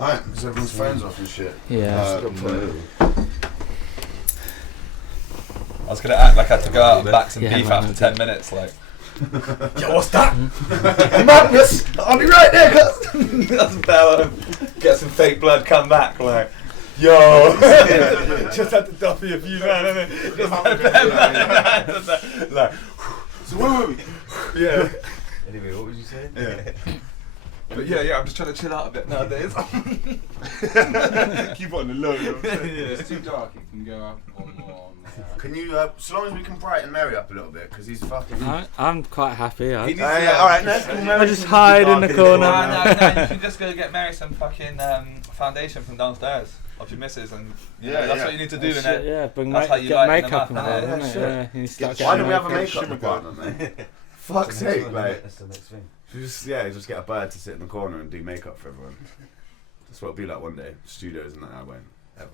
Right, because everyone's phones off and shit. Yeah. I was gonna act like I had to go out and back some beef after 10 minutes, like. Yo, what's that? Madness! I'll be right there, cuz. That's Bella. Get some fake blood, come back, like. Yo! Just had to duffy a few man, innit? Just had like. So where were we? Yeah. Anyway, what was you saying? Yeah. But yeah, I'm just trying to chill out a bit nowadays. Keep on the low. You know what I'm saying? Yeah. It's too dark. It can go up one more. Can you, so long as we can brighten Mary up a little bit, because he's fucking... I'm quite happy. Alright, let's go, Mary. I just hide in the corner. No, you can just go get Mary some fucking foundation from downstairs of your missus, and that's what you need to do, innit? Yeah, bring That's how you get lighten makeup them and up, all, innit? isn't it? Yeah, you start Why getting don't we have a makeup. makeup department, mate? Fuck's sake, mate. That's the next thing. Just get a bird to sit in the corner and do makeup for everyone. That's what it'll be like one day. Studios and that, I won't ever.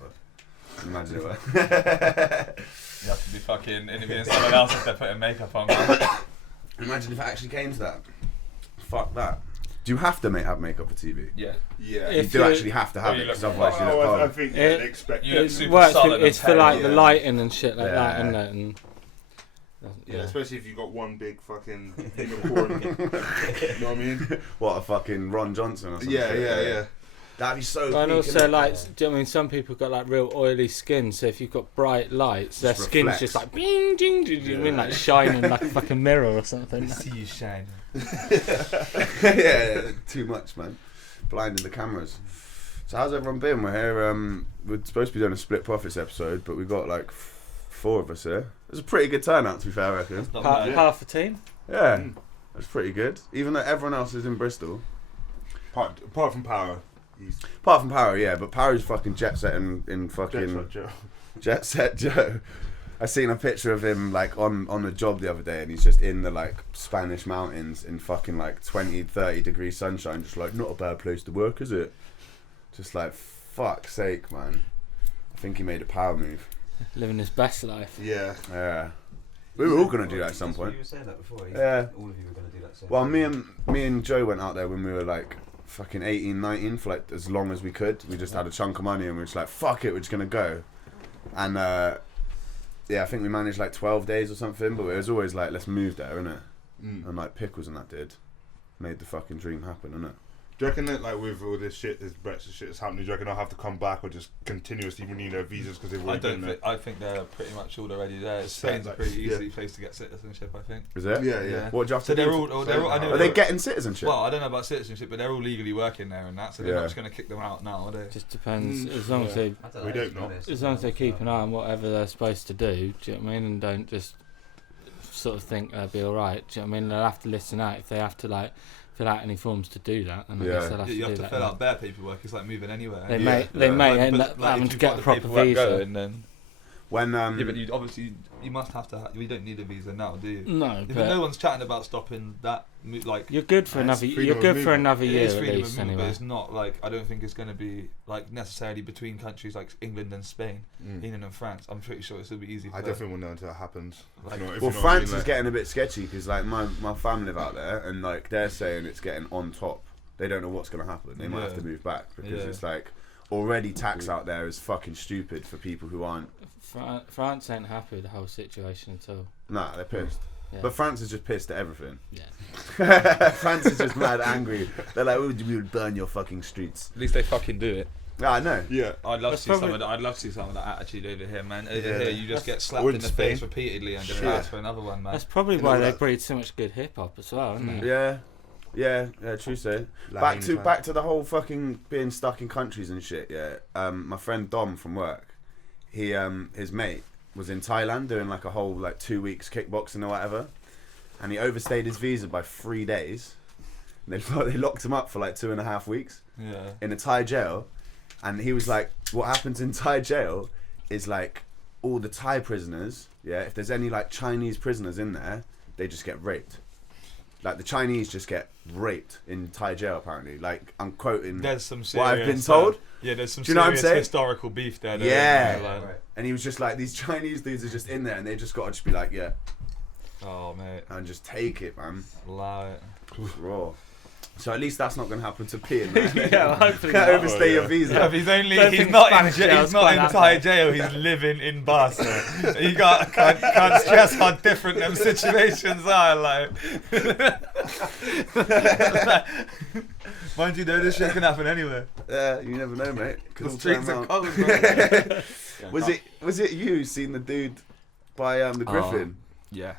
Imagine it will. You have to be fucking interviewing someone else if they're putting makeup on. Man. Imagine if it actually came to that. Fuck that. Do you have to have makeup for TV? Yeah. Yeah. You do actually have to have it, because otherwise you look I horrible. think It- they expect You look It super works. solid It's and for like yeah. the lighting and shit like that, Yeah. isn't it? And Yeah, especially if you got one big fucking unicorn. You know what I mean? What, a fucking Ron Johnson or something? Yeah. That'd be so and peak, also, innit? like, do you know what I mean? Some people got like real oily skin, so if you've got bright lights, their Just skin's reflects. just like bing, ding, do you mean like shining like a fucking mirror or something? See you shine. yeah, too much, man. Blinding the cameras. So how's everyone been? We're here, we're supposed to be doing a split profits episode, but we've got like 4 of us here. It was a pretty good turnout, to be fair, I reckon. Not bad. Half a team. Yeah, that's pretty good. Even though everyone else is in Bristol. Apart from Power. Apart from Power, yeah, but Power's fucking jet set in fucking... Jet Set Joe. I seen a picture of him like on the job the other day, and he's just in the like Spanish mountains in fucking like 20-30 degree sunshine, just like, not a bad place to work, is it? Just like, fuck's sake, man. I think he made a power move. Living his best life. Yeah. Yeah. We were all gonna do that at some point. You were saying that before. Yeah. All of you were going to do that. So Well, me and Joe went out there when we were like fucking 18, 19 for like as long as we could. We just had a chunk of money and we were just like, fuck it, we're just gonna go. And yeah, I think we managed like 12 days or something, but it was always like, let's move there, innit? And like Pickles and that made the fucking dream happen, innit? Do you reckon that like with all this shit, this Brexit shit that's happening, do you reckon I'll have to come back or just continuously renew their visas because they've already been there? I think they're pretty much all already there. Spain's a pretty easy place to get citizenship, I think. Is it? Yeah. What do you have So to they're do? all. I know Are they getting citizenship? Well, I don't know about citizenship, but they're all legally working there and that, so they're not just going to kick them out now, are they? Just depends. As long as they, We don't know. as long as they keep an eye on whatever they're supposed to do. Do you know what I mean? And don't just sort of think they'll be all right. Do you know what I mean? They'll have to listen out if they have to like fill out any forms to do that. And I guess they'll have You to have do to that. fill out bare paperwork. It's like moving anywhere. They may end up having to get a proper visa. Then When yeah, but you obviously you must have to. We don't need a visa now, do you? No, If but no one's chatting about stopping that. Like you're good for another. freedom You're of good for movement. another it year is at freedom least, of movement, but anyway. it's not like I don't think it's going to be like necessarily between countries like England and Spain, England and France. I'm pretty sure it'll be easy. I definitely will know until that happens. Like, well, France is getting a bit sketchy because like my family live out there and like they're saying it's getting on top. They don't know what's going to happen. They might have to move back because it's like already tax out there is fucking stupid for people who aren't. France ain't happy with the whole situation at all. Nah, they're pissed. Yeah. But France is just pissed at everything. Yeah. France is just mad angry. They're like, we would burn your fucking streets. At least they fucking do it. Yeah, I know. Yeah. I'd love That's to see probably- I'd love to see some of that attitude over here, man. Over Yeah. here, you just get slapped Or in in the Spain. face repeatedly and just Yeah. ask for another one, man. That's probably You why know they that- breed so much good hip hop as well, isn't it? Yeah, true say. Back to the whole fucking being stuck in countries and shit. Yeah, my friend Dom from work, he his mate was in Thailand doing like a whole like 2 weeks kickboxing or whatever, and he overstayed his visa by 3 days. And they locked him up for like 2.5 weeks in a Thai jail, and he was like, what happens in Thai jail is like all the Thai prisoners, if there's any like Chinese prisoners in there, they just get raped. Like the Chinese just get raped in Thai jail apparently. Like I'm quoting There's some serious, what I've been told. Yeah, there's some Do you know what I'm serious saying? historical beef there. Yeah. Like, And he was just like, these Chinese dudes are just in there and they just got to just be like, oh mate, and just take it, man. allow it. Raw. So at least that's not going to happen to P. Right? Yeah, well, hopefully Can't not. overstay your visa. Yeah, he's Don't not think in Spanish jail. jail's He's not quite in that Thai bad. jail. He's living in Barca. You can't stress how different them situations are. Like, mind you, though, this shit can happen anywhere. Yeah, you never know, mate. The Could all streets turn are out. cold, bro. Was it you seen the dude by the Griffin? Yeah.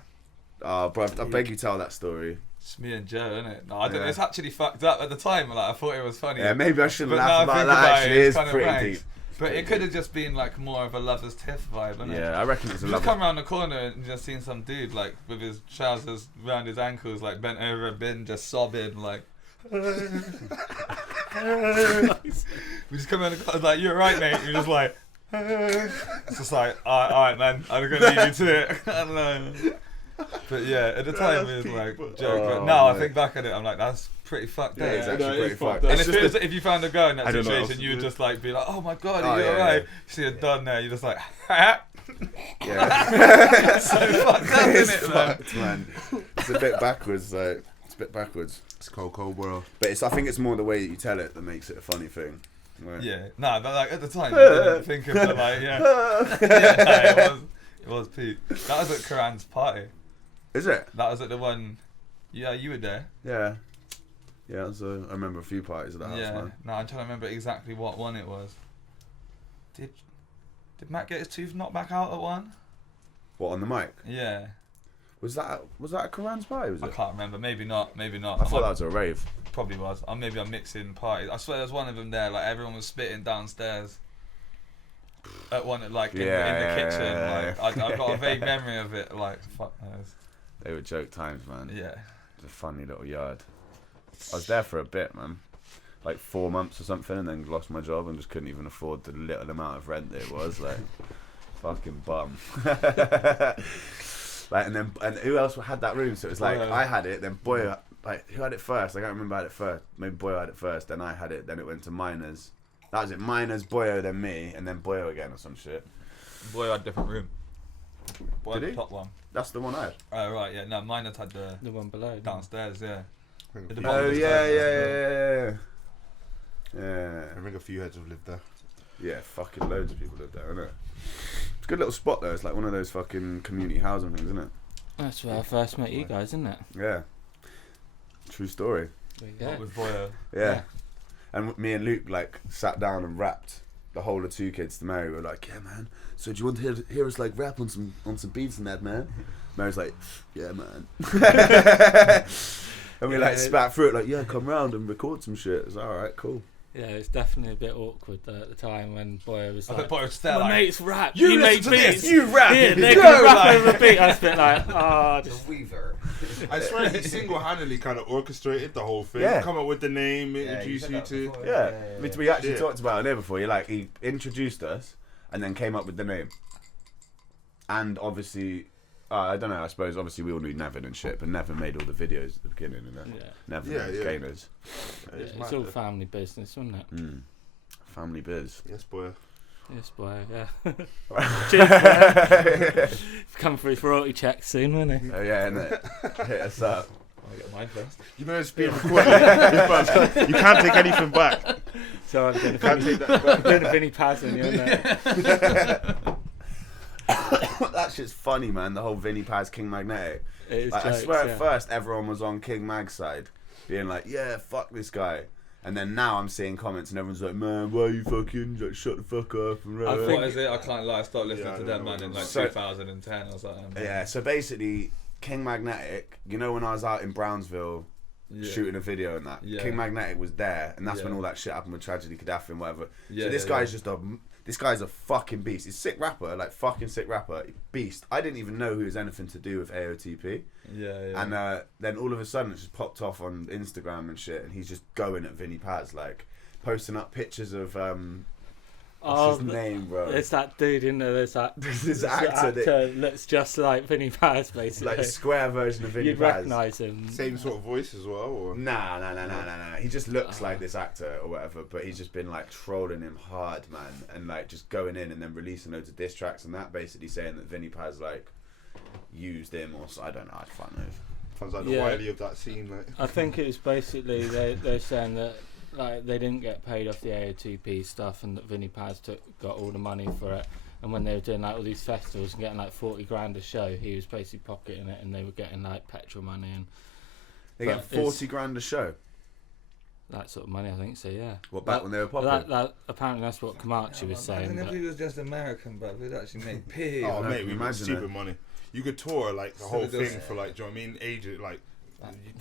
Oh, bro, I beg you tell that story. It's me and Joe, innit? No, I don't know. Yeah. It's actually fucked up at the time. Like, I thought it was funny. Yeah, maybe I shouldn't But laugh now I about think that. about Actually, it, it it's is kind of pretty rank. deep. But it could have just been like more of a lover's tiff vibe, innit? Yeah, I reckon it's a You just love. come around the corner and just seen some dude like with his trousers round his ankles, like bent over a bin, just sobbing, like. We just come around the corner, like, you're right, mate. You're just like. It's just like, alright, man. I'm gonna leave you to it. I don't know. But yeah, at the time it was like joke. But now I think back at it, I'm like, that's pretty fucked Yeah, up. it's actually no, it pretty is fucked. fucked up. And It's if, just it was, the- if you found a girl in that I don't know what situation, else you to would do. just like be like, oh my god, Oh, are you yeah, alright? yeah. You see a done there, you're just like, Yeah. so fucked up, It's isn't it, man? fucked, man. It's a bit backwards, like it's a bit backwards. It's cold, bro. But I think it's more the way that you tell it that makes it a funny thing. Right? Yeah, nah, but like at the time, I didn't think of the like, yeah, it was Pete. That was at Karan's party. Is it? That was at the one. Yeah, you were there. Yeah. Yeah, so I remember a few parties at the house, Yeah. man. No, I'm trying to remember exactly what one it was. Did Matt get his tooth knocked back out at one? What, on the mic? Yeah. Was that a Karan's party, was I it? can't remember. Maybe not. Maybe not. I thought that was a rave. Probably was. Or maybe I'm mixing parties. I swear there's one of them there. Like everyone was spitting downstairs. At one, like in the kitchen. Yeah. Like I've got a vague memory of it. Like fuck knows. They were joke times, man. Yeah. It was a funny little yard. I was there for a bit, man. Like 4 months or something, and then lost my job and just couldn't even afford the little amount of rent that it was. Like, fucking bum. Like, and who else had that room? So it was like, Boyo. I had it, then Boyo, like, who had it first? I can't remember who had it first. Maybe Boyo had it first, then I had it, then it went to Miners. That was it, Miners, Boyo, then me, and then Boyo again or some shit. Boy had a different room. Boy Did had he? the top one. That's the one I had. Oh right, yeah. No, mine had The one below. didn't it? downstairs. Yeah. I think The a few- bottom Oh, of the yeah, stairs, yeah. I think a few heads have lived there. Yeah, fucking loads of people live there, isn't it? It's a good little spot though. It's like one of those fucking community housing things, isn't it? That's where I first met you guys, isn't it? Yeah. True story. Yeah. What with Boyer. Yeah. And me and Luke like sat down and rapped the whole of Two Kids to Mary. We were like, yeah, man. So do you want to hear us like rap on some beats and that, man? Mary's like, yeah, man. And we like spat through it like, yeah, come round and record some shit. It's all right, cool. Yeah, it's definitely a bit awkward though, at the time when Boyer was I like, think Boyer was there my like, mates rap, you you listen make to beats, this, you rap, yeah, they're go, gonna rap like- over a beat. I was a bit like, oh, The just Weaver. I swear he single-handedly kind of orchestrated the whole thing. Yeah. Come up with the name, Yeah, introduce said you that to. before, Yeah. We actually Yeah. talked about it here before. He introduced us and then came up with the name. And obviously, I don't know, I suppose obviously we all knew Nevin and shit, but Nevin made all the videos at the beginning and then yeah, Nevin Yeah, and yeah. Gainers. it's mad, all though. family business, wasn't it? Family biz. Yes, boy. Yes, Boyer, yeah. Cheers, Boyer. Come through for royalty checks soon, won't he? Oh yeah, innit? Hit us up. I'll get mine first. You know it's being recorded. You can't take anything back. So I'm doing a Can't Vinny, take that back. doing a Vinny Paz on you on that. That shit's funny, man. The whole Vinny Paz King Magnetic. It is Like, I jokes, swear yeah. at first everyone was on King Mag's side, being like, yeah, fuck this guy. And then now I'm seeing comments and everyone's like, man, why you fucking like, shut the fuck up and I rah, think- What is it? I can't lie. I started listening Yeah, I to don't them know man in like So- 2010 or something. Yeah, so basically, King Magnetic, you know when I was out in Brownsville Yeah. shooting a video and that, Yeah. King Magnetic was there, and that's when Yeah. all that shit happened with Tragedy Gaddafi and whatever. Yeah, So this yeah, guy's this guy's a fucking beast. He's a sick rapper, like fucking sick rapper, beast. I didn't even know he was anything to do with AOTP. Yeah. And then all of a sudden it just popped off on Instagram and shit, and he's just going at Vinny Paz, like posting up pictures of what's his name, bro? There's that dude in there. There's that This actor actor that, looks just like Vinny Paz, basically. like a square version of Vinny You'd Paz. recognise him. Same sort of voice as well, or? Nah. He just looks like this actor or whatever, but he's just been like trolling him hard, man, and like just going in and then releasing loads of diss tracks and that, basically saying that Vinny Paz like used him or so. I don't know. I fuck knows. Sounds like the Yeah. Wiley of that scene, like. I think it was basically they're saying that like they didn't get paid off the AOTP stuff, and that Vinnie Paz got all the money for it. And when they were doing like all these festivals and getting like 40 grand a show, he was basically pocketing it, and they were getting like petrol money and They get 40 grand a show. that sort of money. I think so. Yeah. What, back when they were popping? That apparently that's what Kamachi was saying. Imagine if but- he was just American, but we'd actually make pig. Oh, no, mate, we made imagine stupid it. money. You could tour like the So whole it does- thing for like, do you know what I mean? Ages, like.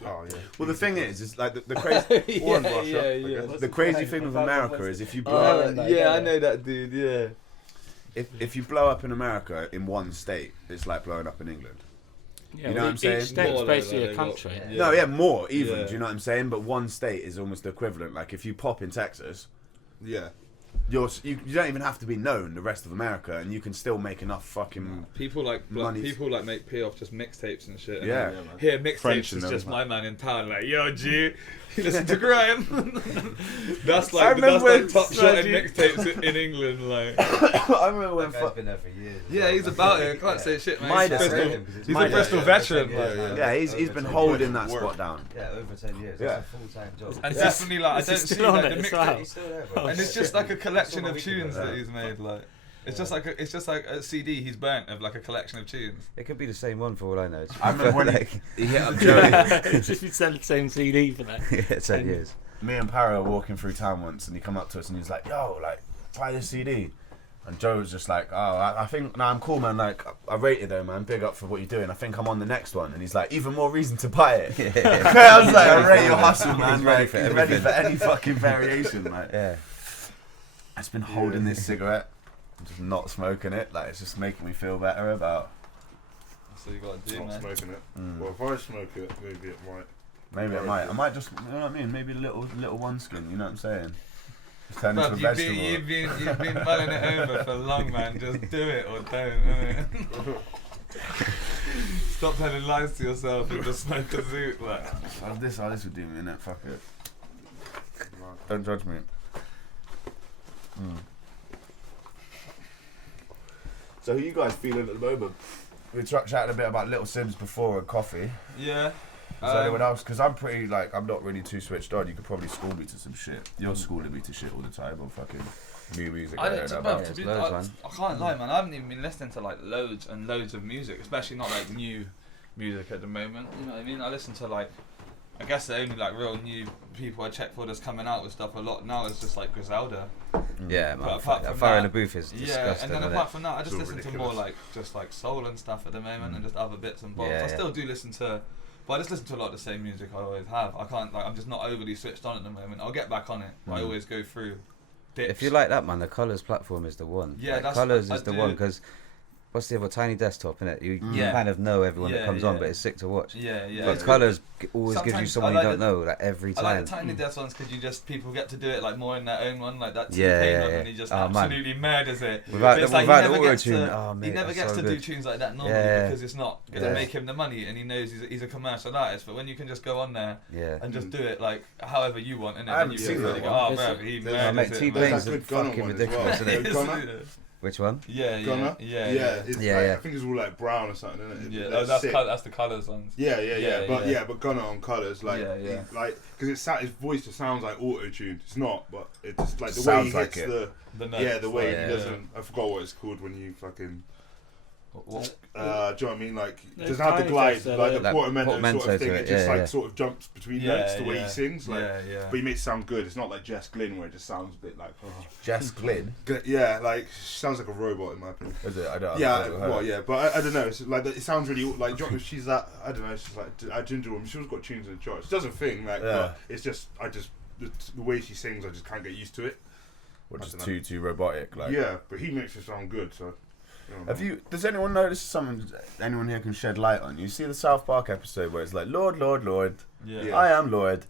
Oh yeah. Well, the thing is like the crazy. One Russia, I yeah. guess. The crazy thing with America is if you blow up, I know that dude. Yeah. if you blow up in America in one state, it's like blowing up in England. Yeah, You know what I'm saying? Each state's More like basically that, a they got- country. Yeah. No, yeah, more even. Yeah. Do you know what I'm saying? But one state is almost the equivalent. Like if you pop in Texas, Yeah. you don't even have to be known the rest of America, and you can still make enough fucking. People like Money. people like make pay off just mixtapes and shit. And Yeah. then here mixtapes French is and just them. my man in town. Like, yo, G, you listen to grime. that's I like remember when top shot in Sergi- mixtapes in England. Like, I remember when. That guy's been there for years. yeah, he's about it. I can't say shit, man. Midas, He's a eh? Bristol, he's a Midas. Bristol Yeah, veteran. Yeah, he's been holding that spot down. Yeah, over 10 years. Yeah. That's a full-time job. And definitely like I Is he don't see still on like it the as mixtape. well? He's still there, bro. And it's just like a collection That's of what we tunes can do. that he's made. Like, it's just like a CD he's burnt of like a collection of tunes. It could be the same one for all I know. I remember when like, he hit up Joey. Just you sell the same CD for that. yeah, 10 years. Me and Para were walking through town once, and he come up to us and he was like, "Yo, like, try this CD." And Joe was just like, "Oh, I think, nah, I'm cool, man. Like, I rate it though, man. Big up for what you're doing. I think I'm on the next one." And he's like, "Even more reason to buy it." I was like, "I rate your hustle, man. He's ready Like, for he's ready everything. for any fucking variation." Like, Yeah. I've just been holding this cigarette, just not smoking it. Like, it's just making me feel better about. That's what you gotta do, Not man. smoking it. Mm. Well, if I smoke it, maybe it might. Maybe I might just, you know what I mean? Maybe a little one skin. You know what I'm saying? Just turn into a Bruv, vegetable. you've been mulling it over for long, man. Just do it or don't. Innit? Stop telling lies to yourself and just smoke a zoot. Like, This would do me, innit? Fuck it. Don't judge me. So who you guys feeling at the moment? We chatted a bit about Little Sims before and coffee. yeah. Is there anyone else? Because I'm pretty, like, I'm not really too switched on. You could probably school me to some shit. You're schooling me to shit all the time on fucking new music. I don't don't know know, about. to be, loads, man. I can't lie, man. I haven't even been listening to like loads and loads of music, especially not like new music at the moment. You know what I mean? I listen to like, I guess the only like real new people I check for that's coming out with stuff a lot now is just like Griselda. Yeah, But man. apart That from fire in that- the booth is Yeah, disgusting. and then isn't apart it? from that, I just It's all listen to ridiculous. more like just like soul and stuff at the moment, and just other bits and bobs. Yeah, I yeah. still do listen to, but I just listen to a lot of the same music I always have. I can't like I'm just not overly switched on at the moment. I'll get back on it, but I always go through dips. If you like that, man, the Colours platform is the one. Yeah, like, that's- Colours I is the do. one because what's the other Tiny Desktop in it? You Yeah. kind of know everyone Yeah, that comes on, yeah. but it's sick to watch. yeah, yeah. But it's good. Colours always gives you Sometimes someone I you like don't know, like every I time. like the Tiny Desk ones because you just people get to do it like more in their own one, like that Yeah, T-Pain yeah, one, yeah. and he just Oh, man. absolutely murders it. Without But it's the- like without he the never gets auto-tune, to, oh, mate, he never that's gets so to do good. tunes like that normally Yeah. because it's not going to Yeah. make him the money, and he knows he's a commercial artist. But when you can just go on there Yeah. and just do it like however you want, and I haven't you seen really that go, one. oh, bro, he There's- Oh, murders mate, it. T-Pain's There's a that good Gunna fucking one as ridiculous, well. isn't it? Gunna? Which one? Yeah, Gunna? yeah. It's Yeah, like, yeah. I think it's all like brown or something, isn't it? Yeah, That's sick. that's the Colours ones. Yeah. Yeah. But Gunna on Colours, like, Yeah, yeah. because his voice just sounds like auto-tuned. It's not, but it just like the way Sounds he like hits it. The notes, the way Yeah. he doesn't. I forgot what it's called when you fucking. What? Do you know what I mean? Like, There's doesn't have the tiny glide, bits that like are- the Like portamento portamento sort of thing. to It it, just yeah, like yeah. sort of jumps between Yeah, notes the way yeah. he sings. Like, Yeah, yeah. but he makes it sound good. It's not like Jess Glynn where it just sounds a bit like. Jess Glynn. Yeah, like she sounds like a robot in my opinion. Is it? I don't. Yeah, I've never heard well, it. yeah, but I don't know. It's like it sounds really like she's that. I don't know. She's like a ginger woman. She's got tunes in the charts. She does a thing, like, Yeah. but it's just the way she sings. I just can't get used to it. Which I is dunno. too robotic. Like. Yeah, but he makes it sound good. So. Have you? Does anyone notice something? Anyone here can shed light on? You see the South Park episode where it's like, Lord, Lord, Lord. Yeah. I am Lord.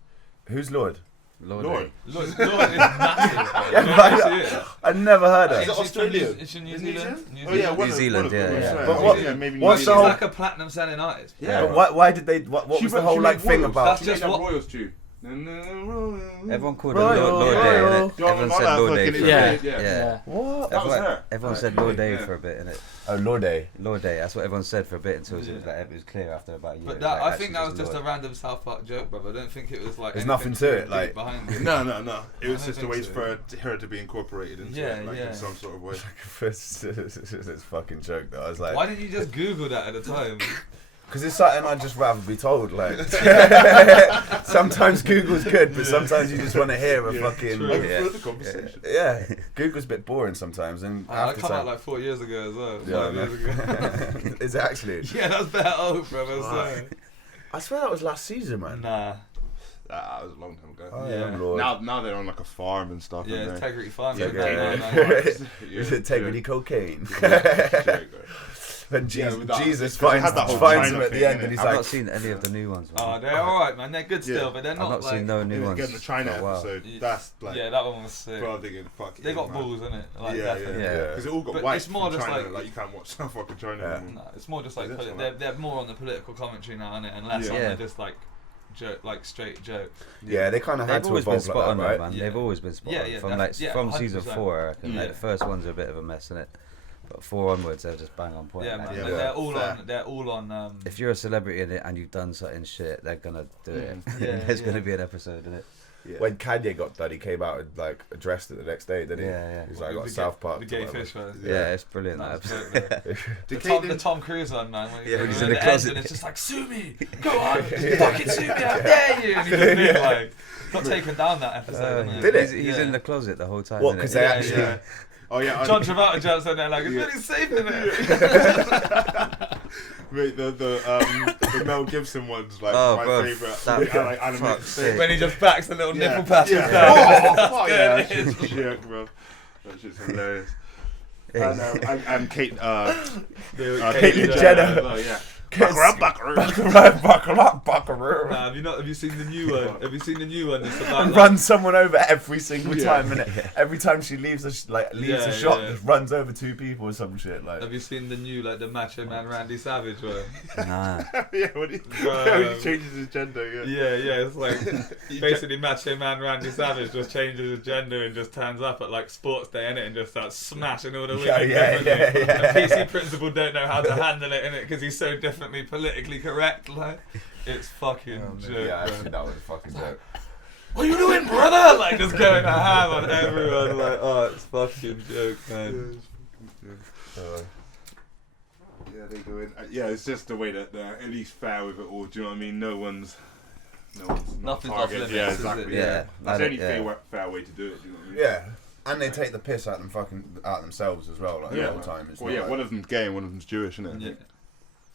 Who's Lord? Lord. Lord is massive. bro. Yeah, You but don't see it. I never heard Is of. it She's from Australian? Is she New Isn't he Zealand? Zealand? New Oh yeah, Zealand. one New of- Zealand, one of them, yeah, that's yeah. right. But what- Yeah, maybe what's New She's the Zealand. whole- like a platinum selling artist. Yeah. But why did they? What She was the wrote- whole she like made thing Royals. about? That's She just made that what- Royals tune. Everyone called her Royal, Lord Day, Royal. innit? Everyone said Lord Day. for a Yeah. bit. Yeah. What? That was her. Everyone said Lord Day for a bit, innit? Oh, Lord Day. Lord Day. That's what everyone said for a bit until it was clear after about a year. But that, like, I think that was actually just a Lord. random South Park joke, brother. I don't think it was like. There's anything nothing to it, deep like- behind it. No. It was I just a don't way think for her to be incorporated into it, like Yeah. in some sort of way. This fucking joke that I was like, Why didn't you just Google that at the time? because it's something I'd just rather be told. Like, sometimes Google's good, but sometimes you just want to hear a fucking. True. Overflow the conversation. Yeah, Google's a bit boring sometimes, and I half the come out time. like 4 years ago as well. Yeah, 5 years ago. Is it actually? Yeah, that's better old, brother. So. I swear that was last season, man. Nah. That was a long time ago. Oh, Yeah. yeah, Lord. Now they're on like a farm and stuff. Yeah, aren't it's they? Integrity Farm. Yeah, Yeah, Is it integrity cocaine? When Yeah, Jesus, with that- Jesus because it finds, had that whole finds China him at the thing, end, innit? and he's I've like, not seen any of the new ones, man. Oh, they're alright, man. They're good still, Yeah. but they're I've not not like. seen no new ones. Again, the China for a while. episode. Yeah. That's like. Yeah, that one was sick. Bro, thinking, fuck They yeah, got man. balls in it. Like, Yeah. definitely. Yeah. Because it all got But white. it's more from just China. like- You can't watch fucking China Yeah. anymore. No, it's more just like Is it? they're more on the political commentary now, innit? And less Yeah. on Yeah. the just like joke, like straight jokes. yeah, they kind of had They've to always been evolve spot like on, that, though, right? man. Yeah. They've always been spot Yeah, on. yeah, From yeah, season 100%. 4, I reckon. Yeah. Like, the first one's a bit of a mess, innit? But 4 onwards, they're just bang on point. Yeah, like, man. Yeah. And they're all Fair. on. They're all on. If you're a celebrity in it and you've done something shit, they're gonna do it. Yeah, There's yeah. gonna be an episode in it. Yeah. When Kanye got done, he came out and like addressed it the next day, didn't he? Yeah, yeah. He's like, I With got the South ga- Park. the or gay whatever. fish one. Yeah, it's brilliant. That That was episode. dope, though. The The kid Tom Cruise one, man. When Yeah, when he's in at the end closet. and it's just like, sue me, go on, fucking sue me, I dare you. And he just been like, got taken down that episode. Didn't Did it? He's Yeah. in the closet the whole time. What, innit? 'cause they Yeah, actually- yeah. Oh yeah. John Travolta jumps on there like, it's really safe in there. Wait, the Mel Gibson one's like Oh, my bro, favourite. that- Yeah, like animated fuck's thing. sake. When he just backs the little nipple patches yeah. down. Oh, yeah, that good. shit's shit, bro. That shit's hilarious. Yeah. And Kate, Caitlyn Jenner. Jenner. as well, yeah. Buckaroo. Buckle up, buckaroo. Nah, have you seen the new one? Have you seen the new one? It's about And like, runs someone over every single Yeah. time, innit? Every time she leaves a Yeah, shot, yeah. just runs over 2 people or some shit. Like, Have you seen the new like the Macho Man Randy Savage one? Nah. Yeah, when he changes his gender, yeah. Yeah, it's like basically Macho Man Randy Savage just changes his gender and just turns up at like sports day in it and just starts smashing all the women. Yeah. And PC Principal don't know how to handle it in it because he's so differently politically correct. Like, it's fucking joke. yeah, bro. actually, that was a fucking joke. What are you doing, brother? Like just going to ham on everyone. Like, oh, it's fucking joke, man. Yeah, they go in. Yeah, it's just the way that they're at least fair with it all. Do you know what I mean? No one's not Nothing's off target. limits, Yeah, is it? exactly. Yeah. That's Like the only yeah. fair way to do it. Do you know what I mean? Yeah. And they take the piss out of themselves as well, like Yeah. the whole time. It's Well, not yeah, like, one of them's gay and one of them's Jewish, isn't it? Yeah.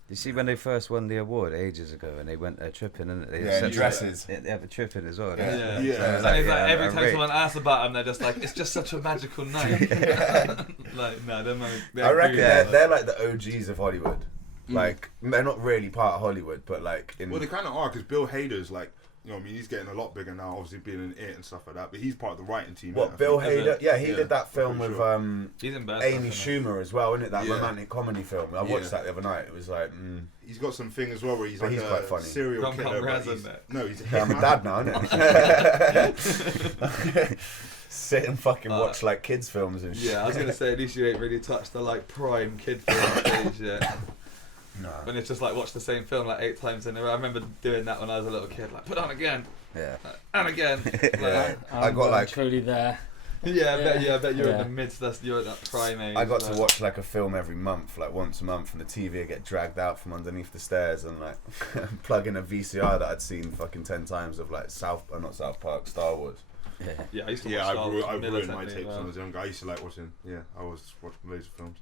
You see when they first won the award ages ago and they went tripping and they Yeah, said in dresses. They have a tripping as well. Yeah. Yeah. Yeah. So And it's like, it's like yeah, every a time rate. someone asks about them, they're just like, it's just such a magical night. Like, no, they're I reckon really- they're like the OGs of Hollywood. Like, they're not really part of Hollywood, but like in. Well, they kind of are because Bill Hader's like, you know, what I mean, he's getting a lot bigger now, obviously being in it and stuff like that. But he's part of the writing team. What, I Bill think. Hader? Yeah, he Yeah, did that film pretty with sure. He's in bad Amy stuff, isn't Schumer as well, isn't it? That Yeah. romantic comedy film. I watched Yeah. that the other night. It was like, He's got some thing as well where he's But like he's a quite funny. serial Rom-com killer. Raz, But he's, isn't it? no, he's a yeah, I'm a hitman. dad now, innit? Sit and fucking watch like kids films and shit. Yeah, I was gonna say at least you ain't really touched the like prime kid film stage yet. Nah. When it's just like watch the same film like 8 times in a row. I remember doing that when I was a little kid. Like put on again, Yeah. and again. Yeah. I I'm got like truly there. Yeah, I bet you're in Yeah. the midst. You're at that prime age. I got to like- watch like a film every month, like once a month, and the TV would get dragged out from underneath the stairs and like plug in a VCR that I'd seen fucking 10 times of like not South Park, Star Wars. Yeah. Yeah, I used to Yeah, watch Star Wars I ruined my militantly tapes as when I well. was younger. I used to like watching. Yeah, I was watching loads of films.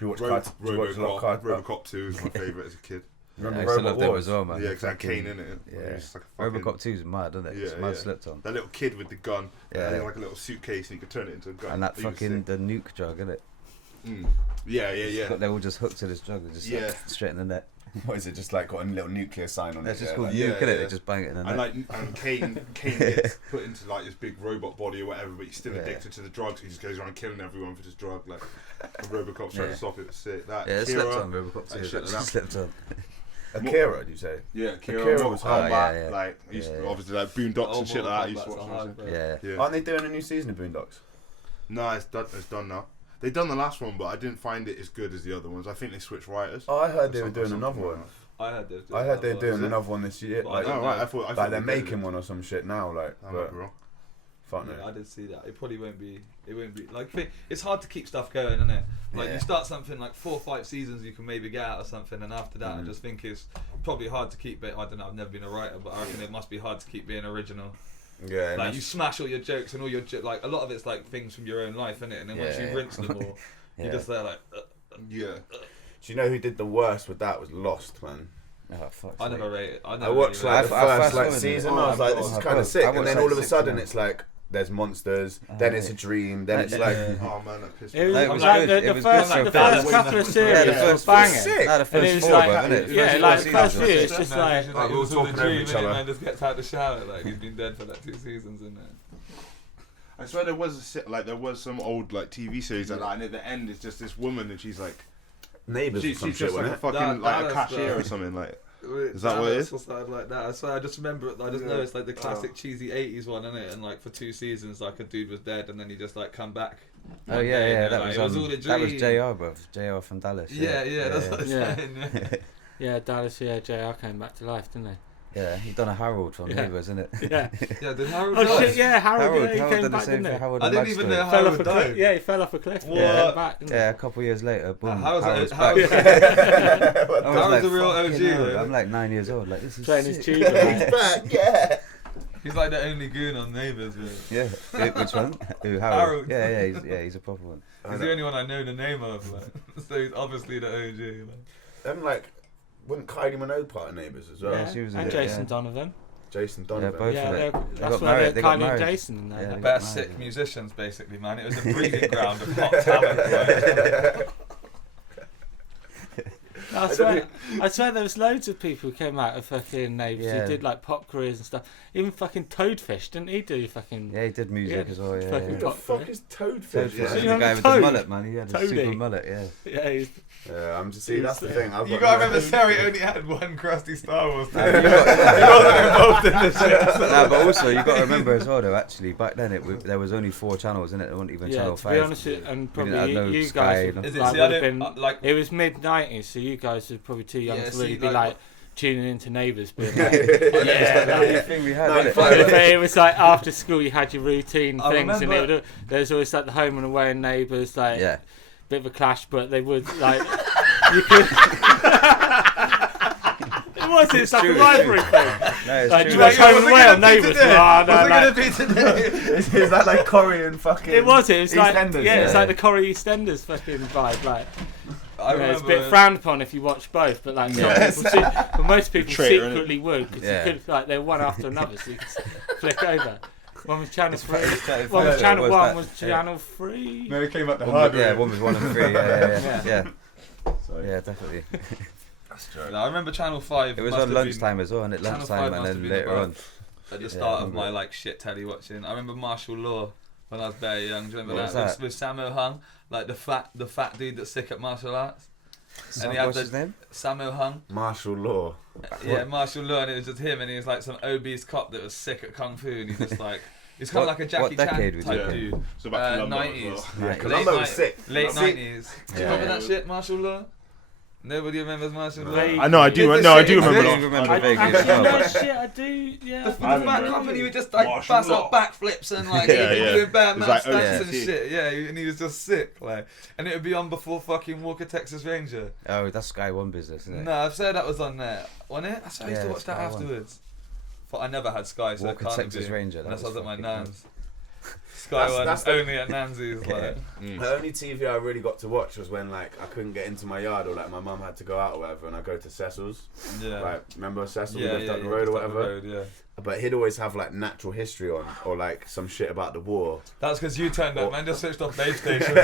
You watch a lot of cartoons. RoboCop 2 was my favourite as a kid. Remember I used to love Robot them Wars? as well, man. Yeah, because Fucking- Kane in it. Yeah. It's like a fucking, Robocop 2 is mad, isn't it? It's Yeah, mad yeah. slept on. that little kid with the gun. Yeah. He had like a little suitcase and he could turn it into a gun. And that He was fucking sick. the nuke drug, isn't it? Yeah. They're all just hooked to this drug. They just Yeah. straight in the neck. What is it? Just like got a little nuclear sign on That's it. just yeah, called like- Yeah, nuke, innit? yeah. They just bang it in the And neck. like, and Kane gets put into like this big robot body or whatever, but he's still Yeah. addicted to the drugs. So he just goes around killing everyone for this drug. Like, and RoboCop's trying Yeah. to stop it. Sick. That Yeah, it Kira, slept on Robocop that 2. shit It like that. slept on. Akira, do you say? Yeah, Akira was hard. Kombat, like obviously like Boondocks and shit like that. I used to watch hard, yeah. Aren't they doing a new season of Boondocks? No, it's done now. They done the last one, but I didn't find it as good as the other ones. I think they switched writers. Oh, I heard they were doing another one. I heard they were doing another one this year. Like, I thought like they're making one or some shit now. Like, but fuck no. I did see that. It probably won't be. It won't be like. It's hard to keep stuff going, isn't it? Like you start something like 4 or 5 seasons, you can maybe get out of something, and after that, I just think it's probably hard to keep it. I don't know. I've never been a writer, but I reckon it must be hard to keep being original. Yeah, like you smash all your jokes and all your like a lot of it's like things from your own life, isn't it? And then once you rinse them all, you're just there like. Do you know who did the worst with that? Was Lost, man. Oh, fuck. I never rated. I watched like the first season. I was like, this is kind of sick, and then all of a sudden it's like. There's monsters, then it's a dream, then it's like... Oh man, that pissed me It off. was like the first couple of series was banging. No, the first it was 4, like, wasn't it? Yeah, like the first few, it's just like... Like we're all talking over each other. Man just gets out the shower, like he's been dead for like 2 seasons, isn't it? I swear there was some old like TV series like that, and at the end it's just this woman and she's like... Neighbours or she's some shit, just like a wasn't it? fucking like a cashier or something like... Is that what it is? Or something like that. I swear, I just remember it. I just know it's like the classic cheesy 80s one, isn't it? And like for 2 seasons, like a dude was dead, and then he just like come back. Oh yeah, that like, was all a that was dream. JR, bruv. JR from Dallas. Yeah, that's what I'm saying. Yeah, Dallas, JR came back to life, didn't they? Yeah, he done a Harold from Neighbours, isn't it? Yeah. Did Harold? Oh shit, yeah, Harold He came done the back, same didn't for he? Harold I and didn't Mad even Story. know Fell off Harold a died. cliff. Yeah, he fell off a cliff. What? Yeah, back, didn't he? Yeah, a couple years later, boom. Harold's Harold's back. Harold's a real fucking OG, hell, though. I'm like 9 years old. Like this is Playing his sick. tube. Right? Back, yeah. He's like the only goon on Neighbours, man. Yeah, which one? Who, Harold? Harold. Yeah, he's a proper one. He's the only one I know the name of, like. So he's obviously the OG. Like. Them like, wasn't Kylie Minogue part of Neighbours as well? Yeah, she was in and it, Jason yeah. Donovan. Jason Donovan. both Yeah, of it. that's got where married, they're they got Kylie and married. Jason in there. Yeah, they Better got sick married. musicians, basically, man. It was a breeding ground of hot talent. Like. I swear there was loads of people who came out of fucking Neighbours who did like pop careers and stuff. Even fucking Toadfish, didn't he do fucking... Yeah, he did music as well. Yeah, fucking Who the fuck is Toadfish? Toadfish, Yeah. the You know guy with Toad? the mullet, man. He had a Toady. super mullet. Yeah, he's... I'm just see. That's the thing. I've You got gotta no- remember, Terry only had one crusty Star Wars. He You wasn't involved in this shit. No, but also you got to remember as well, though. Actually, back then there was only 4 channels in it. There wasn't even Yeah, channel to 5. be honest, and We didn't probably have no you Sky, guys no- would, Is it? like, See, would I have didn't been... like. It was mid-90s, so you guys were probably too young Yeah, to really see, be like- like tuning into Neighbours, being like, That's the yeah, only like, thing we had. No, innit? but but it was like after school you had your routine I things, and remember- there's always like the home and away and Neighbours, like Yeah. bit of a clash, but they would like you could. It's like a rivalry thing. No, it's Like, true. do you like home and away or Neighbours? What's it No, gonna like, be today? Is that like Corrie and fucking? it was like EastEnders, yeah, it's yeah. like the Corrie EastEnders fucking vibe, like. I You know, it's a remember. bit frowned upon if you watch both, but like some people but most people Traitor, innit? secretly would, because Yeah. you could like they're one after another, so you could flick over. One was channel 3, Channel one was five, channel was 1, that? was Yeah. channel 3. No, it came up the One hard was- yeah, way. one was 1 and 3. Yeah. Yeah, definitely. No, I remember Channel 5. It was must on have been lunchtime as well, and at Channel lunchtime 5 and must have then been later about- on. At the Yeah, start I of my remember. like shit telly watching. I remember Martial Law when I was very young. Do you remember What that? was that? With Sammo Hung, like the fat dude that's sick at martial arts. And he had What's the his name? Sammo Hung. Martial law. Yeah, martial law, and it was just him, and he was like some obese cop that was sick at kung fu, and he just like he's kind of What- like a Jackie what decade Chan was type it? dude. So back to Columbo as 90s. well. Yeah, Late Columbo was sick. Late See, 90s. Do you Yeah. remember that shit, martial law? Nobody remembers martial law. Vaguely. I know, I do. Is No, I this do shit remember exist? that. remember I- vaguely as Actually, well, no but- shit, I do. Yeah. The I fat remember. company would just like Martial bust law. out backflips and like Yeah, he'd be yeah. doing bad It's man like stunts and OTT. shit. Yeah, and he was just sick. Like, and it would be on before fucking Walker Texas Ranger. Oh, that's Sky One business, isn't it? No, I've said that was on there. On it? I used to Yeah, watch that Sky One. afterwards. But I never had Sky, so Walker it can't Texas be. Ranger, that Unless I was was at my fucking nan's. Sky One that's is the- only at Nancy's. Like, The only TV I really got to watch was when like I couldn't get into my yard or like my mum had to go out or whatever, and I go to Cecil's. yeah. Like remember Cecil Yeah, lived yeah, up the yeah, road or just up the whatever. road, yeah. But he'd always have like natural history on or like some shit about the war. That's because you turned up, man. Just switched off Babe Station.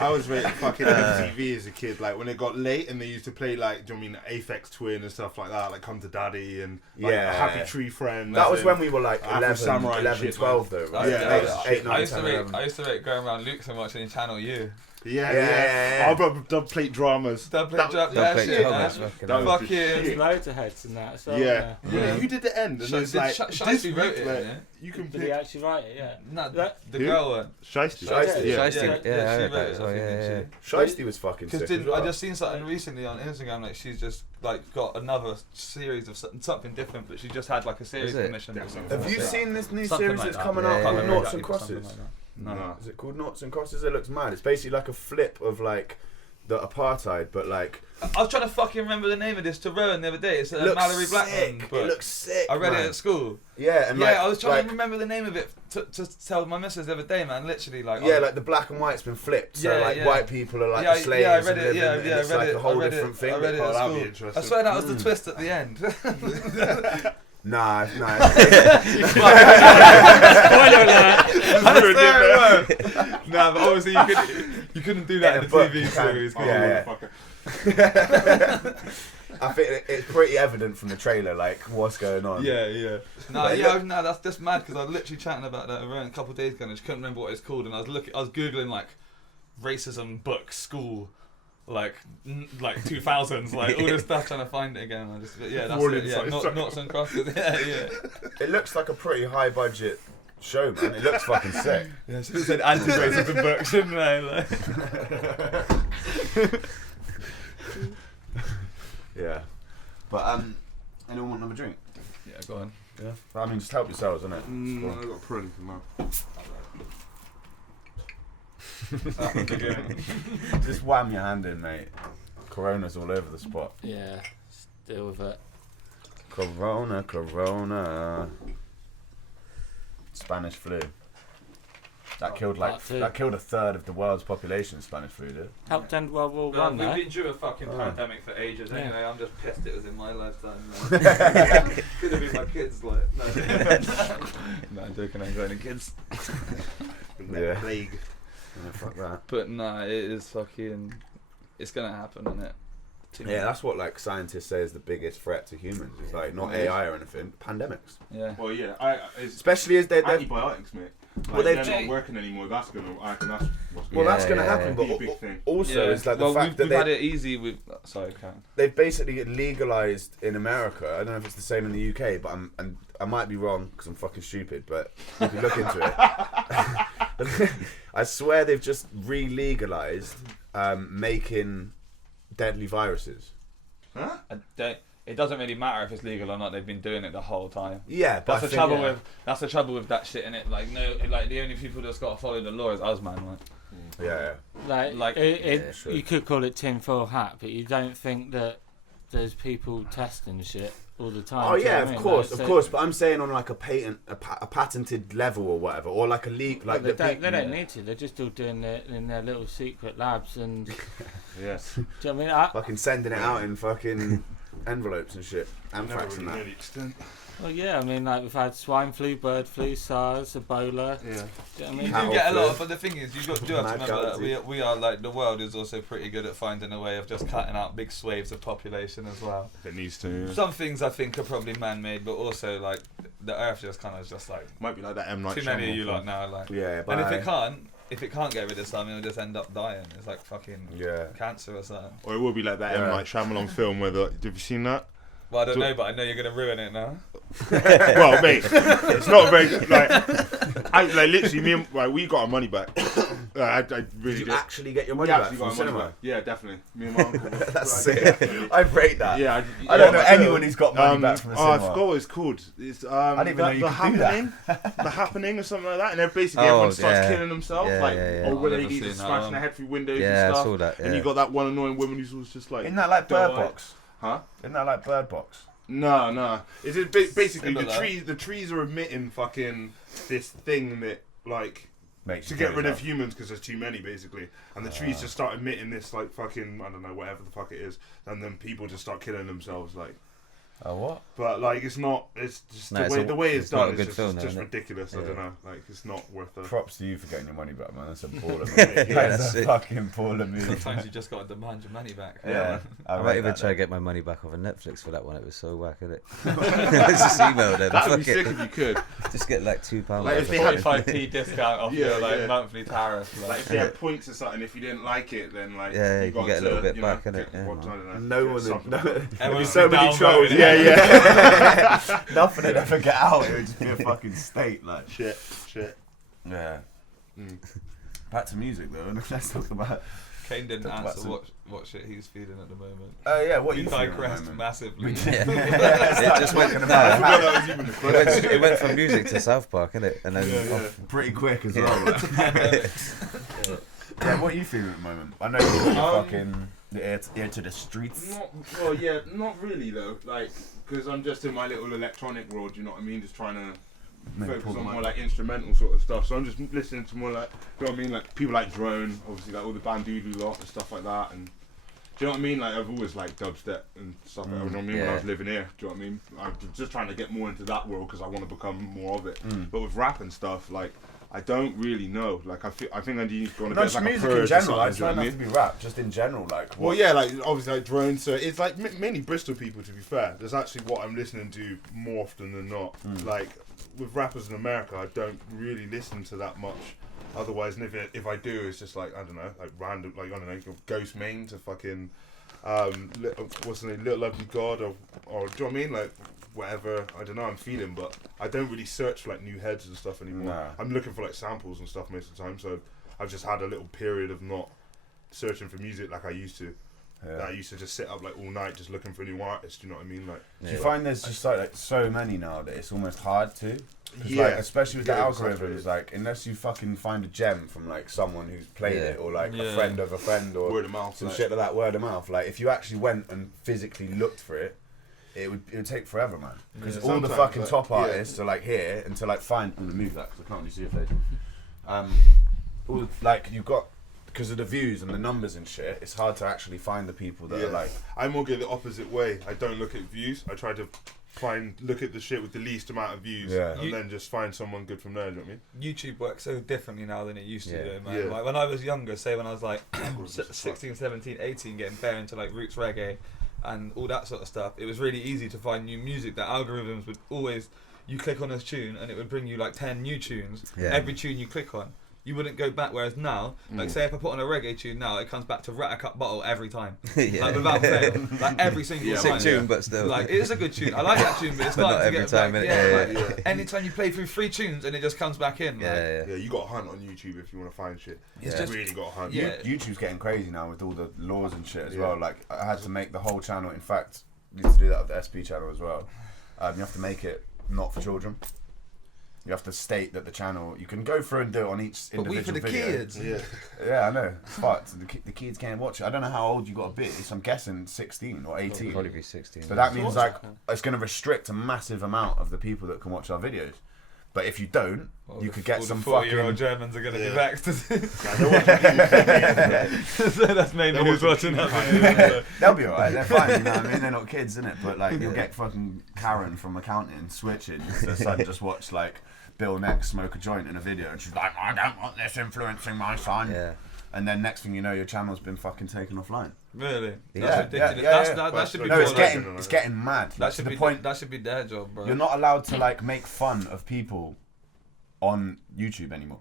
I was rated fucking MTV as a kid. Like when it got late and they used to play like, do you know what I mean, Aphex Twin and stuff like that, like Come to Daddy and like Yeah. Happy Tree Friend. That was when we were like Afro 11, Samurai and 11 shit, 12 though, right? Yeah, Eight, 9, I used to 10, rate, 11. I used to rate going around Luke's and watching Channel U. Yeah. Oh, but dub plate dramas. Dub plate dramas. Dub plate Shit, dramas, man. fucking That hell. was Fucking. There's loads of heads in that. So, Yeah. Who did the end? And So it's did like Shiesty wrote it, like, yeah? you can Did he pick actually write it? Yeah. No, That- the Who? girl one. Shiesty. Shiesty, Yeah. Shiesty, Yeah, yeah, I she heard wrote that it, as well, I think, yeah, didn't yeah. she? Shiesty was fucking sick. Because as well. I just seen something recently on Instagram, like she's just like got another series of something different, but she just had like a series Is it? commission. Yeah, Have you seen this new Something series like that's that. coming Yeah, out yeah, called yeah, Noughts yeah. and Crosses? No. Is it called Noughts and Crosses? It looks mad. It's basically like a flip of like the apartheid, but like I was trying to fucking remember the name of this to Rowan the other day. It's a it looks Mallory sick. Blackman It book. looks sick. I read man. it at school. Yeah, and Yeah, like, I was trying like, to remember the name of it to tell my missus the other day, man. Literally, like yeah, like the black and white's been flipped. So Yeah, like yeah. white people are like yeah, the slaves. yeah, I read and it. Yeah, living, yeah, and it's I read like it. a whole I read different it. thing. I read it Oh, at that'd be school. interesting. I swear that was the twist at the end. Nah. Spoiler alert. Nah, but obviously you couldn't do that in In a the book, TV you can't. series. Oh, could you? Yeah. motherfucker. I think it's pretty evident from the trailer, like what's going on. Yeah. No, that's just mad because I was literally chatting about that around a couple of days ago and I just couldn't remember what it's called, and I was googling like racism book school. Like 2000s, like all this stuff, trying to find it again. I just that's Warning it. Yeah, signs. Noughts and Crosses. Yeah. It looks like a pretty high budget show, man. It looks fucking sick. Yeah, should have said anti-racism book, shouldn't I? Like. Yeah. But anyone want another drink? Yeah, go on. Yeah. I mean, just help yourselves, innit? I got a print now. Just wham your hand in, mate. Corona's all over the spot. Yeah. Deal with it. Corona. Spanish flu. That killed a third of the world's population. Spanish flu did. Helped end World War No, One. we've though. been through a fucking pandemic for ages Yeah. anyway. I'm just pissed it was in my lifetime. Could have been my kids, like. No, no, I'm joking. I ain't got any kids. Yeah. Plague. Yeah, fuck that. But nah, it is fucking. It's gonna happen, isn't it? Yeah, that's what like scientists say is the biggest threat to humans. It's like not AI or anything, pandemics. Yeah. Well, yeah. It's Especially as they're antibiotics, mate. Like, Well, they're they've- not working anymore. That's what's going well, that's Yeah, going to yeah, happen. yeah. But Big thing. also, it's like the well, fact that we've had it easy with. Sorry, Karen. they've basically legalized in America. I don't know if it's the same in the UK, but I might be wrong because I'm fucking stupid. But you can look into it. I swear they've just re-legalized making deadly viruses. Huh? It doesn't really matter if it's legal or not. They've been doing it the whole time. Yeah, but That's the trouble with. That's the trouble with that shit, innit? Like the only people that's got to follow the law is us, man. Like. Yeah. Like, sure. You could call it tinfoil hat, but you don't think that there's people testing shit all the time. Oh do you know yeah, what I mean? of course, Like, of so- course. But I'm saying on like a patented level or whatever, or like a leak, like But the they don't need to. They're just all doing it in their little secret labs, and do Yes. you know what I mean? fucking sending it out in fucking envelopes and shit, anthrax and that. Well, yeah, I mean, like we've had swine flu, bird flu, SARS, Ebola. Yeah. Do you know what I You mean? Cattle do get a flu. lot, but the thing is, do have to Mad remember that galaxy. we are like the world is also pretty good at finding a way of just cutting out big swathes of population as well. It needs to. Some things I think are probably man-made, but also like the Earth just kind of just like Might be like that M Night too many of Shyamalan you film. lot now. Like, Yeah, but and if it can't get rid of something, it'll just end up dying. It's like fucking yeah. cancer or something. Or it will be like that Yeah. M Night Shyamalan film where have you seen that? Well, I don't know, but I know you're gonna ruin it now. Well, mate, it's not very like literally me and we got our money back. I Did really you did. actually get your money We back actually from got our money cinema? back. Yeah, definitely. Me and my uncle. That's sick. I rate that. Yeah, I don't know anyone who's got money back from the I cinema. forgot what it's called. It's I didn't even know you the could do that. happening, the happening or something like that. And then basically Oh, everyone starts yeah. killing themselves, Yeah, like yeah, yeah. or where I've they never either seen that smashing one. their head through windows Yeah, and I stuff. saw that. And you Yeah. got that one annoying woman who's always just like, Isn't that like Bird Box? huh? Isn't that like Bird Box? No. It's basically Similar. the trees are emitting fucking this thing that like Makes to you get kill rid of yourself. humans because there's too many basically, and the trees just start emitting this like fucking I don't know whatever the fuck it is, and then people just start killing themselves like. Oh, what? But like, it's not. It's just the way it's done. It's just ridiculous. I don't know. Like, it's not worth it. Props to you for getting your money back, man. That's a baller move. That's a fucking baller move. Sometimes you just got to demand your money back. Yeah. I might even try to get my money back off of Netflix for that one. It was so whack, isn't it? Just email them. That would be sick if you could. Just get like £2. Like if they had 45p discount off your monthly tariff. Like if they had points or something, if you didn't like it, then like you can get a little bit back, innit? No one. There'd be so many trolls. Yeah. Nothing would ever get out. It would just be a fucking state, like shit. Yeah. Back to music though. Let's talk about. Kane didn't answer what shit he's feeling at the moment. Yeah, what you digressed massively. It just went. It went from music to South Park, innit? And then pretty quick as well. Yeah, what are you feeling at the moment? I know you're fucking ear to the streets. Not really though. Like, because I'm just in my little electronic world. You know what I mean? Just trying to focus on more like instrumental sort of stuff. So I'm just listening to more like, you know what I mean? Like people like Drone, obviously like all the Bandoodoo lot and stuff like that. And do you know what I mean? Like I've always liked dubstep and stuff. You know what I mean? When I was living here, do you know what I mean? I'm just trying to get more into that world because I want to become more of it. But with rap and stuff, like. I don't really know. Like I think I need to go on a bit like music a purge in general. or I try not to be rap, just in general. Like well, yeah, like obviously like Drone. So it's like mainly Bristol people. To be fair, that's actually what I'm listening to more often than not. Like with rappers in America, I don't really listen to that much. Otherwise, and if I do, it's just like I don't know, like random, like I don't know, Ghost Main to fucking what's the name, Little Lovely God or do you know what I mean? Like. Whatever, I don't know, I'm feeling, but I don't really search for like new heads and stuff anymore. Nah. I'm looking for like samples and stuff most of the time, so I've just had a little period of not searching for music like I used to. I used to just sit up like all night just looking for new artists, you know what I mean? Like, do you find there's just like so many now that it's almost hard to? Yeah. Like, especially with the algorithms, like unless you fucking find a gem from like someone who's played it or like a friend of a friend or word of mouth, some shit like that, word of mouth. Like if you actually went and physically looked for it, it would take forever, man. Because all the fucking like, top artists are like here and to like find. I'm gonna move that because I can't really see your face. All like you've got because of the views and the numbers and shit. It's hard to actually find the people that are like. I more go the opposite way. I don't look at views. I try to look at the shit with the least amount of views and then just find someone good from there. You know what I mean? YouTube works so differently now than it used to do, man. Yeah. Like when I was younger, say when I was like 16, 17, 18, getting bare into like roots reggae and all that sort of stuff, it was really easy to find new music. The algorithms would always, you click on a tune and it would bring you like 10 new tunes. Every tune you click on, you wouldn't go back. Whereas now, like say if I put on a reggae tune now, it comes back to Rat a Cut Bottle every time, like without fail, like every single time. Sick tune, but still, like it is a good tune. I like that tune, but it's not every time. Anytime you play through 3 tunes and it just comes back in. Yeah, you got to hunt on YouTube if you want to find shit. It's just really got to hunt. YouTube's getting crazy now with all the laws and shit as well. Like I had to make the whole channel. In fact, I need to do that with the SP channel as well. You have to make it not for children. You have to state that the channel, you can go through and do it on each individual video. Kids. Yeah, I know. It's fucked. The kids can't watch it. I don't know how old you got to be. So I'm guessing 16 or 18. Probably be 16. So that means like it's going to restrict a massive amount of the people that can watch our videos. But if you don't, you could get some fucking... 40-year-old Germans are going to be vexed. So that's maybe who's watching that video. They'll be alright, they're fine, you know what I mean? They're not kids, innit? But like, you'll get fucking Karen from accounting switching. Her son just watched like Bil Next smoke a joint in a video and she's like, I don't want this influencing my son. Yeah. And then next thing you know, your channel's been fucking taken offline. Really? That's ridiculous. That should be. No, it's getting mad. That should be the point. That should be their job, bro. You're not allowed to like make fun of people on YouTube anymore.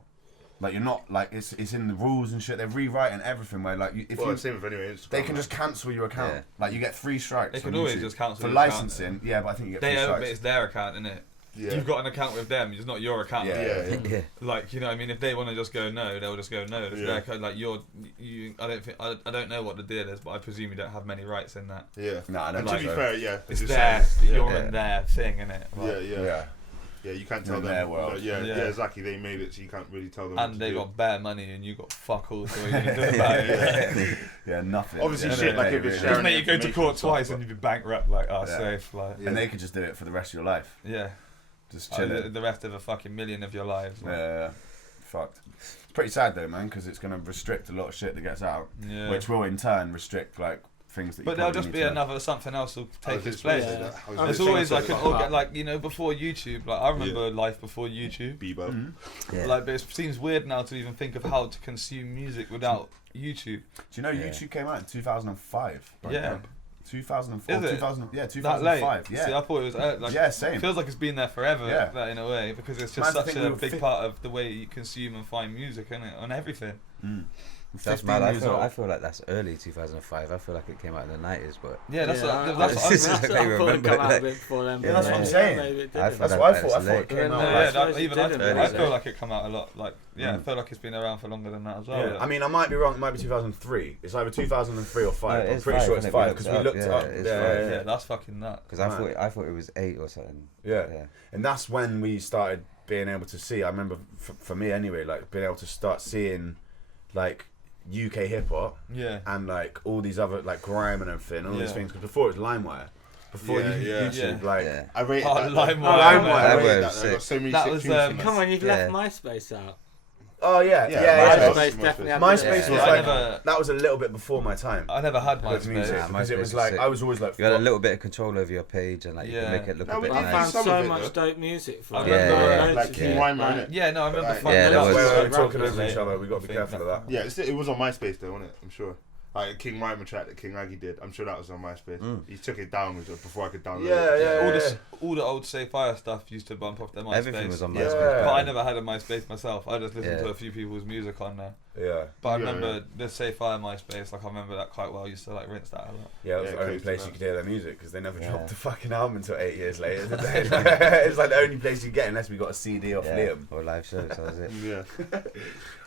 Like you're not like it's in the rules and shit. They're rewriting everything where like same with anyway, they can just cancel your account. Yeah. Like you get 3 strikes. They can always just cancel for your licensing. Account. Yeah, but I think you get 3 they strikes. It's their account, isn't it? Yeah. You've got an account with them. It's not your account. Yeah. Like you know, what I mean, if they want to just go no, they'll just go no. It's their code. Like I don't know what the deal is, but I presume you don't have many rights in that. Yeah. No, I don't and like to be so. fair, it's their. You're in their thing, innit? Yeah. Yeah, you can't tell them. Their world. Yeah, exactly. They made it, so you can't really tell them. And they got bare money, and you got fuck all. So what you can do about it? Yeah, nothing. Obviously, shit like if it's sharing. Just make you go to court twice, and you'd be bankrupt. Like, safe. Like, and they could just do it for the rest of your life. Yeah. Just chill it. The rest of a fucking million of your lives. Like. Yeah. Fucked. It's pretty sad though, man, because it's going to restrict a lot of shit that gets out, which will in turn restrict like things that. But there'll just be another something else will take its place. Yeah. It's always like like before YouTube. Like I remember life before YouTube. Bebo. Mm-hmm. Yeah. Like, but it seems weird now to even think of how to consume music without YouTube. Do you know YouTube came out in 2005? Yeah. 2004, Is it? 2005. That late? Yeah. See, I thought it was like. Yeah, same. It feels like it's been there forever. Yeah. That in a way, because it's just Man, I such think a we big part of the way you consume and find music, isn't it? On everything. Mm. That's mad. I feel like that's early 2005. I feel like it came out in the 90s, but Yeah, that's Yeah, what I I remember. come out a bit before then. Yeah, that's what I'm but saying. maybe it I didn't. That's feel what I like thought. I it's thought it late. came out. Yeah, like, suppose even it I didn't, feel like it come out a lot. Like I Mm. feel like it's been around for longer than that as well. Yeah. I mean, I might be wrong. It might be 2003. It's either 2003 or 5. No, I'm it's pretty 5, sure it's isn't it? 5 because we looked Yeah, up. it's Yeah, Yeah, that's fucking nuts. because Man. I thought it was 8 or something. Yeah. And that's when we started being able to see. I remember, for me anyway, like being able to start seeing, like UK hip hop Yeah. and like all these other like grime and everything, all these Yeah. things. Because before it was LimeWire, before YouTube, Yeah. like. Yeah. I rated Oh, that. LimeWire. I LimeWire rated was that. I got so many That sick was, tunes from Come that. on, you've Yeah. left MySpace out. Oh yeah, Yeah, yeah. MySpace. MySpace definitely had MySpace Yeah. was I like never- that was a little bit before my time. I never had With music MySpace. because it MySpace was was like sick. I was always like. You had a little bit of control over your page and like you Yeah. could make it look No, a bit but I you found found nice. some so of it, much though. dope music from I it. remember, Loads like of King it. Rhymer, Like, innit? Yeah, no, I remember. Like- finding Yeah, there out was- We're about talking rappers, over each like, other. We got to be think careful of that. Yeah, it was on MySpace though, wasn't it? I'm sure. Like a King Rhymer track that King Raggy did. I'm sure that was on MySpace. Mm. He took it down before I could download Yeah, it. yeah. All the old Say Fire stuff used to bump off their MySpace. Everything was on Yeah. MySpace. But I never had a MySpace myself. I just listened Yeah. to a few people's music on there. Yeah, But I Yeah, remember the Say Fire MySpace. Like I remember that quite well. I used to like rinse that a lot. yeah. That was Yeah, the only close to place that. you could hear their music because they never Yeah. dropped the fucking album until 8 years later. Did they? It's like the only place you get unless we got a CD off Yeah. Liam. Or live shows, that was it. Yeah.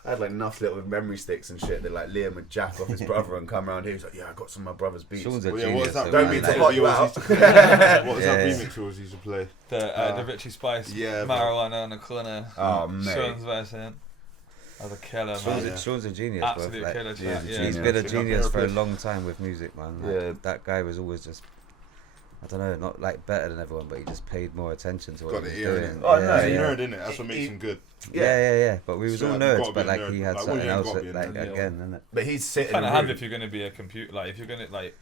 I had like enough little memory sticks and shit that like Liam would jack off his brother and come around here. He's like, yeah, I got some of my brother's beats. Sean's a Well, yeah, what genius. was that? though, Don't man, mean to like- hot you out. What was that Yeah. remix we always used to play? The Richie Spice Yeah, bro. marijuana on the corner. Oh, mate. Sean's version. That was a killer, Sean's, man. a, Sean's a genius, Absolute bro. Like, killer he is track. a Yeah. genius. he's been a Big up genius for a Aeroplane. long time with music, man. Like, Yeah. that guy was always just, I don't know, not like better than everyone, but he just paid more attention to what Got he the was ear, doing. innit? Oh, yeah, no, He's a yeah. nerd, innit? That's what makes him good. Yeah. But we was So all you've gotta nerds, be but a like nerd. he had Like, something well, you ain't else gotta be a like nerd, again, innit? But he's sitting. Kind of in a handy room. if you're going to be a computer, like if you're going to like,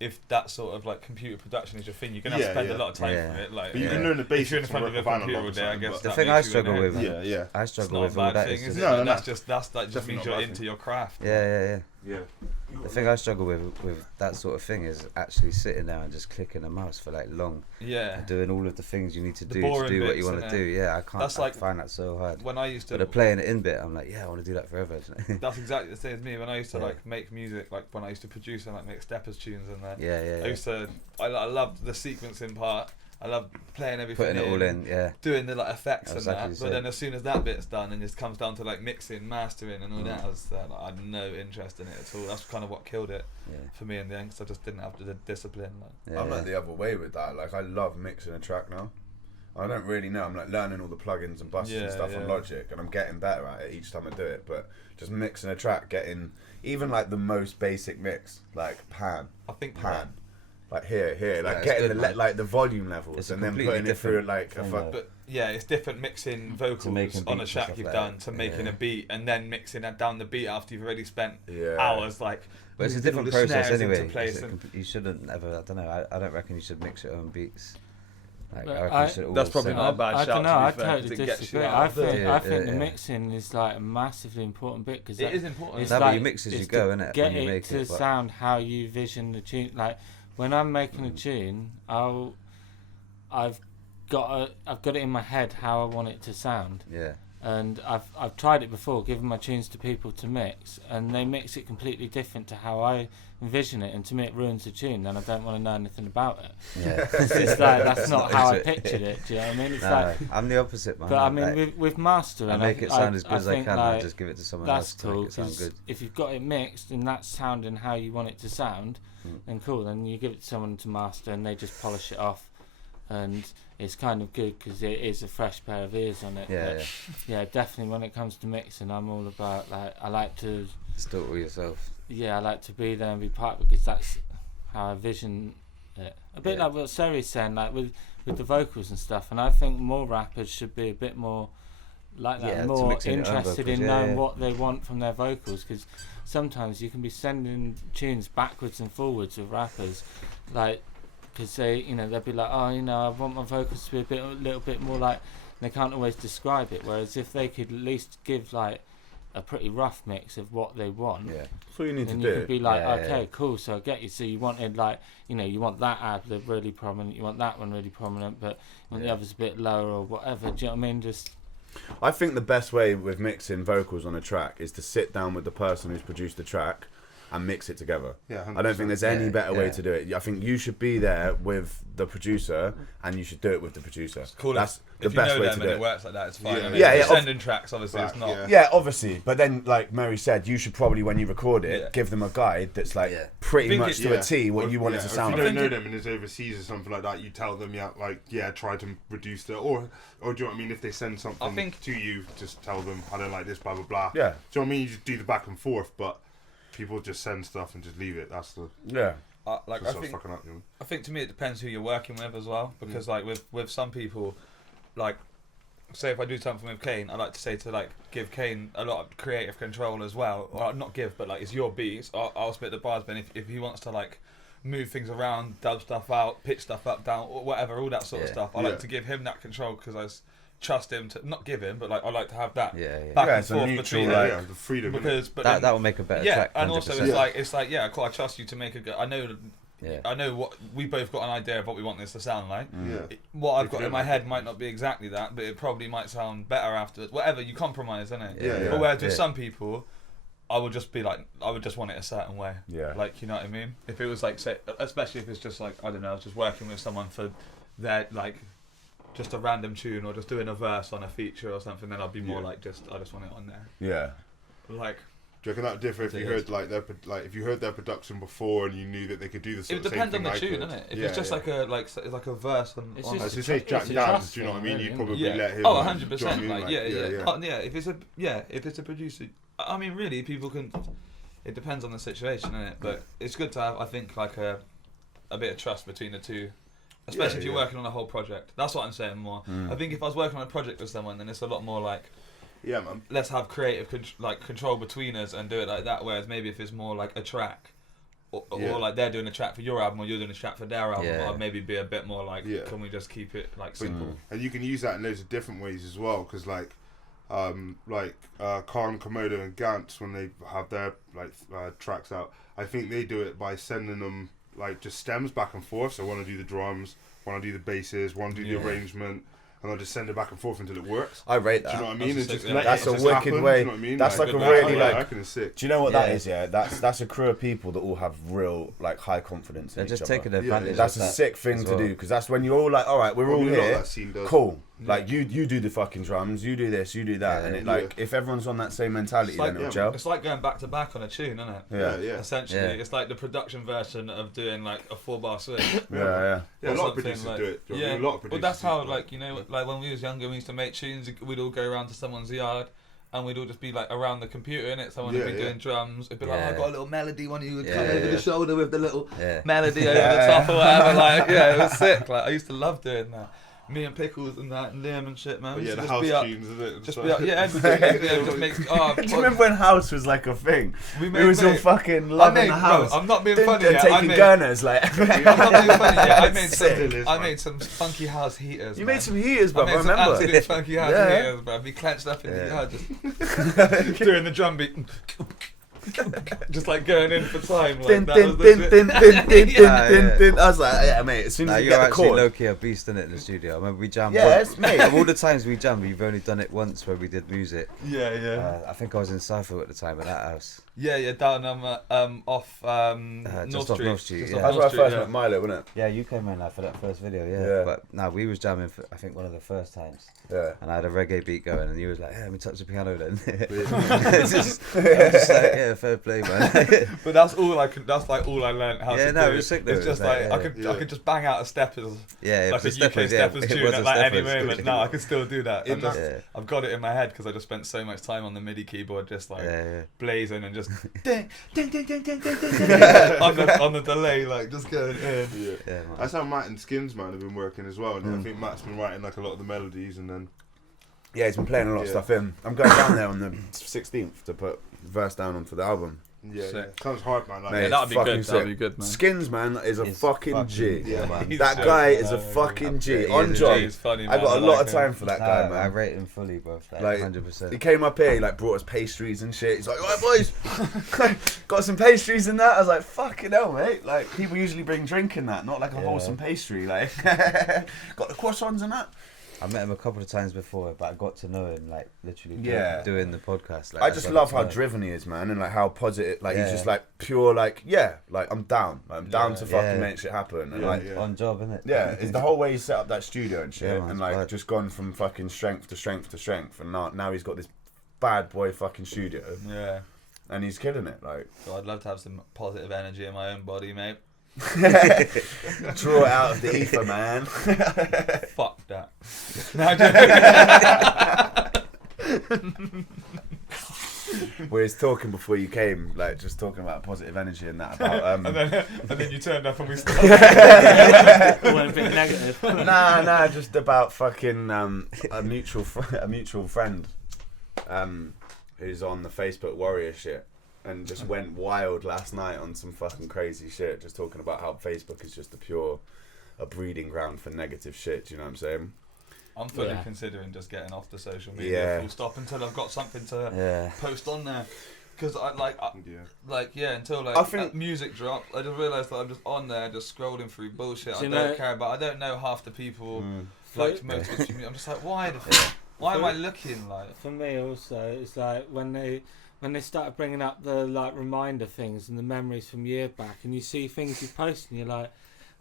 if that sort of like computer production is your thing, you're going to have to Yeah, spend yeah. a lot of time Yeah. for it. Like, But you Yeah. can learn the if you're in basics front and of work a a computer all band day, I or guess something. The that thing makes I you struggle in it. with, Yeah, yeah. I It's struggle not a with all bad that. thing, It's is just, it? No, And no, that's just that just Definitely means not you're bad into your craft. yeah. Yeah. The thing I struggle with that sort of thing is actually sitting there and just clicking a mouse for like long, Yeah. and doing all of the things you need to The do to boring do what bits, you want to innit? do. Yeah, I can't. That's I like- find that so hard. When I used But to, the playing it in bit, I'm like, yeah, I want to do that forever. that's exactly the same as me. When I used to Yeah. like make music, like when I used to produce and like make steppers tunes and that. yeah. I used to, I loved the sequencing part. I loved playing everything Putting it all in, yeah. doing the like effects and Exactly that. the But then same. as soon as that bit's done and it just comes down to like mixing, mastering and all that, I had no interest in it at all. That's kind of what killed it Yeah. for me in the end, because I just didn't have the discipline. Like. Yeah, I'm like the other way with that. Like I love mixing a track now. I don't really know. I'm like learning all the plugins and buttons and Yeah, stuff on yeah. Logic, and I'm getting better at it each time I do it. But just mixing a track, getting even like the most basic mix, like pan, I think like here, like it's getting good, the man. like the volume levels, It's a and then completely putting it through different like a thing, fuck. though. But yeah, it's different mixing vocals making on a beats and track stuff you've like done that. to making Yeah. a beat and then mixing it down the beat after you've already spent Yeah. hours like. But it's a putting different all the process snares into anyway. place It's a and- you shouldn't ever. I don't know. I don't reckon you should mix your own beats. Like, But I reckon I- you should always That's probably send not a it. bad I shout, don't know. to be I fair, 'cause totally it gets you disagree. out I of the- think Yeah, I think the yeah. mixing is like a massively important bit because It is important. It's No, but like, you mix as you it's go, to innit, Get when you it make to it, but- sound how you vision the tune. Like when I'm making a tune, I've got it in my head how I want it to sound. Yeah. And I've tried it before, giving my tunes to people to mix, and they mix it completely different to how I envision it, and to me it ruins the tune. Then I don't want to know anything about it. Yeah. It's just like that's not how I Is it? pictured it. Do you know what I mean? It's No, like, I'm the opposite, man. but I mean, Like, with mastering, I make it sound as good as I think, can, like, and just give it to someone that's else to cool. make it sound 'Cause good. if you've got it mixed and that's sounding how you want it to sound, then cool. Then you give it to someone to master, and they just polish it off, and it's kind of good because it is a fresh pair of ears on it. Yeah, But yeah, definitely. When it comes to mixing, I'm all about like I like to. Just do it all yourself. Yeah, I like to be there and be part of it because that's how I vision it. A bit Yeah. like what Sari's saying, like with the vocals and stuff. And I think more rappers should be a bit more like that, Yeah, to more mix in your own interested vocals, in yeah, knowing yeah. what they want from their vocals, because sometimes you can be sending tunes backwards and forwards with rappers, like, because they, you know, they'll be like, oh, you know, I want my vocals to be a little bit more like, and they can't always describe it, whereas if they could at least give like a pretty rough mix of what they want, Yeah. That's all you need then to you do. could be like, Yeah, okay, yeah. cool, so I get you. So you wanted like, you know, you want that ad-lib really prominent, you want that one really prominent, but you want the Yeah. others a bit lower or whatever. Do you know what I mean? Just I think the best way with mixing vocals on a track is to sit down with the person who's produced the track and mix it together. Yeah, I don't think there's any Yeah, better way yeah. to do it. I think you should be there with the producer and you should do it with the producer. Cool. That's the If you best know way them to and do it it. works like that, it's fine. Yeah, I mean, yeah, if yeah, you're sending tracks, obviously, it's Back, not. yeah. Yeah, obviously. But then, like Mary said, you should probably, when you record it, Yeah. give them a guide that's like Yeah. pretty Think much it- to Yeah. a T what Or- you want it yeah, to or sound if you like. don't know them and it's overseas or something like that, you tell them, try to reduce the, or do you know what I mean? If they send something think- to you, just tell them, I don't like this, blah, blah, blah. Yeah, Do you know what I mean? You just do the back and forth, but people just send stuff and just leave it. That's the, yeah. Like, that's what's fucking up, you know? I think to me it depends who you're working with as well, because like with some people, like say if I do something with Kane, I like to say to like give Kane a lot of creative control as well, or not give, but like it's your beats. I'll spit the bars, but if he wants to like move things around, dub stuff out, pitch stuff up, down, or whatever, all that sort of Yeah. stuff, I Yeah. like to give him that control because trust him to not give him, but like I like to have that Yeah, yeah. back Yeah, and it's a forth neutral, between like- Yeah, the freedom. innit? because but That then, that will make a better yeah, track. and also 100%. it's like yeah, cool. I trust you to make a good. Yeah. I know what we both got an idea of what we want this to sound like. Yeah. What I've If got you in don't my like head it. might not be exactly that, but it probably might sound better afterwards. Whatever, you compromise, innit? Yeah, yeah. But whereas with Yeah. some people, I would just be like, I would just want it a certain way. Yeah. Like, you know what I mean? If it was like, say, especially if it's just like, I don't know, I was just working with someone for their, like, just a random tune or just doing a verse on a feature or something, then I'd be more Yeah. like, I just want it on there. Yeah. Like, Do you reckon that would differ if It you is. heard if you heard their production before and you knew that they could do the sort it of same depends thing on the I tune, could? innit? If Yeah, it's just yeah. like a verse on, It's on just As a you say, tr- Jack it's a Dance, trust do you know what I thing, mean? You'd really, probably yeah. let him. Oh, do 100%. you know what I mean? Like, yeah. yeah. Yeah, if it's a producer, I mean, really, people can. It depends on the situation, innit? But it's good to have, I think, like a bit of trust between the two, especially if you're yeah. working on a whole project. That's what I'm saying more. Mm. I think if I was working on a project with someone, then it's a lot more like, Yeah, man. let's have creative control between us and do it like that. Whereas maybe if it's more like a track, Yeah. or like they're doing a track for your album or you're doing a track for their album, Yeah. I'd maybe be a bit more like, Yeah. can we just keep it like simple? And you can use that in loads of different ways as well, because Khan, Komodo and Gantz, when they have their tracks out, I think they do it by sending them like just stems back and forth. So want to do the drums, want to do the basses, want to do the Yeah. arrangement, and I'll just send it back and forth until it works. I rate Do you know that. what I mean? That's And just sick, let That's it a just wicked happen, way. Do you know what I mean? That's like a I really, like, I like- reckon it's sick. Do you know what that Yeah. is? Yeah, that's a crew of people that all have real like high confidence in They're each just other. taking advantage. That's of a that sick thing as to well. do, because that's when you're all like, all right, we're all Probably a lot of here. that scene does. Cool. Like you do the fucking drums, you do this, you do that, Yeah, and it yeah. like if everyone's on that same mentality, It's like, then it'll yeah, gel. It's like going back to back on a tune, isn't it? Yeah, yeah. Essentially, Yeah. it's like the production version of doing like a 4-bar swing. yeah. Yeah, a lot of something producers like- do it. Do you know what I Yeah, mean? A lot of well, producers. that's how do it. like, you know, like when we was younger, we used to make tunes. We'd all go around to someone's yard, and we'd all just be like around the computer, innit? Someone would Yeah, be yeah. doing drums. It'd be like, Yeah. oh, I got a little melody. One of you would Yeah, come over yeah. the shoulder with the little Yeah. melody over the top or whatever. Like, yeah, it was sick. Like, I used to love doing that. Me and Pickles and that, and Liam and shit, man. But We yeah, used the to house just be up. tunes, is it? Just be up, yeah, everything. Yeah, just makes. Oh, Do you remember when house was like a thing? we We was all mate, fucking I loving made, the house. bro, I'm not being Dun, funny. dun, Yeah, I taking made. gunners like. I'm not being funny. Yeah, I made Sick. some. I made some funky house heaters. You man. made some heaters, I bro. made I some remember. absolute funky house Yeah. heaters, bro. We clenched up in the Yeah. yard, just doing the drum beat, just like going in for time. Like, Din, that din, was the din, shit. din, din, din, Yeah, din, yeah. din. I was like, yeah, mate. As soon Nah, as you you're get the actually chord. low-key a beast in it in the studio. I remember we jammed. Yes, mate. Of all the times we jammed, we've only done it once where we did music. Yeah, yeah, I think I was in Cypher at the time at that house. yeah. Down off just North off Street. North Street, Just yeah. off That's North where I Street, first yeah. met Milo, wasn't it? Yeah, you came in like for that first video, yeah. Yeah. But no, we was jamming for I think one of the first times, Yeah. and I had a reggae beat going, and he was like, "Hey, let me touch the piano then." I'm just like, "Yeah, fair play, man." But that's all I can. That's like all I learned how Yeah, to no, do. it was sick though, It's it was just like, like I yeah. could just bang out a steppers, Yeah, like for a UK Steppers, yeah, steppers it tune was at a like any Steppers. moment. No, I can still do that. In And just- Yeah. I've got it in my head because I just spent so much time on the MIDI keyboard, just like Yeah, blazing and just ding, ding, ding, ding, ding, ding, ding, ding, on the delay, like just going in. Yeah. yeah, man. That's how Matt and Skins man have been working as well. And I think Matt's been writing like a lot of the melodies, and then Yeah, he's been playing a lot of stuff in. I'm going down there on the 16th to put verse down on for the album. Yeah. Sounds hard, man. Like, Mate, Yeah, that'd be fucking good. sick. That'd be good, man. Skins, man, is a fucking G. Yeah, man. That guy is a fucking G. On job. He's funny, I man. got a lot like of time for that guy, I man. rate him fully, bro. Like, 100%. He came up here, he like brought us pastries and shit. He's like, alright boys, got some pastries and that. I was like, fucking hell, mate. Like, people usually bring drink in that, not like a wholesome pastry. Like, got the croissants and that. I met him a couple of times before, but I got to know him like literally doing the podcast. Like, I just love how driven he is, man, and like how positive. Like he's just like pure, like like I'm down. Like, I'm down to fucking make shit happen. And like on job, innit? yeah, it's the whole way he set up that studio and shit, Yeah, man, and like bad. just gone from fucking strength to strength to strength, and now he's got this bad boy fucking studio, Yeah. and he's killing it. Like So I'd love to have some positive energy in my own body, mate. draw it out of the ether, man. Fuck that. We was talking before you came, like just talking about positive energy and that. About and then you turned up and we started. Went a bit negative. nah, just about fucking a mutual friend, who's on the Facebook warrior shit, and just went wild last night on some fucking crazy shit, just talking about how Facebook is just a breeding ground for negative shit. Do you know what I'm saying? I'm fully Yeah. considering just getting off the social media full stop until I've got something to post on there. Because until I think- that music dropped, I just realised that I'm just on there, just scrolling through bullshit Do I you don't know- care about. I don't know half the people For- most of the I'm just like, why am I looking like? For me also, it's like when they started bringing up the like reminder things and the memories from year back, and you see things you post and you're like,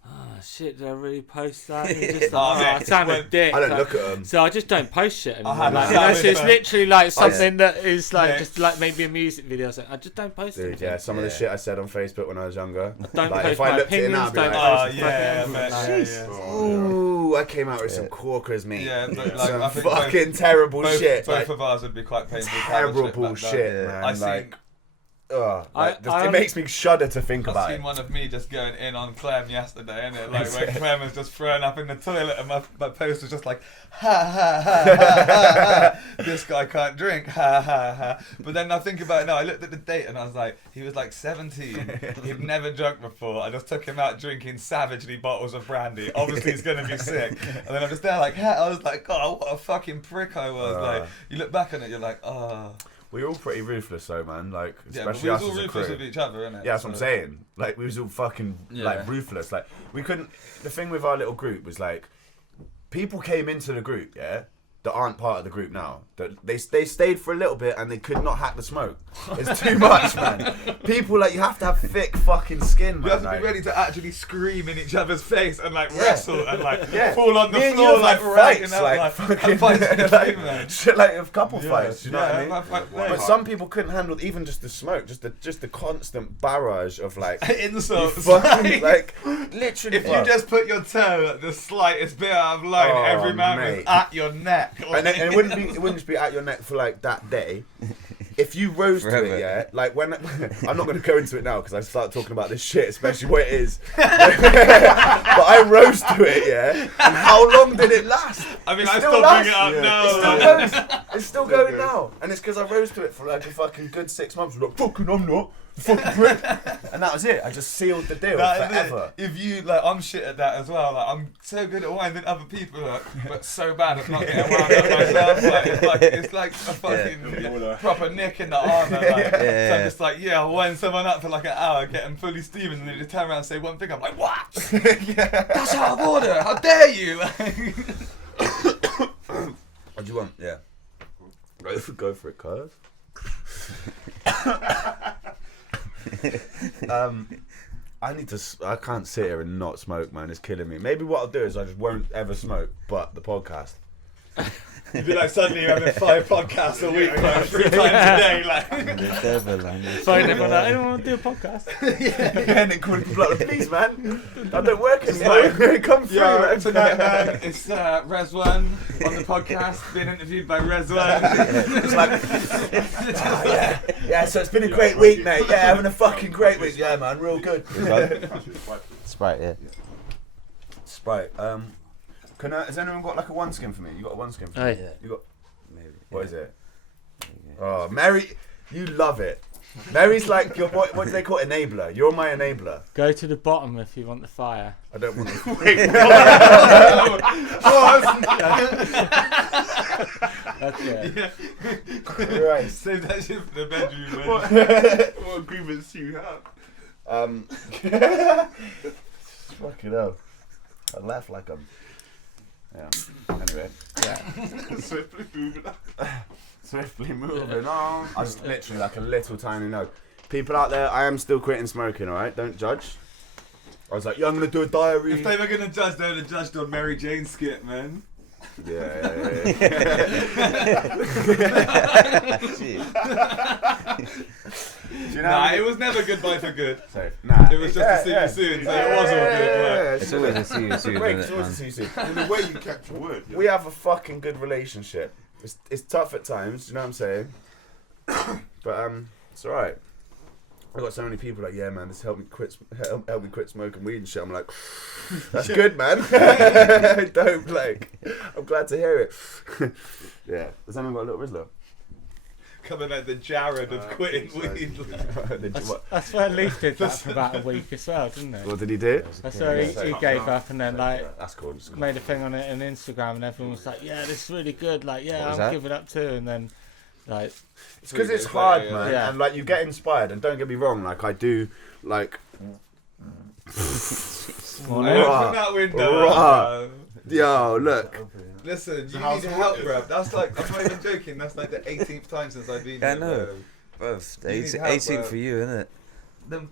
oh shit, did I really post that? And you're just like, oh, I sound a dick. I don't Like, look at them. so I just don't post shit anymore. had Like, that you know, with so it's her. literally like something that is like Yeah. just like maybe a music video or something. I just don't post Dude, it. yeah, some of the shit I said on Facebook when I was younger. Don't like, post if I my looked at it opinions, now, I'd be don't like, Oh post yeah, fucking man, everything. yeah. ooh, I came out with some corkers, mate. Yeah, but like, Some I think fucking terrible both, shit. Both like, of ours would be quite painful. terrible shit, man. I seen. like, it I makes me shudder to think I've about seen it. one of me just going in on Clem yesterday, innit? Like when Clem was just thrown up in the toilet and my post was just like, ha ha ha ha ha ha, this guy can't drink, ha ha ha. But then I think about it now, I looked at the date and I was like, he was like 17, he'd never drunk before, I just took him out drinking savagely bottles of brandy, obviously he's going to be sick. And then I'm just there like, I was like, God, what a fucking prick I was. Like, you look back on it, you're like, oh. We're all pretty ruthless though, man. Like, Yeah, but especially we was us all as a ruthless crew. with each other, innit? Yeah, that's what I'm saying. Like, we was all fucking Yeah. like ruthless. Like, we couldn't. The thing with our little group was like, people came into the group, yeah, that aren't part of the group now. That they stayed for a little bit and they could not hack the smoke. It's too much, man. People like you have to have thick fucking skin, man. You have to like, be ready to actually scream in each other's face and like wrestle and like fall on the Me and floor you like have right fights, and like fucking fights in the like, game, man. shit, like a couple fights. You know what I mean? I've had But fights. some people couldn't handle even just the smoke, just the constant barrage of like Insults. fucking like literally. If you just put your toe at the slightest bit out of line, Oh, every man was mate. at your neck. and it wouldn't just be at your neck for like that day. If you rose to Forever. it, yeah, like when I'm not going to go into it now because I start talking about this shit, especially what it is. But I rose to it, yeah. And how long did it last? I mean, It I still still bring it lasts. up now. It still like- goes. It's still going now, and it's because I rose to it for like a fucking good 6 months. Like fucking, I'm not the fucking prick, and that was it. I just sealed the deal That is it. forever. If you like, I'm shit at that as well. Like, I'm so good at winding other people up, but so bad at not getting wound up myself. Like, it's like a fucking proper nick in the armour. Like, so I'm just like, I'll wind someone up for like an hour, get them fully steaming, and then they turn around and say one thing. I'm like, what? That's out of order. How dare you? What do you want? Yeah. Go for it, cuz. I can't sit here and not smoke, man. It's killing me. Maybe what I'll do is I just won't ever smoke, but the podcast. You'd be like, suddenly you're having 5 podcasts a week, like 3 times a day, like. The devil, man. Phone everyone like, anyone want to do a podcast? And then calling people like, please, man. I don't work anymore. Come through. Yeah, man. tonight, man, it's Rezwan on the podcast, being interviewed by Rezwan. It's like, yeah. So it's been a great week, mate. Yeah, having a fucking great week. Yeah, man, real good. Sprite, yeah. Sprite. Has anyone got like a one skin for me? You got a one skin for me? Oh, yeah. You got. Maybe. What is it? Oh, Mary, you love it. Mary's like your boy. What do they call it? Enabler? You're my enabler. Go to the bottom if you want the fire. I don't want to. That's it. Christ. Save that shit for the bedroom, man. What agreements do you have? Fucking hell. I laugh like I'm. Yeah. Anyway. Yeah. Swiftly moving up. Swiftly moving on. I was literally like a little tiny nug. People out there, I am still quitting smoking, alright? Don't judge. I was like, yeah, I'm going to do a diary. If they were going to judge, they would have judged on Mary Jane skit, man. Yeah. Nah, it was never goodbye for good. So, nah. It was just to see you soon, so it was all good. It's always a see you soon, Wait, isn't it's it, always man? a see you soon. In the way you kept your word. We have a fucking good relationship. It's tough at times, you know what I'm saying? But it's alright. I got so many people like, yeah, man, this helped me quit smoking weed and shit. I'm like, that's good, man. Dope, like, I'm glad to hear it. Yeah. Has anyone got a little Rizzler? Coming like the Jared of quitting weed. That's where Leaf did that for about a week as well, didn't it? What did he do? That's where he gave up and then like That's cool. That's cool. made a thing on it on Instagram and everyone was like, yeah, this is really good. Like, yeah, What was I'm that? giving up too. And then like, It's because it's hard, Yeah. man. Yeah. And like, you get inspired. And don't get me wrong, like, I do, like, morning. Open that window. Rah. Yo, look. Listen, you how's need it help, working? bruv. That's like, I'm not even joking. That's like the 18th time since I've been Yeah, I here, know. bro. Bruv, You need 18 help, bro. for you, innit?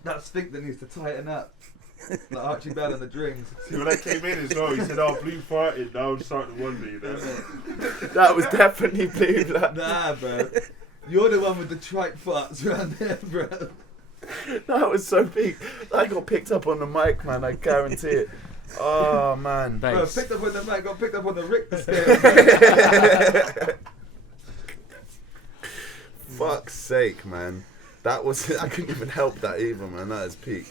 That sphincter needs to tighten up. Like Archie Bell and the drinks. See, when I came in as well, he said, oh, blue farted. Now I'm starting to wonder, you know. That was definitely blue. Like, Nah, bro. You're the one with the trike farts around there, bro. that was so big. I got picked up on the mic, man. I guarantee it. Oh, man. Bro, Bass. picked up on the mic, got picked up on the Richter scale. Fuck's sake, man. That was. I couldn't even help that either, man. That is peak.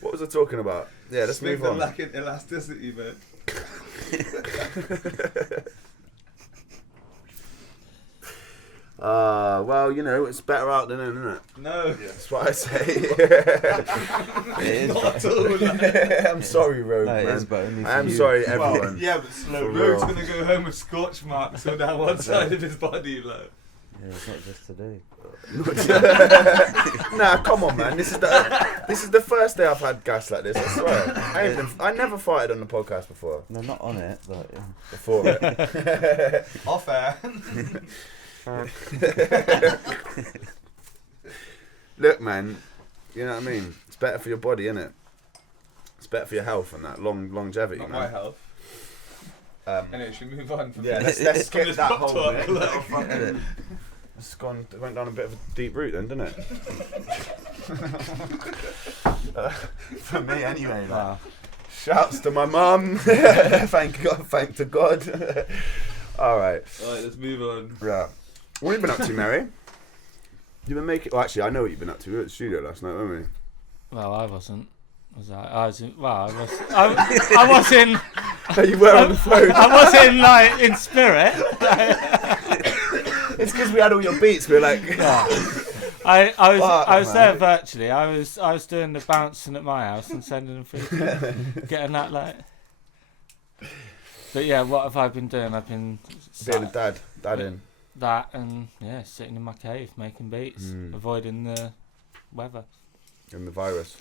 What was I talking about? Yeah, let's move Sphincter on. lacking elasticity, man. Well, you know, it's better out than in, isn't it? No. That's what I say. It is, Not but at all, like. I'm sorry, Rogue, no, it man. is, but only I am for you. sorry, Well, everyone. yeah, but slow. For Rogue's real. gonna go home with scorch marks on that one side of his body, like. Yeah, it's not just today. Nah, come on, man. This is the first day I've had gas like this. I swear. I never farted on the podcast before. No, not on it, but yeah. Before it. Off air. Look, man. You know what I mean? It's better for your body, innit? It's better for your health and that longevity, Not man. my health. Anyway, should we move on from Yeah, this? let's skip This that pop whole talk, bit. like. It went down a bit of a deep route then, didn't it? For me, anyway. Like. Shouts to my mum. Thank God. Thank to God. All right. Alright, let's move on. Yeah. What have you been up to, Mary? You've been making. Well, actually, I know what you've been up to. We were at the studio last night, weren't we? Well, I wasn't. Was I? I was in. Well, I was. I was in. You were on the phone. I was in like in spirit. It's because we had all your beats. We were like, I was Fuck, there man. virtually. I was doing the bouncing at my house and sending them through, getting that like. But yeah, what have I been doing? I've been being a dad in. that and yeah, sitting in my cave making beats, Mm. avoiding the weather. And the virus.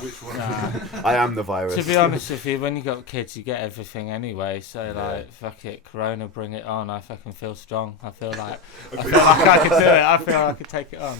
Which one? Nah. I am the virus. To be honest with you, when you got kids, you get everything anyway. So like, fuck it, Corona, bring it on. I fucking feel strong. I feel like I could do it. I feel like I could take it on.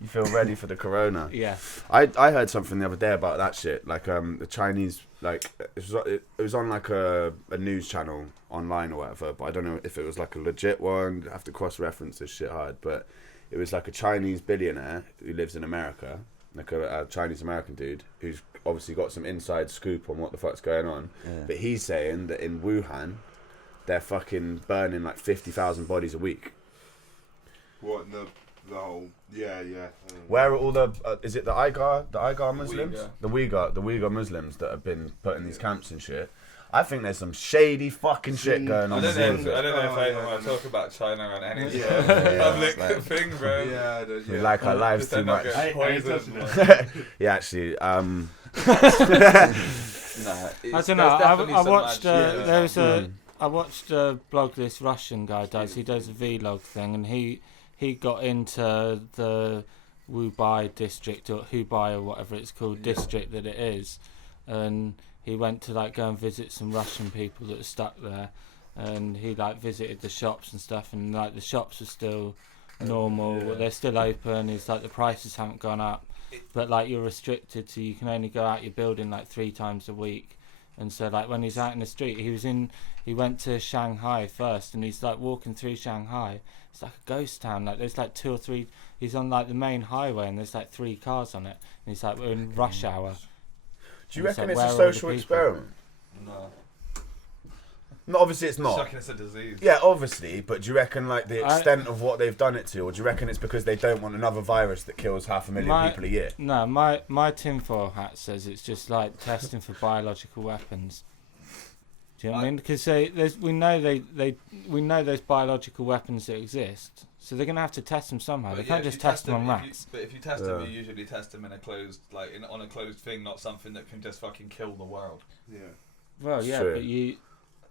You feel ready for the corona. Yeah. I heard something the other day about that shit. Like the Chinese, like it was on like a news channel online or whatever. But I don't know if it was like a legit one. I have to cross reference this shit hard. But it was like a Chinese billionaire who lives in America, like a Chinese American dude who's obviously got some inside scoop on what the fuck's going on. Yeah. But he's saying that in Wuhan, they're fucking burning like 50,000 bodies a week. What, the whole... Yeah. Where are all the is it the Uyghur Muslims? Uyghur. The Uyghur Muslims that have been put in these camps and shit. I think there's some shady fucking shit going on. I don't know if I yeah, want to talk about China on any Yeah. public Like- thing, bro. Yeah, We like our lives Just too end up much. getting I ain't poisoned. touching it. Yeah, actually, Nah, I don't know. I watched. There was Mm. a. I watched a blog this Russian guy does. He does a vlog thing, and he got into the Hubei district or Hubei or whatever it's called district that it is, and he went to like go and visit some Russian people that are stuck there, and he like visited the shops and stuff, and like the shops are still normal. Yeah. They're still open. It's like the prices haven't gone up, but like you're restricted, so you can only go out your building like 3 times a week. And so like when he's out in the street, he went to Shanghai first, and he's like walking through Shanghai. It's like a ghost town. Like there's like 2 or 3. He's on like the main highway, and there's like 3 cars on it. And he's like, we're in rush hour. do you And reckon like, it's a where are all the social people? experiment? No. No, obviously it's not. Shocking, it's a disease. Yeah, obviously, but do you reckon like the I- extent of what they've done it to, or do you reckon it's because they don't want another virus that kills 500,000 people a year? No, my tinfoil hat says it's just like testing for biological weapons. Do you know what I mean? Because we know there's biological weapons that exist, so they're gonna have to test them somehow. They But can't yeah, just if you test them on rats. But if you test them, Yeah. you usually test them in a closed, on a closed thing, not something that can just fucking kill the world. Yeah. Well, yeah, True. but you.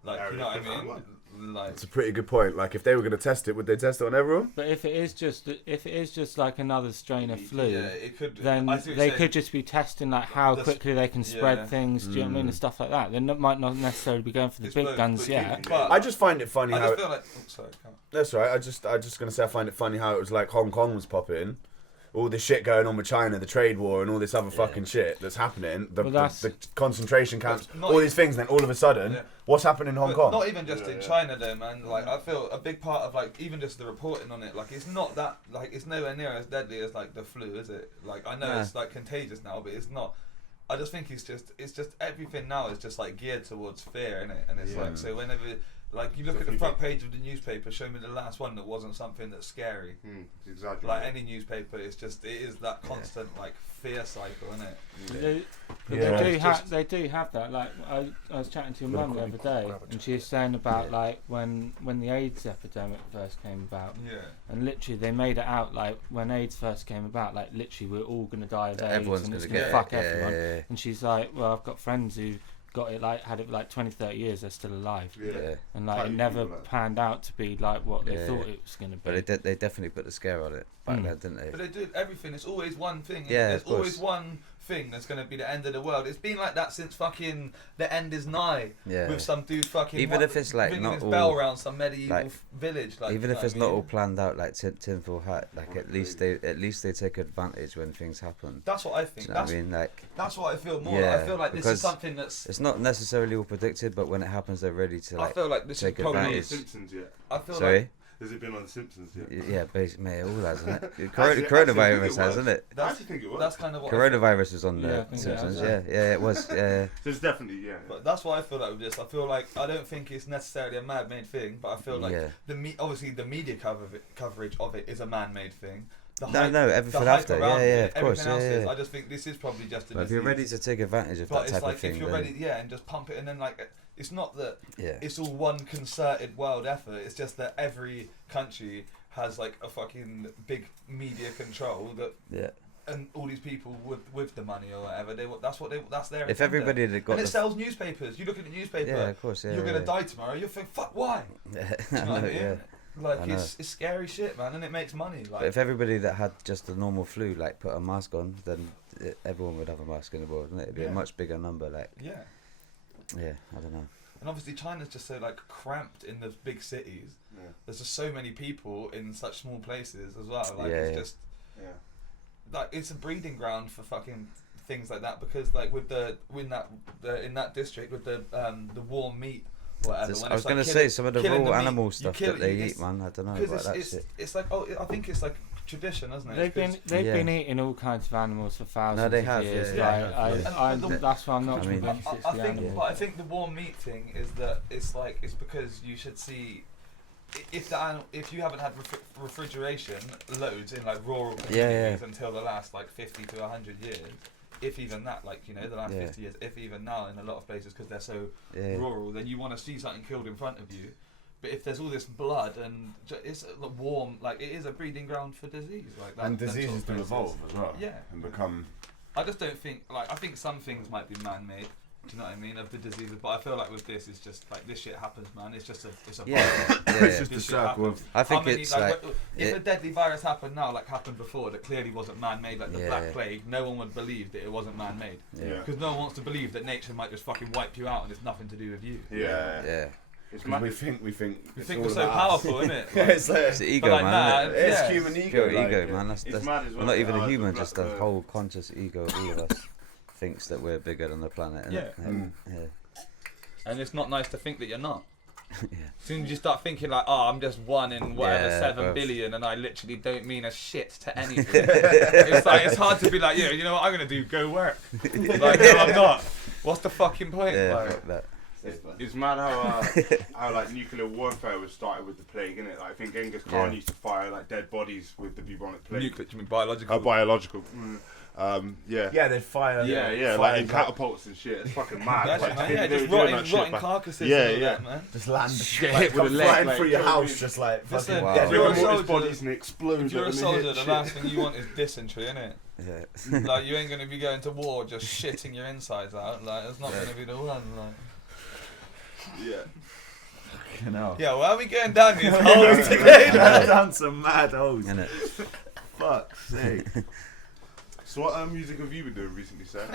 Like, you know what I Area mean? Like, It's a pretty good point. Like, if they were going to test it, would they test it on everyone? But if it is just like another strain of flu, yeah, it could. then I see what they you're could just be testing like how That's- quickly they can spread yeah. things. Do you know what I mean, and stuff like that. They might not necessarily be going for the It's big both, guns but yet. you- but I just find it funny I how. just feel like. Oh, sorry. Come on. That's right. I just going to say I find it funny how it was like Hong Kong was popping. All this shit going on with China, the trade war, and all this other fucking shit that's happening. Well, that's- the concentration camps, But not all these things. Then all of a sudden, Yeah. what's happening in Hong But Kong? not even just Yeah, in yeah. China though, man. Like I feel a big part of like even just the reporting on it, like it's not that like it's nowhere near as deadly as like the flu, is it? Like I know Nah. it's like contagious now, but it's not. I just think it's just everything now is just like geared towards fear, innit? And it's Yeah. like so whenever like you look So at the if you front page of the newspaper, show me the last one that wasn't something that's scary. It's exaggerated. Like any newspaper, it is that constant like fear cycle, innit? They, but Yeah. they do have that. Like I was chatting to your mum the other day, and she was saying about like when the AIDS epidemic first came about, Yeah. and literally they made it out like when AIDS first came about, like literally we're all gonna die of AIDS, Everyone's and it's gonna gonna get fuck it. everyone. Yeah. And she's like, well, I've got friends who got it like had it for like 20-30 years, they're still alive, Yeah. and like Quite it a never people, like- panned out to be like what they Yeah. thought it was gonna be. But they definitely put the scare on it back Mm. then, didn't they? But they do everything. It's always one thing. Yeah, There's of course. always one thing that's going to be the end of the world. It's been like that since fucking the end is nigh. Yeah. With some dude fucking. Even if it's, like, ringing not his all, bell around some medieval like, village. Like, Even you if know it's what I not mean? all planned out like tinfoil hat, like at least they take advantage when things happen. That's what I Do think. you know what That's I mean? Like that's what I feel more. Yeah, I feel like this because is something that's. it's not necessarily all predicted, but when it happens, they're ready to I like. feel like this is take probably. On the advantage. Simpsons yet? I feel Sorry. like Has it been on the Simpsons yet? Yeah, basically, mate, it all has, isn't it? Actually, Coronavirus I think it has, was. isn't it? I that's actually think it was. that's kind of what. Coronavirus is on Yeah, I the think it Simpsons. has. Yeah, it was. Yeah. So it's definitely, yeah. But that's what I feel like with this. I feel like I don't think it's necessarily a man-made thing, but I feel like Yeah. obviously the media coverage of it is a man-made thing. The No, hype- no, the everything hype after. around Yeah, yeah, it, of course. everything else Yeah, is. yeah. I just think this is probably just a But if you're ready disease. to take advantage of But that it's type like of thing, if you're then ready, yeah, and just pump it, and then like it's not that yeah. it's all one concerted world effort. It's just that every country has like a fucking big media control that, Yeah. and all these people with the money or whatever. That's their. If agenda. everybody had got and it the sells newspapers. You look at the newspaper. yeah, of course, yeah. you're gonna yeah. die tomorrow. You'll think, fuck, why? Yeah, Do you know I what I know, mean? yeah. Like I know. it's scary shit, man, and it makes money. But Like if everybody that had just a normal flu like put a mask on, then everyone would have a mask in the world, wouldn't it? It'd be Yeah. a much bigger number. Like, yeah, yeah, I don't know. and obviously China's just so like cramped in the big cities. Yeah. There's just so many people in such small places as well. Like Yeah, it's yeah. just Yeah. like it's a breeding ground for fucking things like that because like with in that district with the warm meat or whatever. Just- when I was it's, like, gonna killing- say some of the killing raw meat, animal you stuff kill that it, they it's- eat, man. I don't know Because about that it's shit. it's like I think it's like tradition, isn't it? They've been 'Cause- they've Yeah. been eating all kinds of animals for thousands they of have, years. yeah, Like, yeah. I, And the- that's why I'm not I mean- convinced it's I the think, animals. but I think the warm meat thing is that it's because you should see if you haven't had refrigeration loads in like rural communities Yeah, yeah. until the last like 50 to 100 years, if even that, like, you know, the last 50 years, if even now in a lot of places, because they're so rural, then you want to see something killed in front of you. But if there's all this blood and it's warm, like, it is a breeding ground for disease. Like that, and diseases do evolve as well. Yeah. And become... I just don't think, like, I think some things might be man-made. Do you know what I mean? Of the diseases, but I feel like with this, it's just like this shit happens, man. It's just a virus. It's just a circle of. I think it's like if a deadly virus happened now, like happened before, that clearly wasn't man-made, like the Black Plague, no one would believe that it wasn't man-made. Because no one wants to believe that nature might just fucking wipe you out and it's nothing to do with you. We think we're so powerful, isn't it? Like, it's the ego, like man. It's human ego. Ego, man. That's mad as well. not even a human, just the whole conscious ego of all of us thinks that we're bigger than the planet. And it's not nice to think that you're not. As soon as you start thinking like, oh, I'm just one in whatever 7 billion, and I literally don't mean a shit to anything. It's like it's hard to be like, you know what I'm gonna do? Go work. Like, no, I'm not. What's the fucking point? It's mad how like nuclear warfare was started with the plague, innit? Like, I think Genghis Khan used to fire like dead bodies with the bubonic plague. Nuclear, you mean biological? Biological. Yeah, they'd fire. Like in catapults and shit. It's fucking mad. Just rotting carcasses. Man. Just land get hit with a leg flying through your house, just like fucking. Wow. You're a soldier, bodies and explode. If you're a soldier, the last thing you want is dysentery, innit? Yeah. Like, you ain't gonna be going to war just shitting your insides out. Like, it's not gonna be the one. Like. Fucking hell. Yeah, why are we going down these holes today? Down some mad holes. Fuck's sake. So what music have you been doing recently, Sam?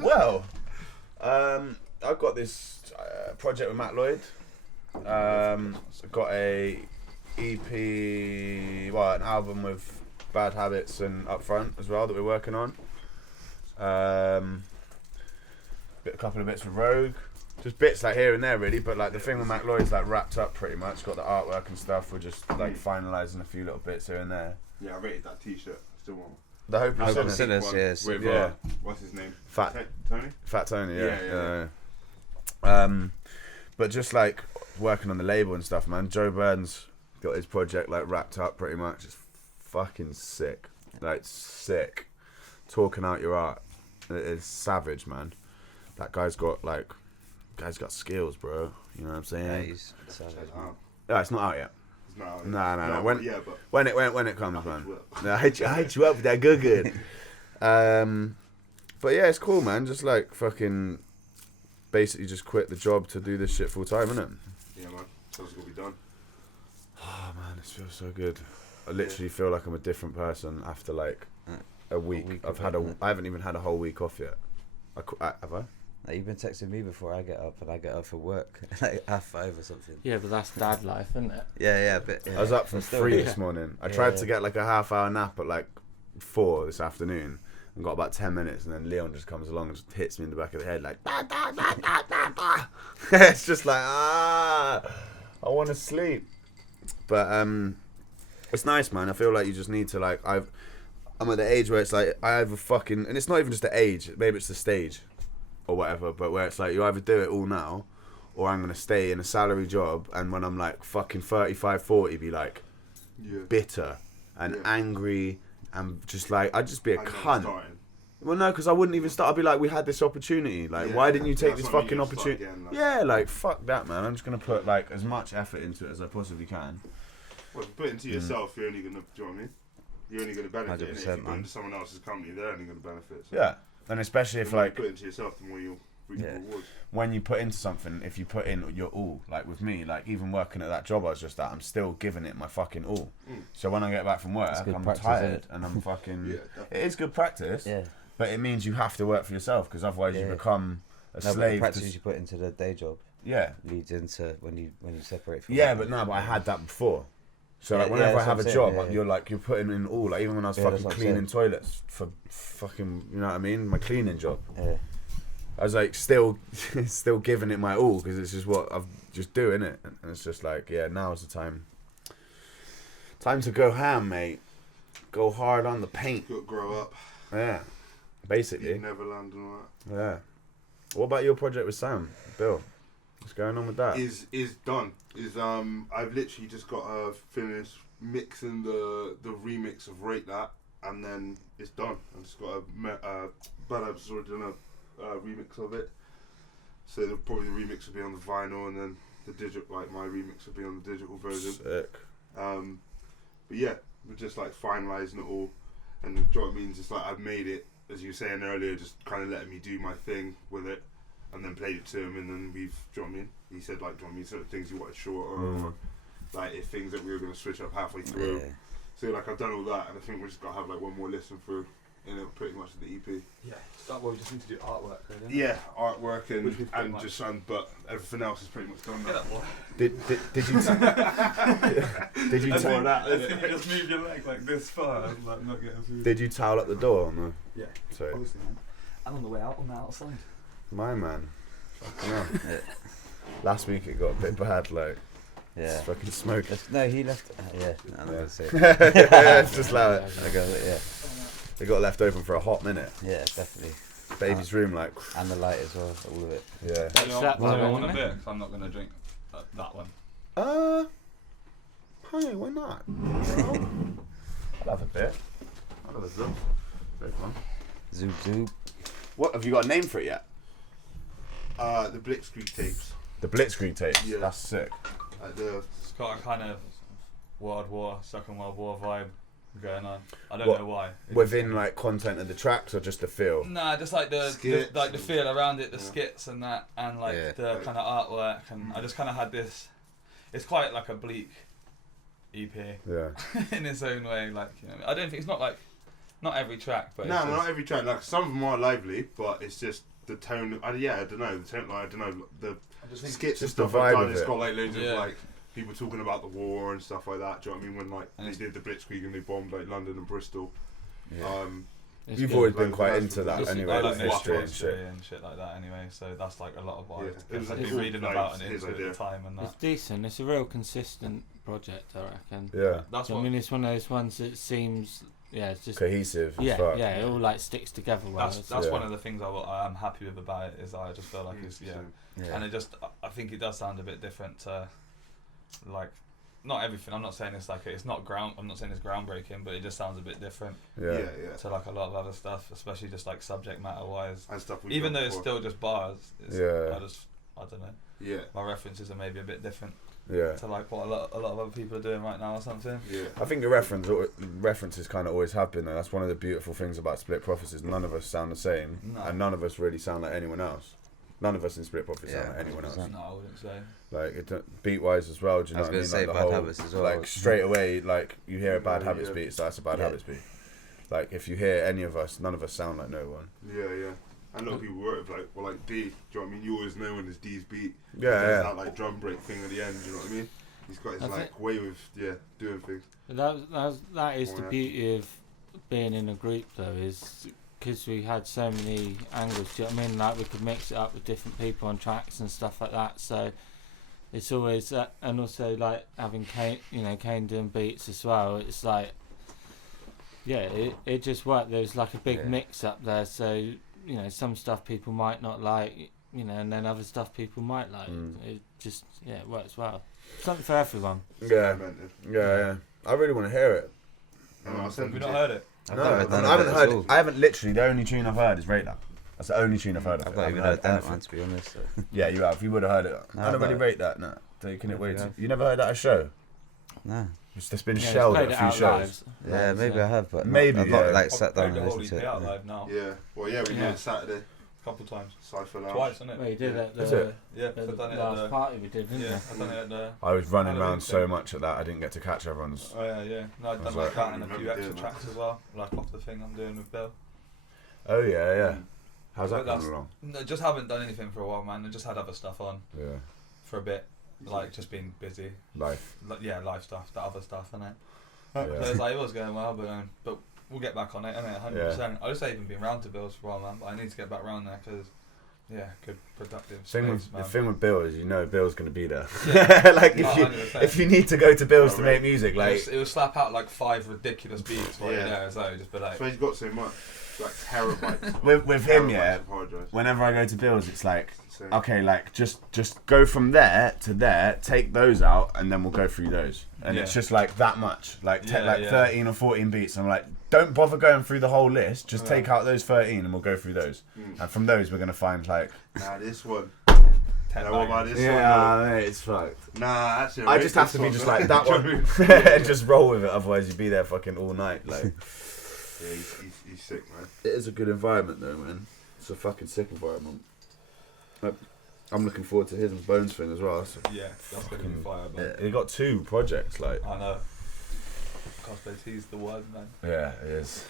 Well, I've got this project with Matt Lloyd. I've got a EP, an album with Badhabitz and Upfront as well that we're working on. A couple of bits with Rogue. Just bits like here and there really, but like the thing with Matt Lloyd's like wrapped up pretty much. Got the artwork and stuff. We're just like finalising a few little bits here and there. Yeah, I rated that T-shirt. Still want one. The Hope of Sinners, yes. With, what's his name? Tony? Fat Tony, yeah. But just like working on the label and stuff, man. Joe Burns got his project like wrapped up pretty much. It's fucking sick. Like, sick. Talking out your art. It's savage, man. That guy's got skills, bro. You know what I'm saying? Yeah, he's savage, man. No, it's not out yet. No. When it comes, man. I hit you up with that good. But yeah, it's cool, man. Just like fucking basically just quit the job to do this shit full time, innit? Yeah, man. So it's gonna be done. Oh man, this feels so good. I literally feel like I'm a different person after like a week. I haven't even had a whole week off yet. Have I? Like, you've been texting me before I get up, and I get up for work, like 5:30 or something. Yeah, but that's dad life, isn't it? Yeah, but I was up from 3 this morning. I tried to get like a half-hour nap at like 4 this afternoon, and got about 10 minutes, and then Leon just comes along and just hits me in the back of the head like, it's just like, I want to sleep. But it's nice, man. I feel like you just need to like, I'm at the age where it's like I have a fucking, and it's not even just the age, maybe it's the stage or whatever, but where it's like you either do it all now or I'm going to stay in a salary job, and when I'm like fucking 35, 40 be like bitter and angry and just like, I'd just be a cunt. Well, no, because I wouldn't even start. I'd be like, we had this opportunity. Like, why didn't you take this fucking opportunity? Like, fuck that, man. I'm just going to put like as much effort into it as I possibly can. Well, if you put it into yourself, you're only going to, do you know what I mean? You're only going to benefit. If you put it into someone else's company, they're only going to benefit. So. Yeah. And especially if like you put it into yourself, the more you'll reap the rewards. When you put into something, if you put in your all, like with me, like even working at that job I was just at, I'm still giving it my fucking all. So when I get back from work, I'm tired and I'm fucking. It is good practice. Yeah. But it means you have to work for yourself, because otherwise you become a slave. The practice you put into the day job. Yeah. Leads into when you separate from. Yeah, but I had that before. So like whenever I have a job, you're putting in all. Like even when I was fucking cleaning toilets for fucking, you know what I mean, my cleaning job. Yeah. I was like still giving it my all, because it's just what I'm just doing it, and it's just like now's the time. Time to go ham, mate. Go hard on the paint. Got to grow up. Yeah. Basically. Neverland and all that. Yeah. What about your project with Sam, Bill? What's going on with that? Is done. I've literally just got to finish mixing the remix of Rate That. and then it's done. I've just got Badhabitz already done a remix of it. So probably the remix will be on the vinyl, and then the digital, like my remix will be on the digital version. Sick. But yeah, we're just like finalising it all, and do you know what I mean? Just like I've made it, as you were saying earlier, just kind of letting me do my thing with it, and then played it to him, and then we've, do you know what I mean? He said like, do you know what I mean? Certain things he wanted shorter, or like if things that we were going to switch up halfway through. Yeah. So like I've done all that, and I think we're just got to have like one more listen through, you know, pretty much the EP. Yeah. So we just need to do artwork, really. Yeah, artwork Which we've pretty and much- just but everything else is pretty much done now. Did you did you More of that, You innit? just move your leg like this far, and, like not getting through. did you towel up the door on the? Yeah. Sorry, Obviously, man. And on the way out, on the outside. my man. Fucking hell. Yeah. Last week it got a bit bad, like Yeah. it's fucking smoking. No, he left. Yeah, I'm not Yeah. gonna say it. Yeah, it's just like I go, yeah, it got left open for a hot minute. yeah, definitely. Baby's room, like And the light as well, all of it. yeah. That's that I one, want a isn't bit, it? because I'm not going to drink that one. Hey, why not? I'll have a bit. I'll have a zoom. Very fun. Zoop zoop. What have you got a name for it yet? The Blitzkrieg tapes. The Blitzkrieg tape. Yeah. That's sick. It's got a kind of Second World War vibe going on. I don't What? know why. Within like content of the tracks or just the feel? Nah, just like the Skits like the and- feel around it, the yeah. skits and that, and like Yeah. the kind of artwork, and I just kind of had this. It's quite like a bleak EP Yeah. in its own way. Like, you know, I don't think it's not like not every track, but No, it's just, not every track. Like some of them are lively, but it's just the tone. I don't know. The tone. Like, I don't know. The I just think skits and just the stuff like vibe that. of It's it. got like loads of Yeah. like people talking about the war and stuff like that. Do you know what I mean? When like And they it's- did the Blitzkrieg and they bombed like London and Bristol. Yeah. It's You've good. always been Like, quite that's into what- that Just- anyway, I like like history and history shit. and shit like that anyway. So that's like a lot of what Yeah, I it was I've like been reading about and his into at idea. the time and that. It's decent. It's a real consistent project, I reckon. Yeah. That's I what. mean, it's one of those ones that seems, it's just Cohesive. as yeah, fuck. yeah, it all like sticks together well. That's Yeah. one of the things I'm happy with about it is I just feel like it's So, Yeah. and it just I think it does sound a bit different to like not everything. I'm not saying it's like it's not I'm not saying it's groundbreaking, but it just sounds a bit different Yeah. yeah. to like a lot of other stuff, especially just like subject matter wise. And stuff we've Even done though it's before. still just bars, it's, Yeah. I don't know. Yeah. My references are maybe a bit different Yeah. to like what a lot of other people are doing right now or something. Yeah. I think the references kind of always have been there. That's one of the beautiful things about Split Profits is none of us sound the same, No. and none of us really sound like anyone else. None of us in Split Profits sound Yeah, like anyone else. 100%. No, I wouldn't say. Like beat wise as well. Do you I know was what I mean? gonna Like say the Bad whole, Habits as well. like straight away, like you hear a Bad Yeah, Habits yeah. beat, so that's a Bad Yeah. Habits beat. Like if you hear any of us, none of us sound like no one. Yeah. And a lot of people work with like D. Do you know what I mean? You always know when it's D's beat. Yeah, There's yeah. that like drum break thing at the end. Do you know what I mean? He's got his I like way with doing things. That is the Yeah. beauty of being in a group, though, is because we had so many angles. Do you know what I mean? Like we could mix it up with different people on tracks and stuff like that. So it's always that, and also like having Kane doing beats as well. It's like, it just worked. There was like a big Yeah. mix up there. So some stuff people might not like, and then other stuff people might like. Mm. It just it works well. Something for everyone. Yeah, Invented. yeah. I really want to hear it. And I'll send Have you it not to heard it? I've No, not I heard none haven't of it heard. at all. I haven't literally. The only tune I've heard is Rate That. That's the only tune I've heard of I've it. not I even haven't heard that anything. one, to be honest. So. Yeah, you have. You would have heard it. No, I don't I've really not. rate that. No, taking it way Maybe I too. have. You never heard that at a show? No. It's just been Yeah, shelled played at it a few out shows. live. Yeah, Live, maybe I have, but Maybe, I've not yeah. like I've sat played down the and whole listened EP to it. out Yeah. live now. Yeah. Well, yeah, we Yeah. did it Saturday. A couple times. Cypher Lounge. Twice, isn't it? Well, you did at Is the, it? Yeah, the I've done it at last the. party we did, didn't Yeah, you? I've done it at the. I was running Halloween around so thing. much at that I didn't get to catch everyone's. Oh yeah. No, I've I done was like like, that and a I few remember extra doing tracks as well, like off the thing I'm doing with Bill. Oh yeah. How's that But that's- coming along? No, just haven't done anything for a while, man. I just had other stuff on Yeah, for a bit, like just been busy. life. Like, yeah, life stuff, that other stuff, innit? Yeah. So it's like it was going well, but we'll get back on it, innit? 100%. I just haven't been round to Bill's for a while, man. But I need to get back round there because, yeah, good productive Thing space, with, man. the thing with Bill is Bill's gonna be there. Yeah. Like No, if you 100%. if you need to go to Bill's Oh, to right. make music, like it will slap out like 5 ridiculous beats while you're Yeah. there, so just be like, So he's got so much. like terabytes. With him, yeah. Of hard drives. Whenever I go to Bill's, it's like, Insane. okay, like just go from there to there, take those out, and then we'll go through those. And it's just like that much, like 13 or 14 beats. And I'm like, don't bother going through the whole list. Just take out those 13, and we'll go through those. And from those, we're gonna find like. Nah, this one. 10 What about this one? Yeah, mate, it's fucked. Nah, actually. I just have to be just like that one, and just roll with it. Otherwise, you'd be there fucking all night. Like, Yeah, he's sick, man. it is a good environment, though, man. It's a fucking sick environment. I'm looking forward to his and Bones thing as well. So Yeah, that's gonna be fire, man. he got 2 projects, like. I know. Crossbow T's the word, man. Yeah, it is.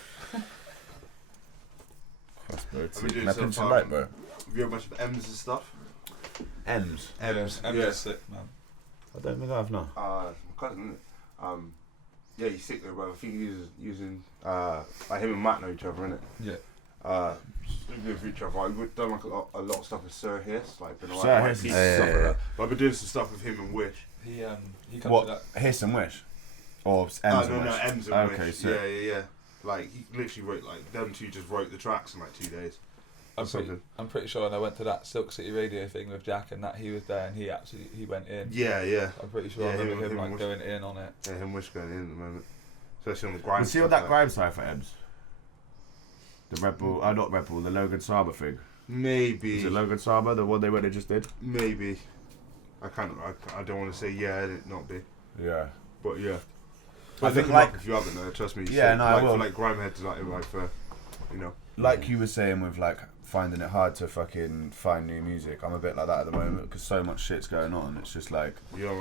Crossbow Are we doing Now, some pinch and light, bro. Have you heard much of M's and stuff? M's. M's Yeah. sick, man. I don't think I have no. My cousin, isn't it? Yeah, he's sick though, bro. I think he's using like him and Matt know each other, innit? Yeah. Good for each other. We've done like a lot of stuff with Sir Hiss, like been Sir like Hiss. stuff like that. But I've been doing some stuff with him and Wish. He comes to What? that. Hiss and Wish? Or M's No, and Wish? M's and Okay, Wish. sick. Yeah. Like he literally wrote like them two just wrote the tracks in like 2 days. I'm pretty sure when I went to that Silk City Radio thing with Jack and that he was there and he went in. Yeah. I'm pretty sure I remember him like going in on it. Yeah, him Wish going in at the moment. Especially on the grind. You see what that grime side for M's? The Red Bull, not Red Bull, the Logan Saba thing. Maybe. Is it Logan Saba, the one they just did? Maybe. I don't want to say yeah, it not be. Yeah. But yeah. I I think think like if you haven't, though, trust me. Yeah, so, no, I like, will. For like grime heads, like for, you know. Like you were saying with like finding it hard to fucking find new music, I'm a bit like that at the moment because so much shit's going on. It's just like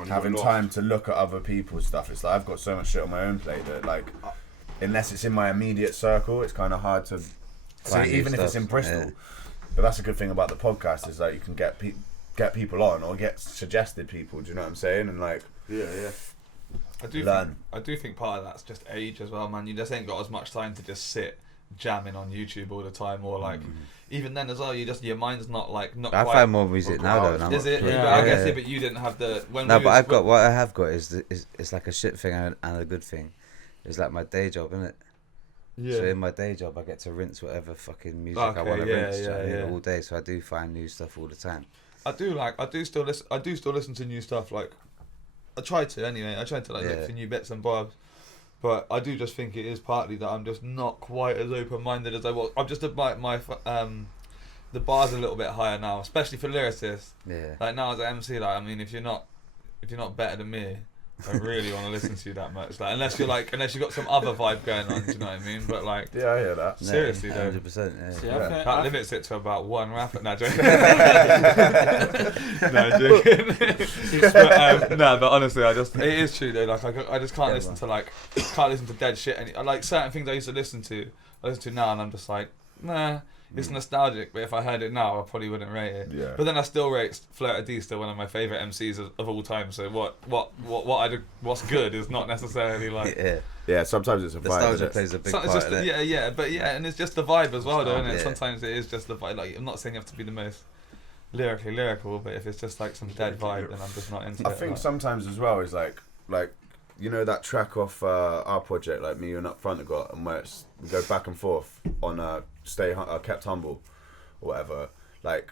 having time to look at other people's stuff. It's like I've got so much shit on my own plate that like unless it's in my immediate circle, it's kind of hard to see, even if it's in Bristol. Yeah. But that's a good thing about the podcast is like you can get people on or get suggested people. Do you know what I'm saying? And like yeah. I do think part of that's just age as well, man. You just ain't got as much time to just sit jamming on YouTube all the time, or like even then as well. Your mind's not I quite. find more music now though. Is it? Yeah. But I guess but you didn't have the. What I have got is it's like a shit thing and a good thing. It's like my day job, isn't it? Yeah. So in my day job, I get to rinse whatever fucking music I want to rinse all day. So I do find new stuff all the time. I do still listen to new stuff. Like I try to anyway. I try to look for new bits and bobs. But I do just think it is partly that I'm just not quite as open-minded as I was. I'm just about the bar's a little bit higher now, especially for lyricists. Yeah. Like now as an MC, like I mean, if you're not better than me, I really want to listen to you that much. Like unless you've got some other vibe going on. Do you know what I mean? But like, yeah, I hear that. Seriously, though. 100%. Yeah. That limits it to about one rapper. No, joking. No, joking. But honestly, it is true though. Like I just can't listen to dead shit. And like certain things I used to listen to now, and I'm just like, nah. It's nostalgic, but if I heard it now, I probably wouldn't rate it. Yeah. But then I still rate Flirta D still one of my favourite MCs of all time. So what's good is not necessarily like. Yeah. Sometimes it's a vibe. Nostalgia plays a big part of it. And it's just the vibe as well, though, isn't it? Sometimes it is just the vibe. Like I'm not saying you have to be the most lyrically lyrical, but if it's just like some dead vibe, then I'm just not into it. I think sometimes as well is like you know that track off our project, like me and Up Front have got, and where we go back and forth on Kept Humble or whatever. Like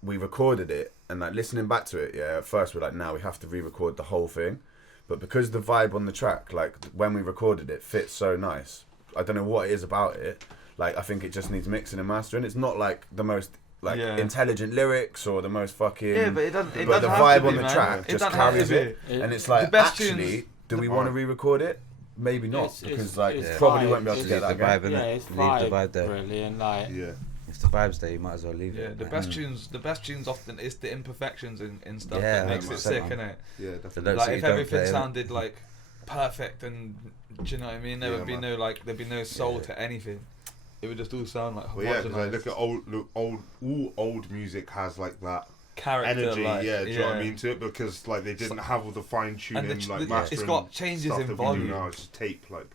we recorded it and like listening back to it, at first we're like, now we have to re-record the whole thing, but because the vibe on the track, like when we recorded it, fits so nice. I don't know what it is about it. Like I think it just needs mixing and mastering. It's not like the most intelligent lyrics or the most fucking but it doesn't. But the vibe on the track just carries it, and it's like actually. Do we want to re-record it? Maybe not, because probably won't be able to get that again. It's Leave the vibe there. really, and like if the vibe's there, you might as well leave it. The best tunes often it's the imperfections in stuff Yeah, that makes it sick, man. innit? Yeah, The definitely. notes Like that if you don't everything play, sounded like perfect and do you know what I mean? There would be there'd be no soul to anything. It would just all sound like Well, yeah, because I look at all old music has like that character energy, like, do you know what I mean, to it, because like they didn't have all the fine tuning, mastering. It's got changes stuff in that we do volume. now, it's just tape, like.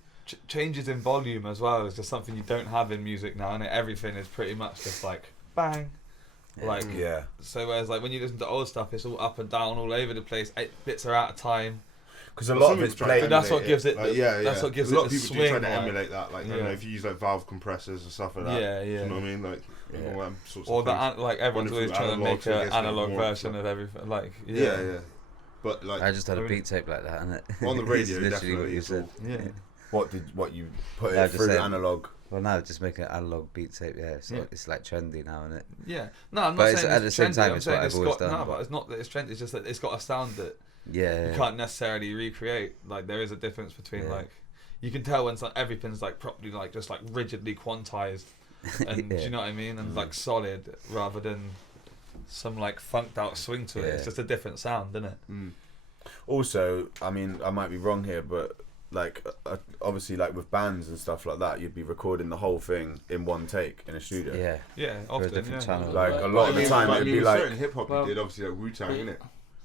Changes in volume as well is just something you don't have in music now, and everything is pretty much just like bang, like So whereas like when you listen to old stuff, it's all up and down, all over the place. 8 bits are out of time. because a lot of it's played. But that's what gives it. That's what gives it a lot of the people swing. do try to emulate that. Like, I don't know if you use like valve compressors and stuff like that. Yeah. Do you know what I mean? Like, all them sorts Or of things. like everyone's always trying to make an analog version of everything. Like, yeah. But like, I just had a beat tape like that, innit? on the radio, literally definitely. what you said. Yeah. What you put No, it just through saying. analog? Well, now just making an analog beat tape, so it's like trendy now, isn't it? Yeah. No, I'm not But it's, saying at the it's same trendy. time, I'm it's saying what I've it's always got done. no, but it's not that it's trendy. It's just that it's got a sound that Yeah. you can't necessarily recreate. Like, there is a difference between like, you can tell when everything's like properly like just like rigidly quantized, and do you know what I mean? And like solid rather than some like funked out swing to it. It's just a different sound, isn't it? Also, I mean, I might be wrong here, but like obviously, like with bands and stuff like that, you'd be recording the whole thing in one take in a studio. Yeah. Yeah, For a often. different Yeah. channel. Like a lot of the time, it'd be like certain hip hop you did, obviously like Wu-Tang, innit?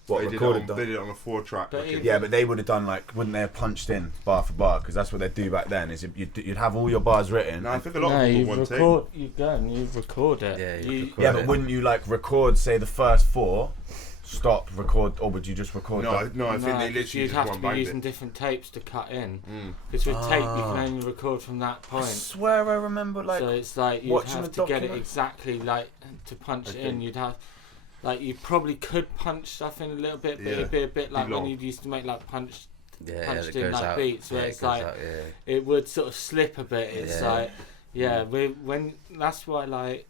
what They did recorded. they did it on a 4-track. But like, Yeah, but they would have done like, wouldn't they have punched in bar for bar? Because that's what they'd do back then. Is you'd have all your bars written. no, I think a lot No, of you people one take. record. You go and you record it. Yeah, you You- record Yeah, it. but wouldn't you like record, say, the first 4, stop, record, or would you just record? No, them? no, I think they 'cause literally you'd just have to one be banged using it. different tapes to cut in. Because with tape you can only record from that I point. swear I remember like So it's like you'd watching have a to get it document- exactly like to punch it in. Okay. You'd have like you probably could punch stuff in a little bit, but Yeah. it'd be a bit like when long. you used to make like punched Yeah, punched it in goes like out. beats where Yeah, it's it goes like out, it would sort of slip a bit. It's Yeah. like when that's why like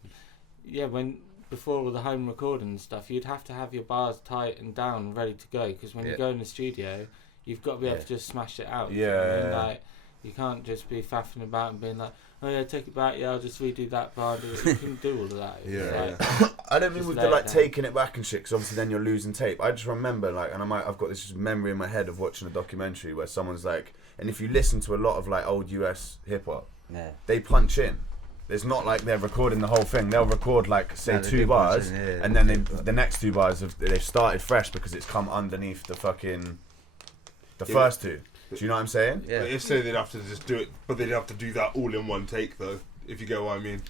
when before all the home recording and stuff, you'd have to have your bars tight and down and ready to go, because when you go in the studio, you've got to be able to just smash it out. You know what I mean? Like you can't just be faffing about and being like, oh yeah, take it back, yeah, I'll just redo that bar. You can do all of that. It's like, I don't mean Just with lay the it like down. taking it back and shit, because obviously then you're losing tape. I just remember like, and I've got this memory in my head of watching a documentary where someone's like, and if you listen to a lot of like old US hip hop, yeah. they punch in. It's not like they're recording the whole thing. They'll record like say No, they 2 do punch bars, in, yeah, and then the next 2 bars they've started fresh because it's come underneath the fucking first 2. Do you know what I'm saying? Yeah. But if so, they'd have to just do it, but they'd have to do that all in one take, though. If you get what I mean.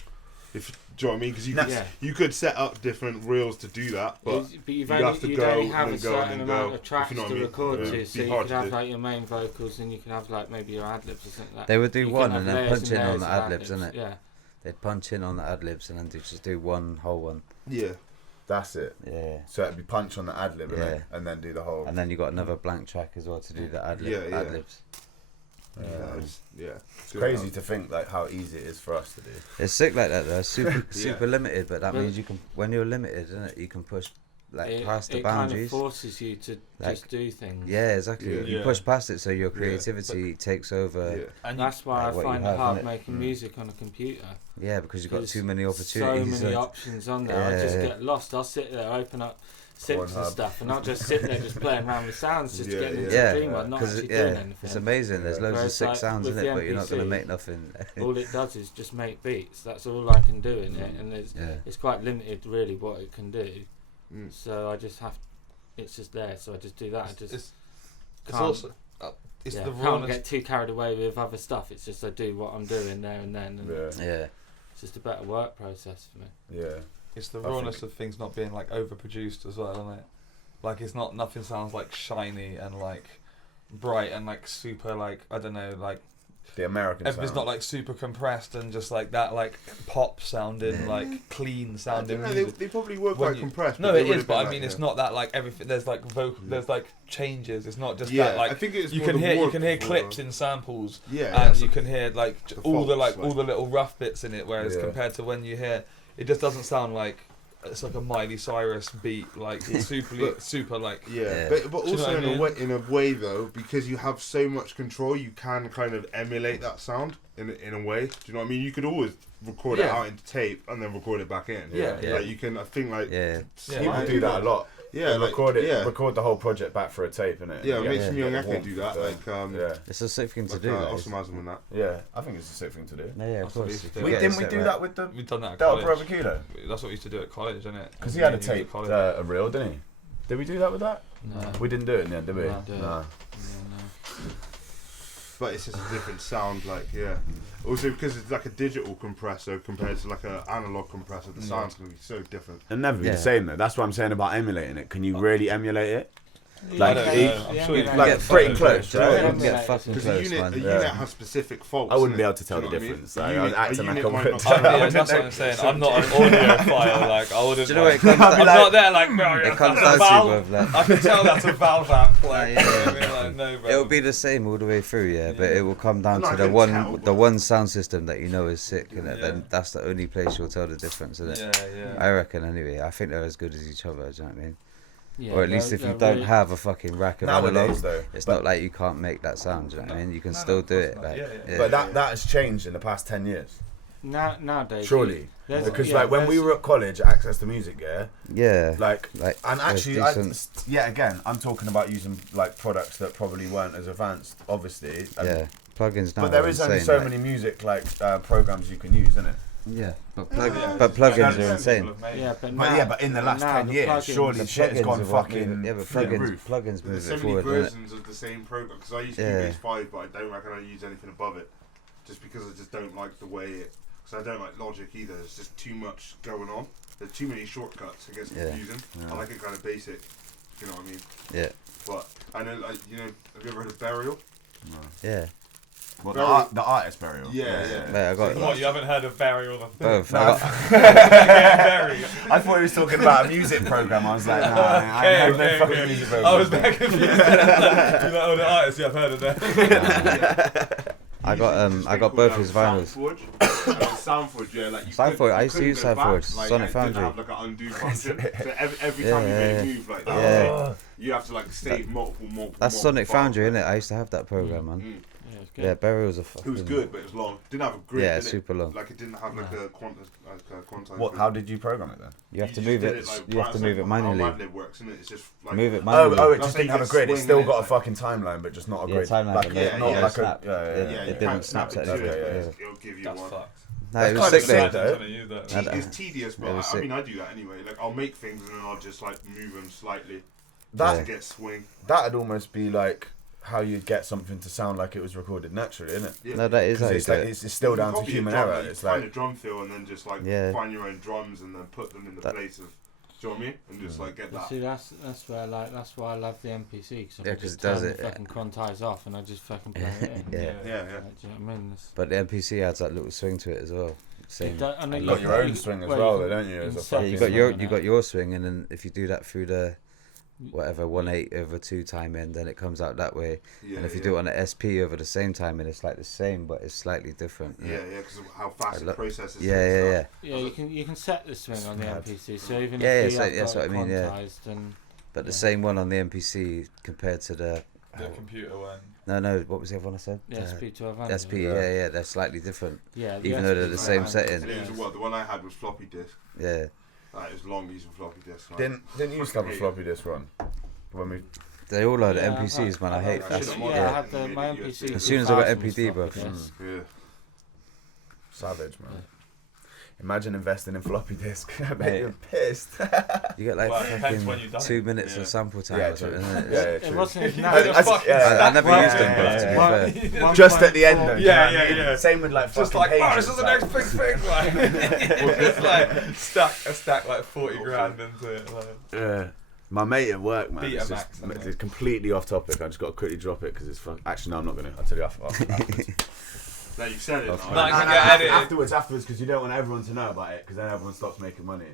Do you know what I mean? Because you could set up different reels to do that, but you'd you'd have to go only have and a then go and certain then amount go, of tracks if you know what to I mean. record Yeah. to, It'd so be you hard could to have do. like your main vocals, and you can have like maybe your ad libs or something like that. They would do You one can and have then layers punch and in on layers the of ad libs, innit? Yeah. They'd punch in on the ad libs and then just do one whole one. yeah. That's it. Yeah. So it'd be punch on the ad lib, and then do the whole. And then you got another blank track as well to do the ad Yeah, yeah. libs. It's crazy to think like how easy it is for us to do. It's sick like that though. Super limited, but that Well, means you can when you're limited, isn't it? You can push like past the it kind of boundaries. forces you to Like, just do things. Yeah, exactly. Yeah. You Yeah. push past it, so your creativity takes over. Yeah. And That's why like I what find you it have, hard innit? making music on a computer. Yeah, because you've got There's too many opportunities. So many like- options on there. I just Yeah. get lost. I'll sit there, open up synths and Pornhub. stuff, and I'll just sit there just playing around with sounds, just Yeah, getting into yeah. the dream world, not Because actually doing it's anything. amazing. There's Yeah. loads of Whereas, sick like, sounds in with it, the but you're not going to MPC, make nothing. All it does is just make beats. That's all I can do in it, and Yeah. it's quite limited really what it can do. Mm. So I just have, it's just there. So I just do that. I just it's can't, also it's yeah, the can't rawness. get too carried away with other stuff. It's just I do what I'm doing there and then, and Yeah. it's just a better work process for me. Yeah. It's the I rawness of things not being like overproduced as well, isn't it? Like it's not nothing sounds like shiny and like bright and like super like I don't know like The American everything's sound. not like super compressed and just like that like pop sounding like clean sounding music. They probably were When quite you- compressed. No, they it would is, have but been I mean, like, it's not that like everything. There's like vocal. There's like changes. It's not just Yeah, that like I think it's you more can the hear warp hear for- clips in samples, Yeah, and so you can hear like the all the faults, all the little rough bits in it. Whereas Yeah. compared to when you hear, it just doesn't sound like it's like a Miley Cyrus beat, like super like Yeah, Yeah. but Do you know also what I mean? in a way though, because you have so much control, you can kind of emulate that sound in a way. Do you know what I mean? You could always record it Yeah. out into tape and then record it back in. Yeah. Like you can. I think like Yeah. People do that a lot. Yeah, They like record it. Yeah, Record the whole project back for a tape, innit? yeah. And Makes get- me young get Echo do that. so, Like yeah. It's a sick thing to like do. that is. Osmoism and that. Yeah, I think it's a sick thing to do. Yeah, of That's what course. we used If to you do. get Didn't it we set do right. that with the we've done that at Delta college. Brother Kilo? That's what we used to do at college, isn't it? Because he had a Me and you at tape, college. a reel, didn't he? Did we do that with that? No. We didn't do it in the end, did we? No. Nah. But it's just a different sound. Like Also because it's like a digital compressor compared to like an analog compressor, the sound's gonna be so different. It'll never be Yeah. the same though. That's what I'm saying about emulating it. Can you really emulate it? Like, I don't know. I'm sure you can like get pretty fucking close, Do you know what? right? You can get fucking Because close, a man. unit has specific faults. I wouldn't be innit? able to tell Do the you know what I mean? difference. Like, I was acting like I unit might would. not- That's what I'm saying. I'm not an audiophile. Like I wouldn't. Do you know what it like, comes I'm down not there. Like, bro, It that's comes a down to, valve. bruv, like, I can tell that's a valve amp. Like, Yeah, you know what I mean? Like, no, bro. it'll be the same all the way through, yeah, but it will come down No, I to the can one tell, the but- one sound system that you know is sick, innit? Yeah. Then that's the only place you'll tell the difference, innit? Yeah. I reckon anyway. I think they're as good as each other, do you know what I mean? Yeah, Or at least if you don't have a fucking rack of Nowadays, analogs, though. it's not like you can't make that sound, do you know what I mean? You can still do it. Like, yeah. But that has changed in the past 10 years. Nowadays, Surely. there's- Because yeah, like when we there's- were at college, access to music, yeah. Yeah. Like and there's actually, decent- again, I'm talking about using like products that probably weren't as advanced, obviously. Yeah. Plugins now. But there are is only insane, so like- many music like programs you can use, isn't it? Yeah. But But plugins are insane. Yeah, but But in the last now 10 the years, plugins- surely The shit has plugins gone are what fucking move it. Yeah, but through the plugins roof. move There's so it many forward, innit? versions of the same program. Because I used to Yeah. use 5, but I don't reckon I use anything above it. Just because I just don't like the way it. Because I don't like Logic either. There's just too much going on. There's too many shortcuts. It gets confusing. Yeah. I like it kind of basic. You know what I mean? Yeah. But I know, like, you know, have you ever heard of Burial? Yeah. What, Very- the artist burial. Yeah. Mate, I got What, you haven't heard of Burial the thing? both. No, I got, Buried. I thought he was talking about a music program. I was like, nah, I ain't heard no fucking music program. I was that confused. You're like, oh, the artist, yeah, I've heard of that. I got both his vinyls. Soundforge, yeah, like you Soundforge, could- I you used to couldn't use go back, Soundforge, like, Sonic it Foundry. didn't have like an undo function. So every Yeah, time you made yeah, a move like that, Yeah. you have to like save multiple. That's Sonic Foundry, innit? I used to have that program, man. Yeah, it's good. Yeah, Burial's a It fucking... was good, but it was long. Didn't have a grid. Yeah, did super long. Like it didn't have like a quantized. What? How did you program it then? You have to just move did it. like, You have to it's move like it manually. How Madlib works, isn't it? It's just like Move it manually. Oh, it That's just how didn't you have a can grid. It swing still it, got a like- fucking timeline, but just not a Yeah, grid. timeline, Like, but yeah, not yeah, like snap. a. Yeah. yeah, It you didn't can't snap snap to it to it. it. Yeah. It'll give you That's one. fucked. No, it was kinda sick sick, though. though. Trying to use that. I don't- It's tedious, but It was I sick. mean, I do that anyway. Like I'll make things and then I'll just like move them slightly That to get swing. that'd almost be like how you'd get something to sound like it was recorded naturally, isn't it? Yeah. No, that is how you It's do like it. it's still down to Copy a human drum, error. like, you It's find like a drum fill and then just like Yeah. find your own drums and then put them in the That- place of. Do you know what I mean? And just like get But that. see, that's where like that's why I love the MPC because I Yeah, can 'cause just it does turn it, the yeah. fucking quantize off and I just fucking play it in. Yeah. Yeah, yeah. Like, do you know what I mean? It's- But the MPC adds that little swing to it as well. Same. it do- and then you got your own you- swing as well, well, you though, can- don't you? As a can fucking- Yeah, you set got the your swing you on got it. your swing, and then if you do that through the whatever 1/8/2 timing, then it comes out that way. Yeah, And if you yeah. do it on an SP over the same timing, it's like the same, but it's slightly different. Yeah, yeah, because of how fast I it lo- processes. Yeah, things yeah, up. yeah. Yeah, you can set the swing on the Mad. MPC, so even Yeah, if yeah, you have that's got what I mean, yeah. quantized and But the Yeah. same one on the MPC compared to the The computer one. no, what was the other one I said? the SP1200. SP, yeah, they're slightly different. Yeah, the even though they're the same SP1200, setting. And it was, yes. well, the one I had was floppy disk. Yeah, It was long using floppy disk. Like, Didn't you used to have a floppy disk one? When we they all are the Yeah, MPCs, man. I hate I that. should've Yeah, modded I it. had my Made it MPC. USB. As soon as I got 2000 MPD, was bro. floppy disk. Yeah. savage, man. Imagine investing in floppy disk. I bet Mate. you're pissed. You get like Well, it depends when fucking you've done 2 it. minutes Yeah. of sample time Yeah, or something. true. Isn't it? Yeah, It true. wasn't Yeah, now. the fuck is that? I never Well, used them, bro. yeah, To be yeah. fair. One Just at the end, point though. four- do you know Yeah, what I yeah, mean? yeah. Same with like Just fucking like, oh, pages, this is the like- next big thing. Like, it's like a stack like 40 grand into it. Like. Yeah. My mate at work, man, it's Betamax, just isn't it? it's completely off topic. I just got to quickly drop it because it's actually no, I'm not gonna. I'll tell you afterwards. No, you've said it. Okay. now. No, it can get edited. Afterwards, because you don't want everyone to know about it, because then everyone stops making money.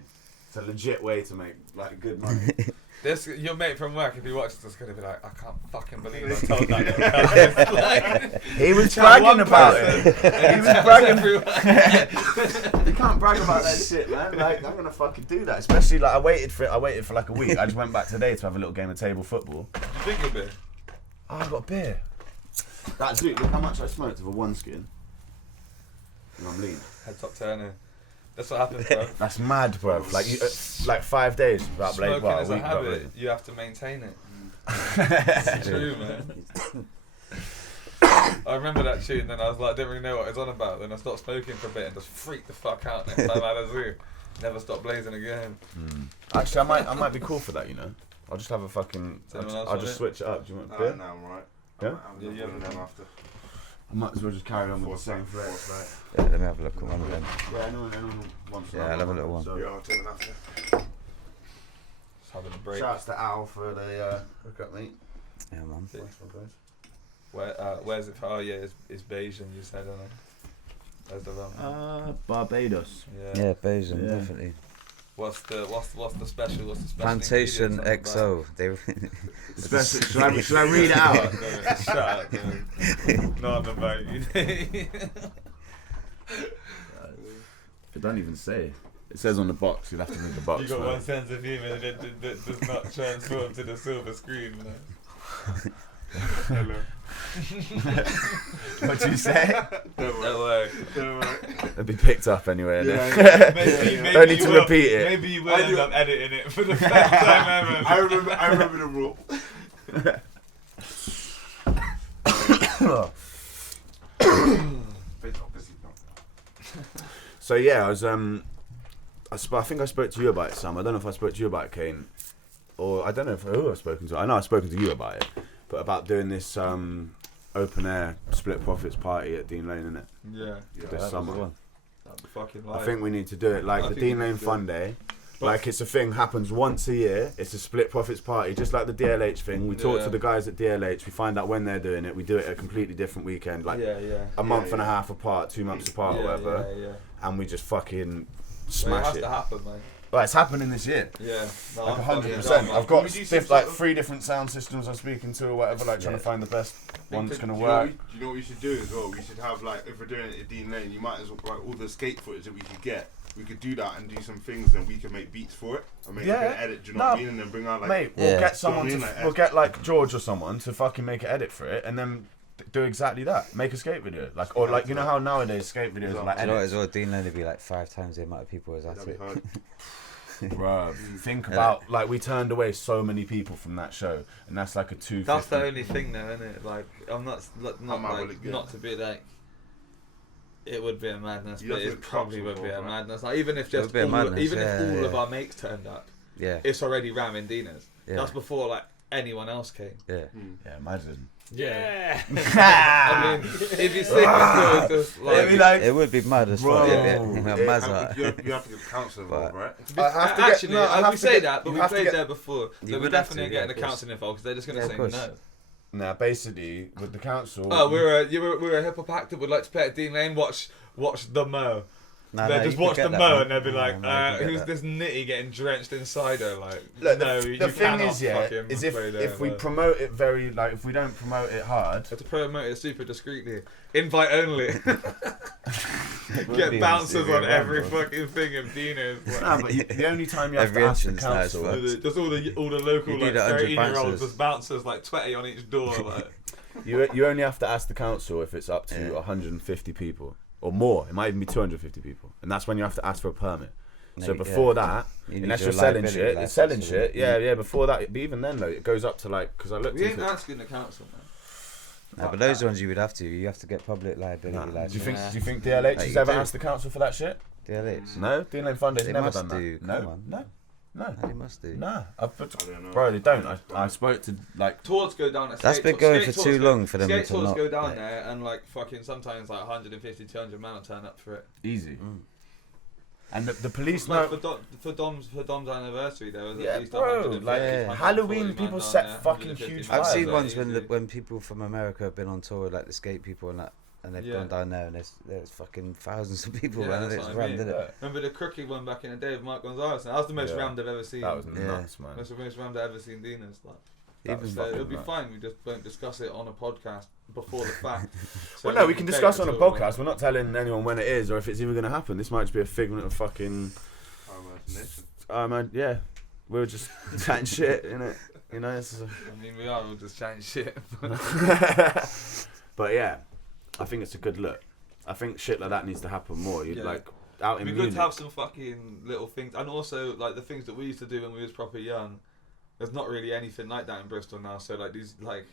It's a legit way to make like good money. This your mate from work, if he watches this, is gonna be like, I can't fucking believe I told that guy. Like, He was tell bragging one about person, it. and He was tells bragging. everyone. You can't brag about that shit, man. Like I'm gonna fucking do that. Especially like I waited for like a week. I just went back today to have a little game of table football. You think of it? Oh, I got beer. That's it. Look how much I smoked of a one skin. And I'm lean. Head top turner. That's what happens, bro. That's mad, bro. Like you, like 5 days without blade. Smoking Well, is a a week without habit. blade. You have to maintain it. It's true, man. I remember that tune, then I was like, I didn't really know what it was on about. Then I stopped smoking for a bit and just freaked the fuck out next time I had a zoo. Never stopped blazing again. Actually, I might be cool for that. You know, I'll just have a fucking. Does anyone else I'll want just it? switch it up. Do you want beer? No, I'm right. Yeah? Yeah, Yeah, yeah, them after. I might as well just carry on with the same flavor. Yeah, let me have a look at one then. Yeah, anyone wants Yeah, I'll have a little one. So, Yeah, I'll take one after. It's having a break. Shouts to Al for the hookup, mate. Yeah, man. Where's it? Oh yeah, it's Bayesian. You said, isn't it? Where's the rum? Barbados. Yeah, Bayesian, definitely. What's the special? What's the special? Plantation XO. Should I read it out? Shut up, dude. Not about you. It don't even say. It says on the box. You'll have to read the box. You got one sense of humour that does not transform to the silver screen. Hello. What do you say? Don't worry. It'll be picked up anyway. Yeah, maybe Don't need to repeat it. Maybe you will end up editing it for the first time ever. I remember the rule. So yeah, I think I spoke to you about it, Sam. I don't know if I spoke to you about it, Kane, or I don't know who I've spoken to. I know I've spoken to you about it, but about doing this open air split profits party at Dean Lane, innit? Yeah. This summer. Fucking I think we need to do it like the Dean Lane Fun Day. Like it's a thing, happens once a year. It's a split profits party, just like the DLH thing. We talk to the guys at DLH. We find out when they're doing it. We do it at a completely different weekend, like a month and a half apart, 2 months apart, or whatever. And we just fucking smash it. It has to happen, mate. Well, it's happening this year. Yeah, no, like 100%. I've got like 3 different sound systems I'm speaking to or whatever, like trying to find the best one that's gonna work. Do you know what we should do as well? We should have like, if we're doing it at Dean Lane, you might as well like all the skate footage that we could get. We could do that and do some things, and we can make beats for it and make an edit. Do you know what I mean? And then bring out like, mate, we'll get someone we'll get like George or someone to fucking make an edit for it, and then do exactly that. Make a skate video, like, or like, you know how nowadays skate videos are like You know what, edits. as well, Dean Lane would be like 5 times the amount of people as at it. Bro, think about, like, we turned away so many people from that show, and that's like a 250. That's the only thing though, isn't it? Like, I'm not to be like, it would be a madness, but it probably would be a madness. Like, even if just if all of our mates turned up, it's already ramming Dina's. That's before like anyone else came. Yeah, imagine. Yeah. I mean, if you think it just like, it would be mad as fuck. You have to get council involved, right? We say that, but we played there before, so we're definitely getting the council involved because they're just going to say no. Now, basically, with the council... Oh, we're a hip-hop act that would like to play at Dean Lane, watch the Mo. They just watch the Mo and they'll be like, who's this nitty getting drenched in cider? Like, look, the thing is, if we promote it very, like, if we don't promote it hard... We have to promote it super discreetly. Invite only. Get bouncers on every fucking thing of Dino's. Nah, but the only time you have to ask the council... Just all the local, like, 13-year-olds as bouncers, like, 20 on each door, like... You only have to ask the council if it's up to 150 people. Or more, it might even be 250 people, and that's when you have to ask for a permit. So before that, unless you're selling shit, it's selling shit. Yeah. Before that, but even then, though, it goes up to like, because I looked. We ain't asking the council, man. No, but those ones you would have to. You have to get public liability license. Do you think DLH has ever asked the council for that shit? DLH? No, Dean Lane Fund has never done that. No. They must do. Nah, bro, they don't. I spoke to like tours go down. That's been going for too long for them to not. Skate tours go down there, and like fucking sometimes like 150, 200 man will turn up for it. Easy. And the police like for Dom's anniversary there was at least 150, like Halloween people set fucking huge fires. I've seen ones when people from America have been on tour, like the skate people and that. And they've gone down there, and there's fucking thousands of people, and it's rammed, isn't it? Remember the crooked one back in the day with Mark Gonzalez? That was the most rammed I've ever seen. That was nuts, man. That's the most rammed I've ever seen Dina's. It'll be fine. We just won't discuss it on a podcast before the fact. So well, no, we can discuss it on a podcast. We're not telling anyone when it is or if it's even going to happen. This might just be a figment of fucking... our imagination. Yeah. We were just chatting shit, innit? You know? I mean, we are all just chatting shit. But yeah. I think it's a good look. I think shit like that needs to happen more. You'd like out in Munich. It'd be good to have some fucking little things, and also like the things that we used to do when we was proper young. There's not really anything like that in Bristol now. So like these like.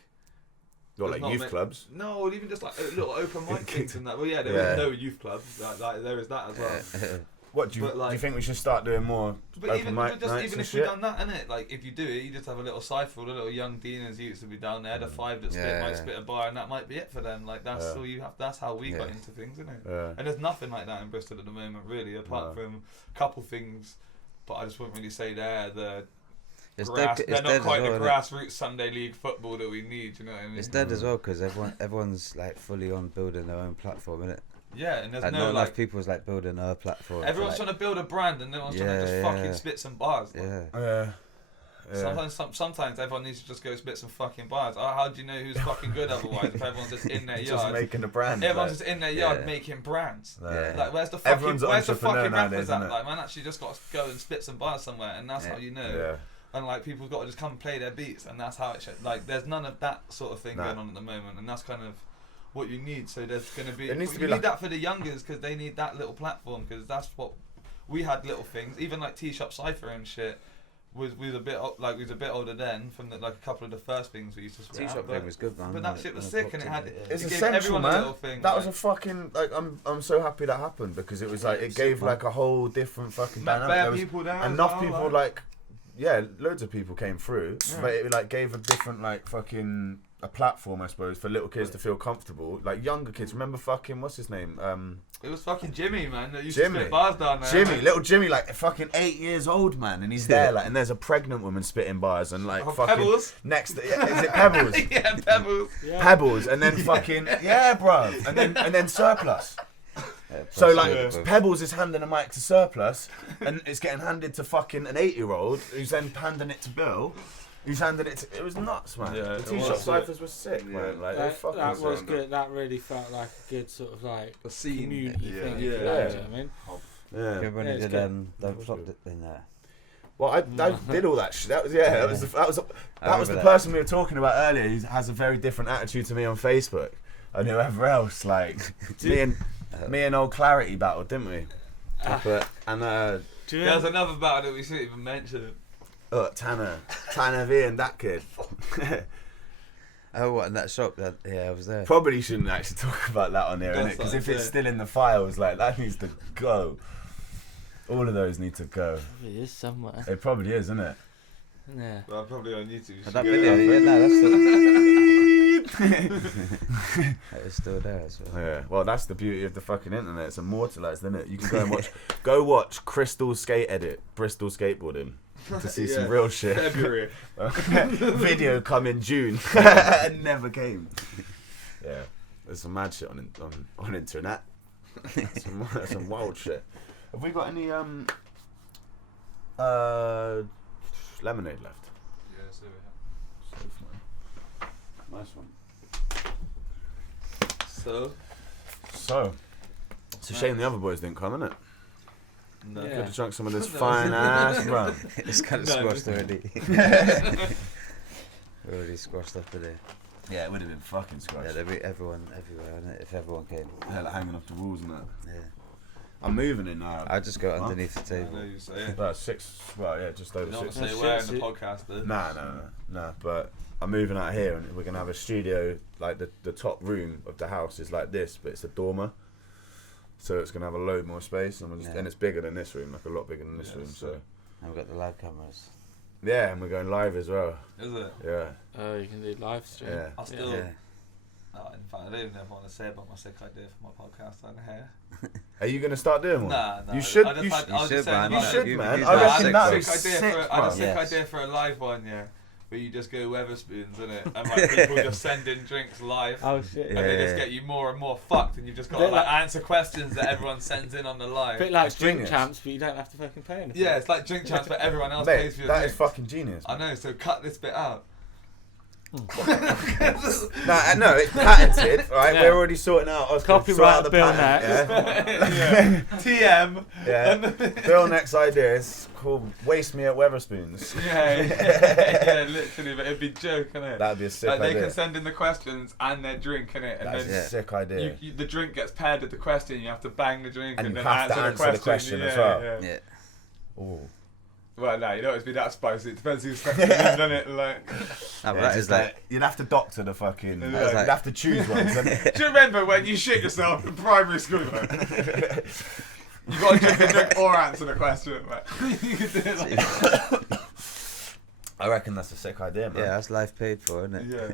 What, like youth clubs? No, even just like little open mic things and that. Well, yeah, there is no youth clubs. Like there is that as well. What do you think we should start doing more open mic nights even if shit? we've done that, innit? Like if you do it, you just have a little cypher, a little young Deaners used to be down there. The 5 that spit might spit a bar, and that might be it for them. Like that's all you have. That's how we got into things, isn't it? Yeah. And there's nothing like that in Bristol at the moment, really, apart from a couple things. But I just wouldn't really say they're the they're not quite the grassroots Sunday League football that we need. You know what I mean? It's dead as well because everyone's like fully on building their own platform, innit? Yeah, and there's like, no not like enough people's like building a platform. Everyone's trying to build a brand, and everyone's trying to just fucking spit some bars. Yeah. Sometimes everyone needs to just go spit some fucking bars. How do you know who's fucking good otherwise if everyone's just in their yard? Just making a brand. Everyone's just in their yard making brands. Yeah. Like where's the fucking rappers at? Like man actually just got to go and spit some bars somewhere, and that's how you know. Yeah. And like people's got to just come and play their beats, and that's how it should. Like there's none of that sort of thing going on at the moment, and that's kind of what you need. So there's going to be. You need that for the youngers because they need that little platform because that's what we had. Little things, even like T-Shop Cypher and shit. We was a bit older then from a couple of the first things we used to spit. T-Shop thing was good, man. But that shit was sick, and it gave essential, everyone man. a little thing. That was a fucking I'm so happy that happened because it was like it gave like a whole different fucking dynamic. People there. Enough people loads of people came through, but it like gave a different like fucking a platform, I suppose, for little kids to feel comfortable. Like younger kids, remember fucking what's his name? It was fucking Jimmy, man. That used to spit bars down there. Little Jimmy, like fucking 8 years old, man, and he's there, like, and there's a pregnant woman spitting bars, and like fucking Pebbles. Next, is it Pebbles? Yeah, Pebbles. Yeah. Pebbles, and then fucking bro, and then Surplus. So like Pebbles is handing a mic to Surplus, and it's getting handed to fucking an 8-year-old who's then handing it to Bill. Who's handing it to? It was nuts, man. Yeah, the T-Shop ciphers were sick, man. Like that was good. That really felt like a good sort of like a scene community thing. Yeah. You know what I mean? Yeah. When he did don't flop it in there. Well, I did all that shit. That was the person we were talking about earlier. He has a very different attitude to me on Facebook, and whoever else. Like me and old Clarity battled, didn't we? There's another battle that we shouldn't even mention. Tanner V and that kid. Oh, what, in that shop? I was there. Probably shouldn't actually talk about that on here, innit? Because if it's still in the files, like, that needs to go. All of those need to go. It is somewhere. It probably is, isn't it? Yeah. Well, probably on YouTube. That video, that's it's still there as well. Yeah, well, that's the beauty of the fucking internet. It's immortalised, isn't it? You can go and watch Crystal Skate Edit, Bristol skateboarding. To see some real shit. February. Video come in June. And never came. Yeah. There's some mad shit on internet. some wild shit. Have we got any lemonade left? Yeah, so we have. Nice one. So it's a shame the other boys didn't come, innit? No. Could have drunk some of this fine ass rum. It's kind of squashed already. We're already squashed up today. Yeah, it would have been fucking squashed. Yeah, there'd be everyone everywhere, innit? If everyone came. Yeah, like hanging off the walls and that. Yeah. I'm moving in now. I just go underneath the table. I know you say it. About 6. Well, yeah, just over 6. Not say where in the podcast, though. Nah. But I'm moving out here, and we're gonna have a studio. Like the top room of the house is like this, but it's a dormer. So it's gonna have a load more space, and it's bigger than this room, like a lot bigger than this room. So. And we've got the live cameras. Yeah, and we're going live as well. Is it? Yeah. Oh, you can do live stream. Yeah. I still. Yeah. No, in fact, I don't even ever want to say about my sick idea for my podcast on here. Are you gonna start doing one? Nah. You should. Man. You should, man. I reckon that was I had a sick idea for a live one, yeah. Where you just go Weatherspoons, innit? And like people just send in drinks live. Oh shit! And they just get you more and more fucked, and you just got to like answer questions that everyone sends in on the live. A bit like Drink Champs, but you don't have to fucking pay anything. Yeah, it's like Drink Champs, but everyone else Mate, pays for your that drinks. is fucking genius. I know, so cut this bit out. No, it's patented, right? Yeah. We're already sorting out. Copyright Bil Next. Yeah? TM. Yeah. Bil Next idea is called "Waste Me at Weatherspoons." Yeah, literally, but it'd be joke, innit? That'd be a sick idea. They idea. can send in the questions and their drink, innit? And That's a sick idea. the drink gets paired with the question. You have to bang the drink and you then have to answer the question as well. Yeah. Ooh. Well, no, you don't always be that spicy. It depends who's questioning, doesn't it? Like, No, but that is like. You'd have to doctor the fucking. You'd You'd have to choose one. do you remember when you shit yourself in primary school? Like? You got to drink a drink or answer the question. Like. You could do it like. I reckon that's a sick idea, man. Yeah, that's life paid for, isn't it? Yeah.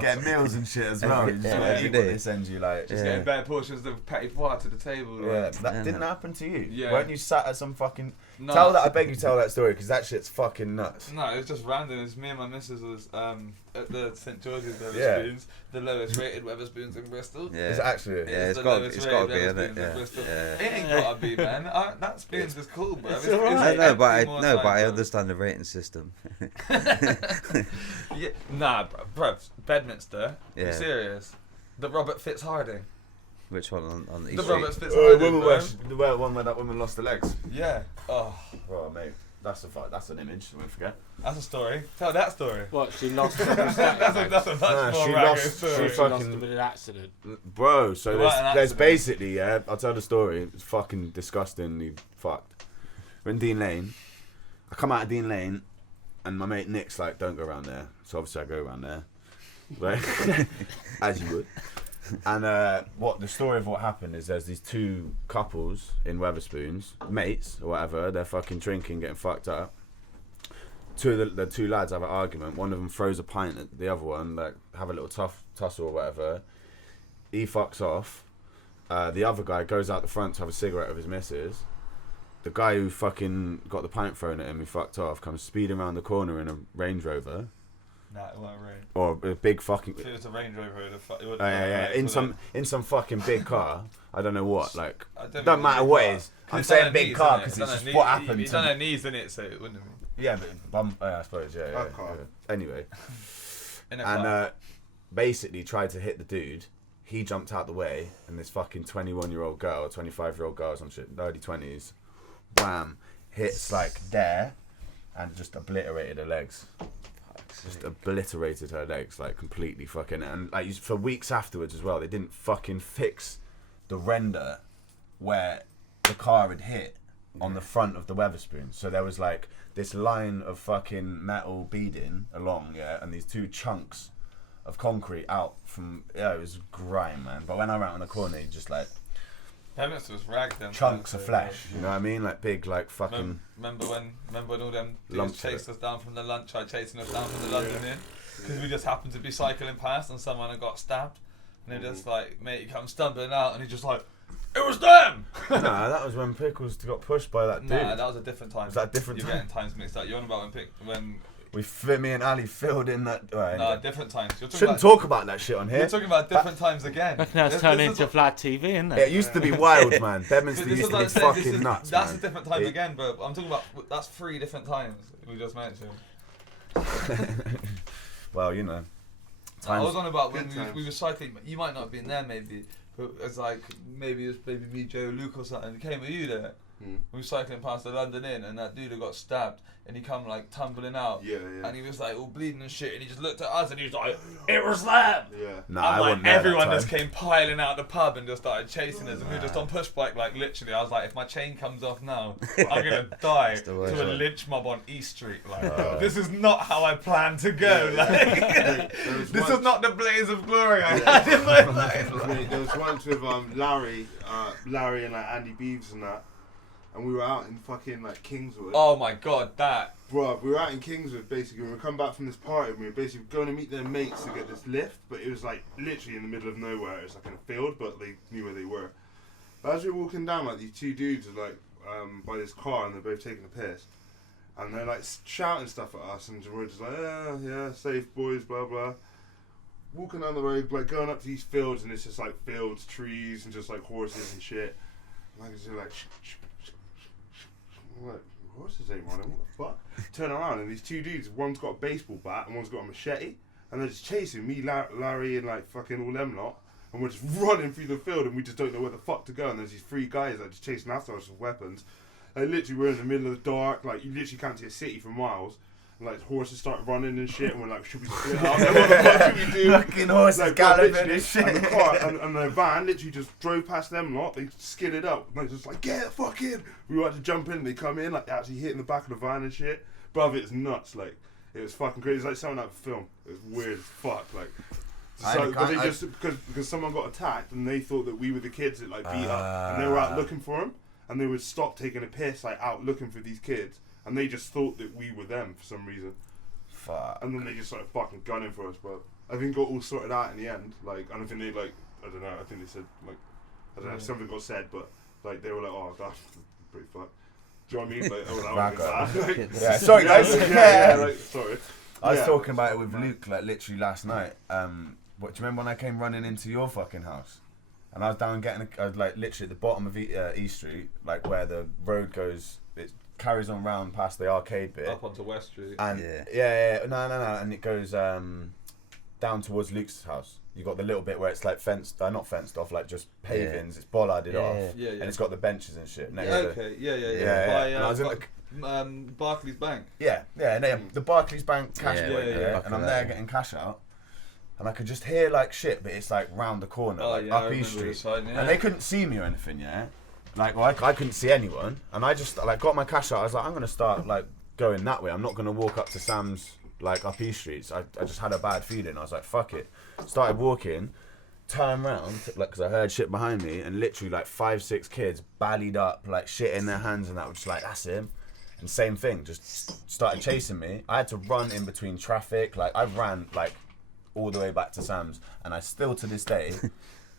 Get meals and shit as well. You just every eat day. what they send you, like. Just getting bare portions of petit pois to the table. Yeah, Like. that didn't happen to you. Yeah. Weren't you sat at some fucking? No. Tell that. I beg you, tell that story because that shit's fucking nuts. No, it was just random. It's me and my missus was at the St George's Weatherspoons, the lowest rated Weatherspoons in Bristol. Yeah. It's actually. It's got to be, isn't it? Yeah. It ain't gotta be, man. That spoons is cool, bro. It's alright. But I understand the rating system. Yeah, nah, bro. Bedminster. Yeah. You serious? The Robert Fitzharding. Which one on the The East Robert Street? Fitzharding. The one where that woman lost her legs. Yeah. Oh, Oh mate, that's an image. I won't forget. that's a story. Tell that story. What, she lost her That's a much Nah, more she ragged lost- story. she She fucking- lost them in an accident. Bro, so Right, an there's accident. basically, yeah, I'll tell the story. It's fucking disgustingly fucked. We're in Dean Lane. I come out of Dean Lane, and my mate Nick's like, don't go around there. So obviously I go around there, right? As you would. And what the story of what happened is there's these two couples in Wetherspoons, mates or whatever. They're fucking drinking, getting fucked up. The two lads have an argument. One of them throws a pint at the other one, like have a little tussle or whatever. He fucks off. The other guy goes out the front to have a cigarette with his missus. The guy who fucking got the pint thrown at him, who fucked off, comes speeding around the corner in a Range Rover. Nah, it won't rain. Or a big fucking... If it was a Range Rover, it would. yeah. In some fucking big car. I don't know what. Like, I don't don't mean matter big what car. it is. I'm It's done saying on big knees, car innit? because It's it's done just on what knee- happened. It's to done me. on knees, innit? So it wouldn't be. Yeah, but I suppose, yeah. That car. Yeah. Anyway, In a and car. basically tried to hit the dude. He jumped out the way, and this fucking 21-year-old girl, 25-year-old girl, some shit, early 20s, wham, hits like there, and just obliterated her legs. Just obliterated her legs, like completely fucking, and like for weeks afterwards as well, they didn't fucking fix the render where the car had hit on the front of the Wetherspoon. So there was like this line of fucking metal beading along, yeah, and these two chunks of concrete out from, yeah, it was grime, man. But when I went on the corner, it just like Bedminster was ragged then. chunks of flesh, you know what I mean? Like big, like fucking. Remember when all them Lumps dudes of chased us down from the lunch, tried chasing us down from the London Inn, because we just happened to be cycling past and someone had got stabbed, and they just like, mate, he comes stumbling out and he just like, it was them. Nah, that was when Pickles got pushed by that dude. Nah, that was a different time. Was that a different You're time? getting times mixed up. You're on about when Me and Ali filled in that. Right, nah, anyway. different times. You're talking Shouldn't about, talk about that shit on You're here. talking about different times again. I reckon that's turned into Vlad TV, isn't Yeah, it? it used to be wild, man. Bedminster This used is to what be I'm saying, fucking nuts, That's man. a different time again, bro. I'm talking about, that's 3 different times we just mentioned. Well, you know. I was on about when Good times. we were cycling. You might not have been there, maybe. But it's like maybe it was me, Joe, Luke, or something. Came with you there. We were cycling past the London Inn, and that dude had got stabbed, and he come like tumbling out, Yeah. and he was like all bleeding and shit, and he just looked at us, and he was like, "It was them." Yeah. Nah, And I like wasn't there everyone that just time. came piling out the pub and just started chasing us, and we were just on push bike, like literally. I was like, if my chain comes off now, I'm gonna die the worst to a one. lynch mob on East Street. Like, this is not how I planned to go. Like, this is not the blaze of glory I had in my life. Mate, there was once with Larry and like Andy Beeves and that, and we were out in fucking like Kingswood. Oh my god, that. Bro, we were out in Kingswood basically. We were coming back from this party and we were basically going to meet their mates to get this lift, but it was like literally in the middle of nowhere. It was like in a field, but they knew where they were. But as we were walking down, like these two dudes are like by this car and they're both taking a piss, and they're like shouting stuff at us, and we're just like, yeah, safe boys, blah blah. Walking down the road, like going up to these fields, and it's just like fields, trees, and just like horses and shit. And I can see like. I'm like, horses ain't running, what the fuck? Turn around and these two dudes, one's got a baseball bat and one's got a machete, and they're just chasing me, Larry and like fucking all them lot, and we're just running through the field and we just don't know where the fuck to go, and there's these 3 guys that are just chasing after us with weapons. Like literally we're in the middle of the dark, like you literally can't see a city for miles. And, like horses start running and shit, and we're like, should we split up? Like, what the fuck should we do? Fucking horses Like, galloping literally, and shit. And the car and the van literally just drove past them lot. They skidded up. And they're just like, get the fuck in. We had to jump in. And they come in, like actually hitting the back of the van and shit. Bruv, it's nuts. Like it was fucking crazy. It's like something out of a film. It was weird as fuck. Like. So, but they just because someone got attacked and they thought that we were the kids that like beat up, and they were out looking for them, and they would stop taking a piss like out looking for these kids, and they just thought that we were them for some reason. Fuck. And then they just started fucking gunning for us, but I think got all sorted out in the end. Like, I don't think they like, I don't know. I think they said like, I don't know if something got said, but like they were like, oh, that's pretty fucked. Do you know what I mean? Like, oh, that Ragga. was bad. Yeah, sorry guys. Sorry. I was talking about it with Luke like literally last night. What do you remember when I came running into your fucking house? And I was down I was like literally at the bottom of E Street, like where the road goes. It carries on round past the arcade bit. Up onto West Street. And no, and it goes down towards Luke's house. You got the little bit where it's like fenced, not fenced off, like just pavings. It's bollarded off, and it's got the benches and shit next to. Okay, yeah. And I was in the Barclays Bank. The Barclays Bank cash yeah. and I'm there getting cash out. And I could just hear like shit, but it's like round the corner, up East Street. And they couldn't see me or anything, Like, well, I couldn't see anyone. And I just like got my cash out. I was like, I'm going to start like going that way. I'm not going to walk up to Sam's like up East Street. I just had a bad feeling. I was like, fuck it. Started walking, turned round, like, because I heard shit behind me. And literally like 5-6 kids ballied up, like shit in their hands and that. Was just like, that's him. And same thing, just started chasing me. I had to run in between traffic. Like, I ran like all the way back to Sam's, and I still to this day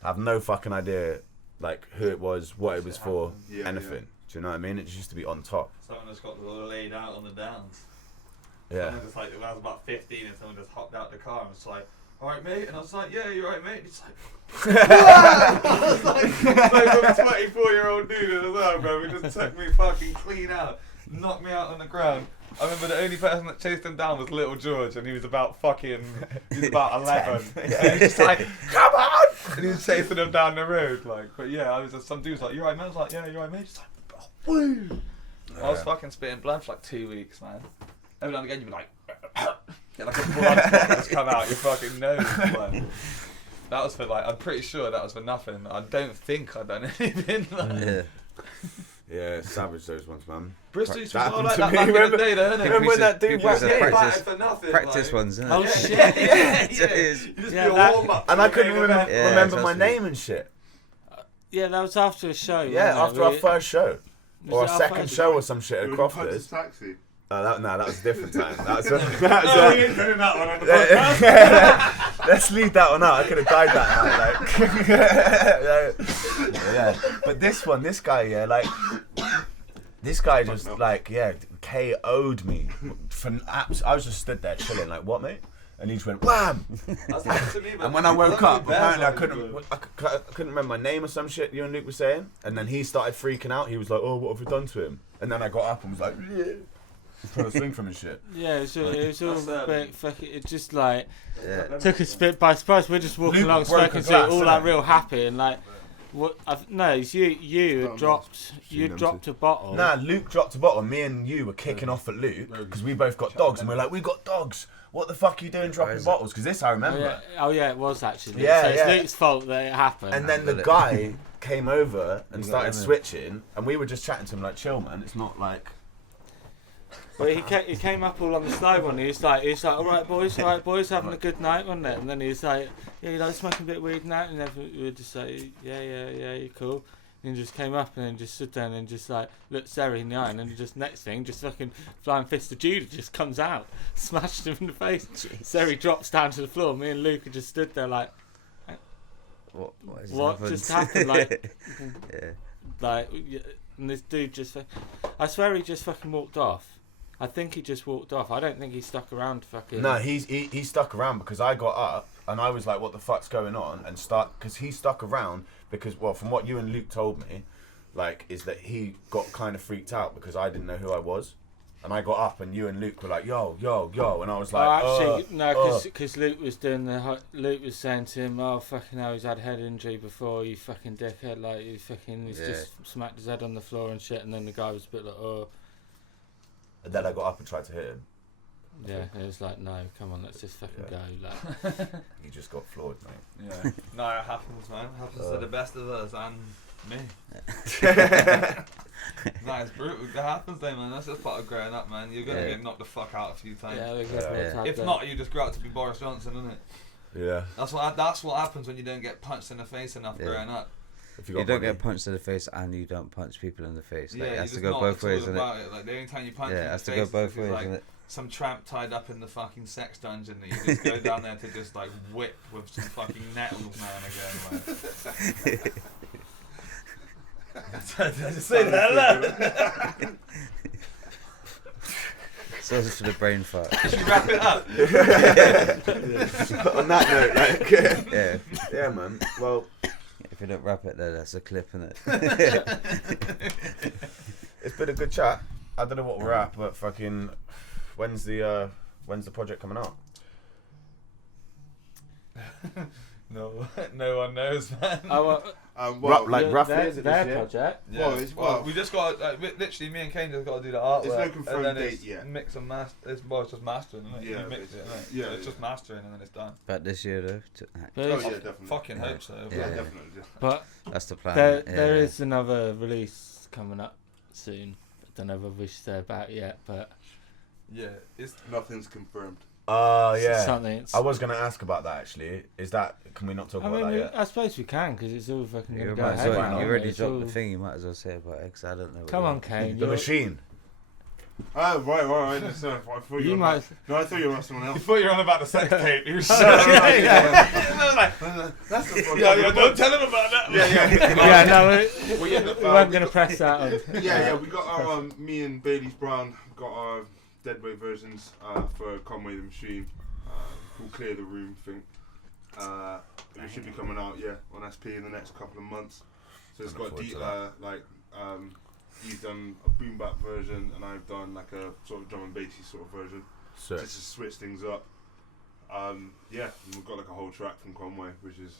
have no fucking idea like who it was, what it was for, anything. Do you know what I mean? It just used to be on top. Someone just got laid out on the downs. Yeah. Someone just like, when I was about 15 and someone just hopped out the car and was like, alright mate, and I was like, yeah, you're right mate. And he's like, I was like a 24-year-old dude as well, bro. He just took me fucking clean out, knocked me out on the ground. I remember the only person that chased him down was little George, and he was about 11. And he was just like, come on! And he was chasing him down the road, like. But yeah, I was just, some dude was like, you right man? I was like, yeah, you right mate? Just like, woo! I was fucking spitting blood for like 2 weeks, man. Every now and again you'd be like, get like a blood clot just come out your fucking nose, man. That was for like, I'm pretty sure that was for nothing. I don't think I'd done anything. Like. Yeah, savage those ones, man. Bristol used to be all like that back in the day, though, innit? Remember when that dude was for nothing? Practice like. ones, isn't it? Oh shit! Yeah. You just be a warm-up. And I couldn't remember Yeah, my name and shit. Yeah, that was after a show. Yeah, after our first show. Or a second show or some shit at Crofters. Taxi. That was a different time. That was we ain't doing that one on the podcast. Let's leave that one out. I could have died that night. Like, yeah. But this guy, this guy just KO'd me. I was just stood there chilling, like, what, mate? And he just went wham. And when I woke up, apparently I couldn't remember my name or some shit you and Luke were saying. And then he started freaking out. He was like, oh, what have we done to him? And then I got up and was like, yeah. Trying to swing from his shit. Yeah, it was all a bit fucking. It just like took us a bit by surprise. We're just walking along, smoking, all like real happy and like. What? No, it's you dropped a bottle. Nah, Luke dropped a bottle. Me and you were kicking off at Luke because we both got dogs, and we're like, we got dogs. What the fuck are you doing dropping bottles? Because this I remember. Oh yeah, it was actually. Yeah, so it's Luke's fault that it happened. And then the guy came over and started switching, and we were just chatting to him like, chill, man. It's not like. But he came up all on the slow one. He was like, all right, boys, having a good night, wasn't it? And then he was like, yeah, you like smoking a bit of weed now? And we would just say, yeah, you're cool. And he just came up and then just stood there and just like looked Seri in the eye, and then just next thing, just fucking flying fist of Judah just comes out, smashed him in the face. Seri drops down to the floor. Me and Luke just stood there like, what just happened? Like, and this dude just, I swear he just fucking walked off. I think he just walked off. I don't think he stuck around fucking. No, he stuck around because I got up and I was like, what the fuck's going on? And because he stuck around because, well, from what you and Luke told me, like, is that he got kind of freaked out because I didn't know who I was. And I got up and you and Luke were like, yo, and I was like, because Luke was Luke was saying to him, oh, fucking hell, he's had a head injury before, you fucking dickhead, like, he's just smacked his head on the floor and shit, and then the guy was a bit like, oh. And then I got up and tried to hit him. Yeah, it was like, no, come on, let's just fucking go. Like. He just got floored, mate. Yeah. No, it happens, man. It happens to the best of us and me. No, it's brutal. It happens though, man. That's just part of growing up, man. You're going to get knocked the fuck out a few times. If not, you just grow up to be Boris Johnson, isn't it? Yeah. That's what happens when you don't get punched in the face enough growing up. You don't get punched in the face and you don't punch people in the face. Like, it has to go both ways, isn't it? Like, the only time you punch in the face, to go both ways, like isn't it? some tramp tied up in the fucking sex dungeon that you just go down there to just like whip with some fucking nettles now and again. Like. Did I just say that? Sorry for the brain fart. Should we wrap it up? On that note, like, yeah, man. Well, if you don't wrap it there, that's a clip, innit? it's been a good chat. I don't know what we're at, but fucking, when's the project coming out? No one knows, man. Roughly, is it their this year? project. Yeah. Well, we just got literally me and Kane just got to do the artwork. It's no confirmed and then date it's yet. Mix and master. It's just mastering, isn't it? Yeah, You mix it, right? yeah, So it's just mastering and then it's done. But this year, though. But Oh it's- yeah, definitely. Fucking hope so. Yeah. Definitely. But That's the plan. there is another release coming up soon. I don't know whether we should say about it yet, but Yeah, it's Nothing's confirmed. Yeah. something. I was gonna ask about that actually. Can we not talk about that yet? I suppose we can because it's all fucking You, gonna go might as ahead. well, now, you isn't already it? It's dropped all- the thing. You might as well say about it 'cause I don't know. Come on, Kane. The machine. Oh right. So, I thought You were might. No, I thought you were about someone You else. thought you were on about the sex tape. You were No, That's the point. don't tell him about that. Yeah, no, We end up, we weren't gonna press that on. Yeah. We got our me and Bailey's Brown got our deadweight versions for Conway the Machine. Called Clear the Room, I think. It should be coming out, on SP in the next couple of months. So it's got he's done a boom bap version, and I've done like a sort of drum and bassy sort of version. Sick. Just to switch things up. And we've got like a whole track from Conway, which is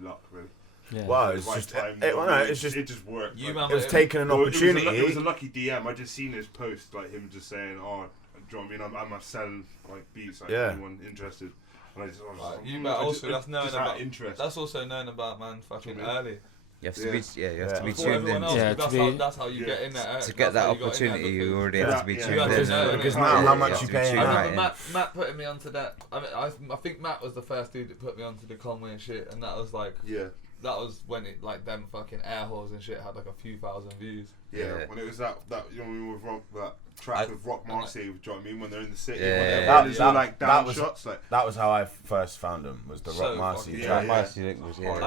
luck really. Yeah. Wow, it's Right just time, it just worked. You like, man, it was taking an Well, opportunity. It was a lucky DM. I just seen his post, like him just saying, "Oh, do you know what I mean? I'm selling like beats. Like anyone interested?" And I was Right, like, you bet also that's known just out about of interest. That's also known about, man. Fucking early. You have to be, you have to be Before tuned everyone in. else, Yeah, that's how you yeah. get in there. To get that opportunity, you already have to be tuned You have to in. know, Because innit? now, how You much have you to be paying? tuned I right remember in. Matt putting me onto that. I mean, I think Matt was the first dude that put me onto the Conway and shit, and that was like, that was when it like them fucking air holes and shit had like a few thousand views. Yeah. When it was that with Rock, that track with Rock Marcy, do you know what I mean? When they're in the city, Yeah. when they're like down was- shots, like That was how I first found him. Was the So Rock Marcy fucking- track. Yeah. Marcy Link was, I don't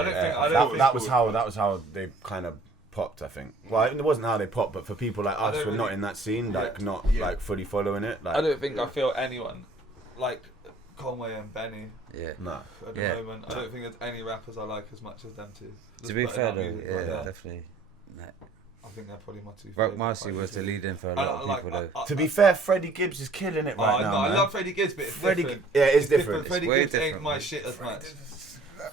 think- that was how they kind of popped. I think. Well, it wasn't how they popped, but for people like us who are not in that scene, like not like fully following it. Like, I don't think I feel anyone like Conway and Benny Yeah. no. at the moment. I don't think there's any rappers I like as much as them two. To be Just fair putting though, out music like that. definitely. No. I think they're probably my two. Rock favourite Marcy was the rappers. lead in for a lot of people though. To be fair, Freddie Gibbs is killing it right now. I man. love Freddie Gibbs, but it's Freddie, different. yeah, it's different. Freddie way Gibbs ain't different, my man. shit as much.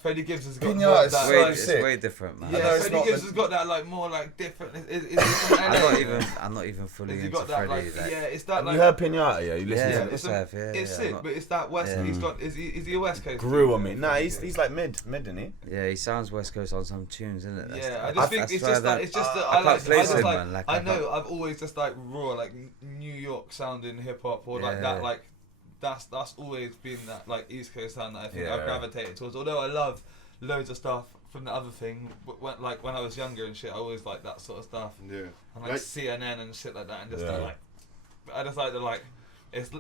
Freddie Gibbs has got Pinata more is that way like, It's sick. way different, man. I know yeah, it's Freddie not Gibbs the- has got that like more like different. Is he from LA? I'm not even fully Has he into got that Freddie. like, yeah, it's that Have like you heard Pinata? Yeah, you listen Yeah, to of it. course I have, yeah, it's yeah, sick, I'm not- but it's that West. Yeah. He's got. Is he a West Coast? Grew dude? on me. Nah, he's like mid, isn't he? Yeah, he sounds West Coast on some tunes, isn't it? Yeah, I just think it's just that. It's just that I can't place him, like, man. Like, I I know can't- I've always just like raw, like New York sounding hip hop or like Yeah. that, like that's always been that like East Coast sound that I think Yeah. I've gravitated towards. Although I love loads of stuff from the other thing, when I was younger and shit, I always liked that sort of stuff. Yeah. And like CNN and shit like that, and just Yeah. like I just like the like it's.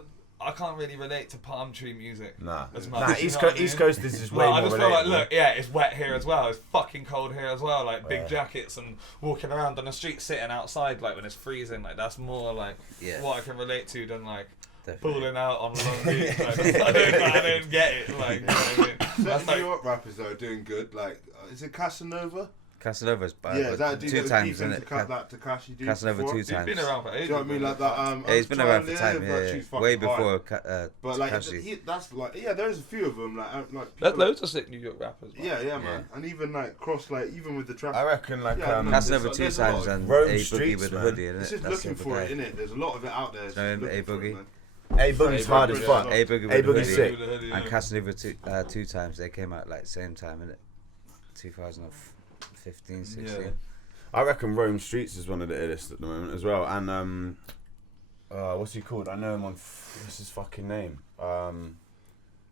I can't really relate to palm tree music. Nah. As much, Nah, you East know Coast, what I East mean? Coast is just way Well, more I just feel like, relatable. look, yeah, it's wet here as well. It's fucking cold here as well. Like big Yeah. jackets and walking around on the street, sitting outside, like when it's freezing. Like that's more like Yeah. what I can relate to than like Definitely. pulling out on Long Beach. Like, I don't get it. Like, you know what I mean? Certain That's New like York rappers that are doing good, like is it Casanova? Casanova's bad. Yeah, but that dude two that was times, beefing isn't it? that Takashi dude. Casanova before. two he's times. been around for Do ages. you know what I mean? Like that. Yeah, he's been around for Live, time. but Yeah, she's yeah. Way fucking hard. before But like Takashi. that's like there's a few of them like There's people, loads of sick New York rappers. Man. yeah man, and even like cross like even with the trap. I reckon like Yeah, no, Casanova there's two a lot times of and Rome A Boogie streets, with the man. hoodie, innit? It's just That's looking the for guy. it, innit? There's a lot of it out there. It's No, just looking A for it, Boogie. man. A Boogie's hard as fuck. A Boogie with A the Boogie's hoodie. sick. And Casanova two times. They came out like same time, innit? 2015, 16. Yeah. I reckon Rome Streets is one of the illest at the moment as well. And what's he called? I know him on. What's his fucking name?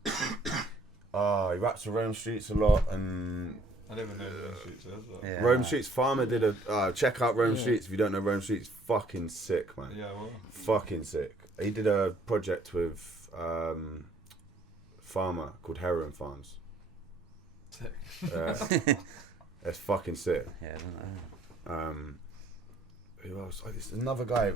He raps for Rome Streets a lot, and I don't even know who shoots is. But Yeah, Rome man. Streets Farmer did a check out Rome Yeah. Streets. If you don't know Rome Streets, fucking sick, man. yeah, well. Fucking sick. He did a project with Farmer called Heroin Farms. Sick. It's fucking sick. Yeah, I don't know. Who else? Oh, there's another guy who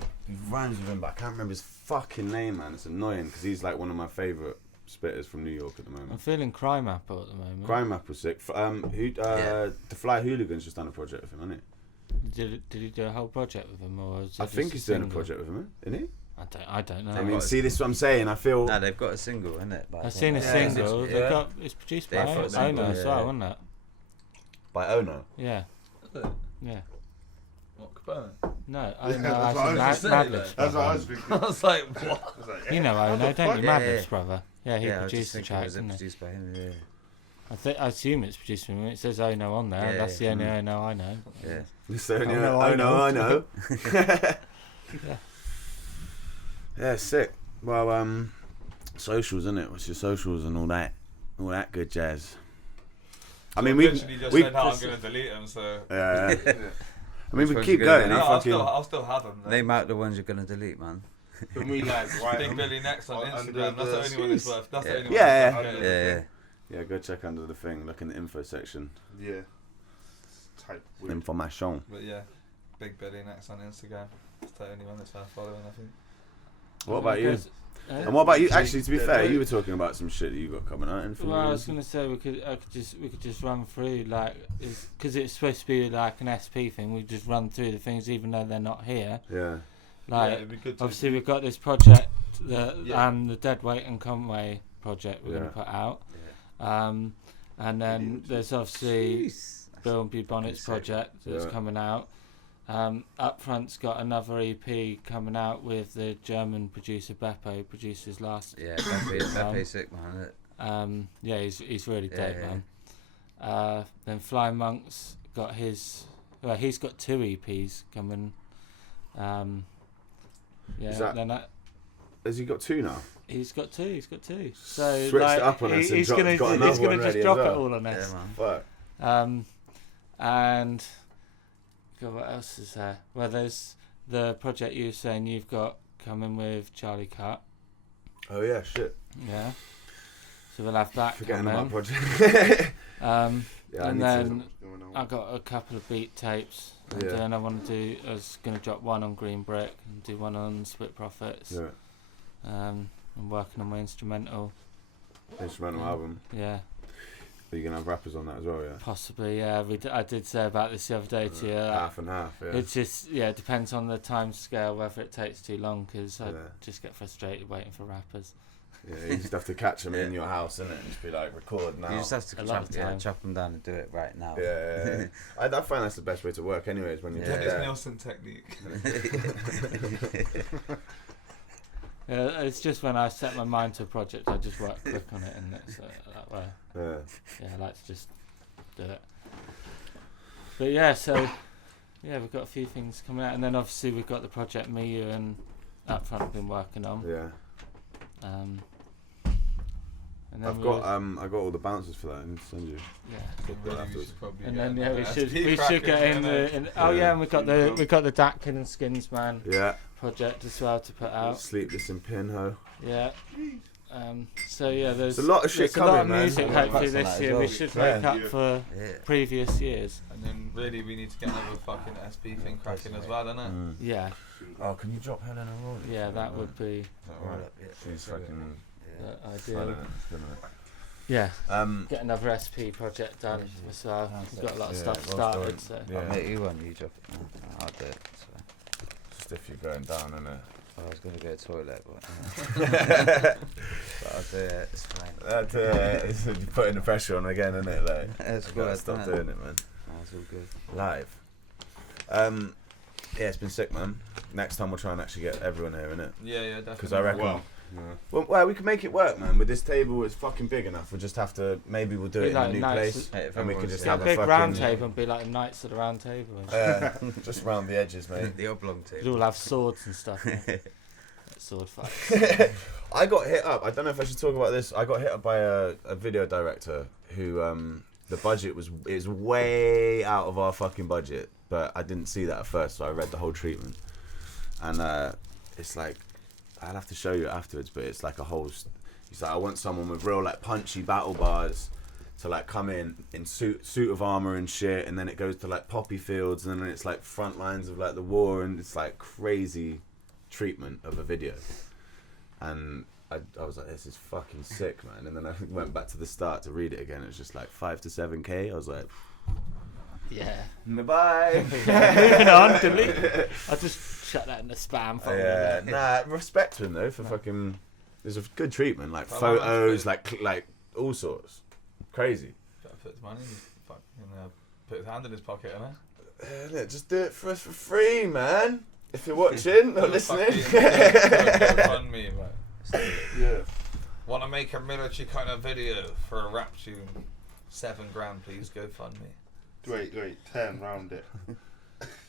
rhymes with him, but I can't remember his fucking name, man. It's annoying because he's like one of my favourite spitters from New York at the moment. I'm feeling Crime Apple at the moment. Crime Apple's sick. The Fly Hooligans just done a project with him, hasn't Did he do a whole project with him, or is it I think he's doing a single? project with him, isn't he? I don't know. I mean, see, this is what I'm saying. I feel. No, they've got a single, isn't it? I've seen a single. It's produced by They've got a single, Ono as well, isn't it? By Ono. Yeah. Yeah. What, Cabana? No, Yeah, Ono that's what I was as gonna in say, Madlib's That's what I was brother. thinking. I was like, what? I was like, You know Ono, don't you? Yeah, Madlib's yeah. brother. Yeah, he I was produced the just thinking, track, was it didn't it? produced by him? Yeah. I assume it's produced by him. It says Ono on there. Yeah, That's yeah. the only Ono I know. Yeah. It's the only Ono, I know. Yeah. Yeah, sick. Well, socials, isn't it? What's your socials and all that good jazz? I mean, we literally just we said how I'm gonna delete them, so yeah. yeah. I mean, we Which keep ones are going. gonna eh? no, Fucking- I'll still have them. Name out the ones you're gonna delete, man. Can we like write Big them? Billy Next on Under Instagram. That's the the only one that's worth. That's the Yeah. only one. Yeah. That's Under okay. the- Yeah. Yeah, go check under the thing. Look in the info section. Yeah. Type weird. Information. But yeah, Big Billy Next on Instagram. That's the only one that's worth following, I think. What about you? Because- And what about you? Actually, to be Yeah, fair, no. you were talking about some shit that you got coming out. Anything Well, I you was gonna say we could just run through like because it's supposed to be like an SP thing. We just run through the things even though they're not here. Yeah. Like it'd be good to obviously we've got this project, the Yeah. the Dead Weight and Conway project we're Yeah. gonna put out. And then there's obviously Bill and Bew Bonik's project that's Yeah. coming out. Upfront's got another EP coming out with the German producer Beppo, produced his last. Yeah, Bepe's sick, man. Isn't it? Yeah, he's really Yeah, dope, yeah. man. Then Fly Monk's got his. Well, he's got 2 EPs coming. Yeah. Is that- Then Has he got 2 now? he's got 2. He's got 2. So Switched like, it up on us and he's got gonna another he's gonna one just ready as drop well. it all on Yeah, us. man. Fuck. And God, what else is there? Well, there's the project you were saying you've got coming with Charlie Cut. Oh yeah, shit. Yeah. So we'll have that Forgetting about coming. project. Yeah, I And need then Going on. I got a couple of beat tapes. And Yeah. then I was going to drop one on Green Brick and do one on Split Profits. Yeah. I'm working on my instrumental. Instrumental album. Yeah, Are you gonna have rappers on that as well? Yeah. possibly. Yeah, I did say about this the other day to you. Half and half. Yeah. It's just it depends on the time scale whether it takes too long because I Yeah. just get frustrated waiting for rappers. Yeah, you just have to catch them in your house, innit? And just be like, record now. You just have to A lot of time. chop them down and do it right now. Yeah. I find that's the best way to work, anyways. When you Yeah. get Dennis there. Nielsen technique. Yeah, it's just when I set my mind to a project, I just work quick on it, and it's that way. Yeah. Yeah, I like to just do it. But yeah, so yeah, we've got a few things coming out, and then obviously we've got the project me, you, and Upfront have been working on. Yeah. And then I got all the bouncers for that. I need to send you. yeah. Really, afterwards. we should probably And get then yeah, another we SP should cracking, get in innit? the oh yeah, and we got the Datkin and Skins Man Yeah. project as well to put out. Sleepless in Pinho. Yeah. So yeah, there's a lot of shit there's a lot of coming, man. music Yeah, hopefully that's on this that year. as We well. should Yeah. make up Yeah. for Yeah. previous years. And then really we need to get another fucking SP thing cracking as well, innit? Yeah. Oh, can you drop Helena Roy? Yeah, that would be Alright. Yeah. She's fucking. ideal. Ideal. Yeah. Um. Get another SP project done as well. We've got a lot of Yeah, stuff well started, done. so Yeah. I'll make you one, you drop it. No, I'll do it. So. Just if you're going down, innit? I was going to go to the toilet, but I'll do it. It's fine. That it's you're putting the pressure on again, isn't it? Like, It's you gotta good. stop man. doing it, man. No, it's all good. Live. Yeah, it's been sick, man. Next time we'll try and actually get everyone here, innit? Yeah, yeah, definitely. Because I reckon. Well, Well, we can make it work, man. With this table, it's fucking big enough. We'll just have to. Maybe we'll do Be it in like a new nights- place, Hey, if and we everyone's can just a have a big fucking round table and be like the Knights of the Round Table. And just round the edges, mate. The oblong we'd table. all have swords and stuff. Sword fights. I got hit up. I don't know if I should talk about this. I got hit up by a video director who the budget is way out of our fucking budget, but I didn't see that at first, so I read the whole treatment, and it's like I'll have to show you it afterwards, but it's like a whole. He's like, I want someone with real like punchy battle bars to like come in suit of armor and shit, and then it goes to like poppy fields, and then it's like front lines of like the war, and it's like crazy treatment of a video. And I was like, this is fucking sick, man. And then I went back to the start to read it again. It was just like 5 to 7K. I was like, Yeah. bye. Moving on, delete. I just shut that in the spam folder. Yeah, nah, respect to him though for fucking. There's a good treatment, like Well, photos, like all sorts. Crazy. Better put his money in his fucking, put his hand in his pocket, innit? Yeah, just do it for us for free, man. If you're watching or listening. Fund me, right? Yeah. Want to make a military kind of video for a rap tune? $7 grand, please. Go fund me. Wait, 10 round it.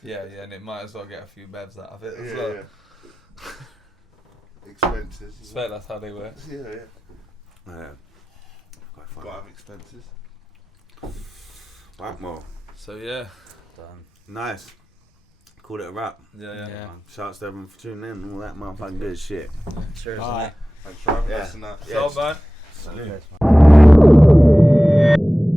Yeah, and it might as well get a few bevs out of it as Yeah, well. yeah. Expenses. I swear that's how they work. Yeah. Yeah. Quite fun. Gotta have expenses. Right, well, So yeah. Done. nice. Called it a wrap. Yeah. Shouts to everyone for tuning in and all that motherfucking good shit. Cheers. Bye. Thanks for having Yeah. us and that. So, man. Salute. Cheers.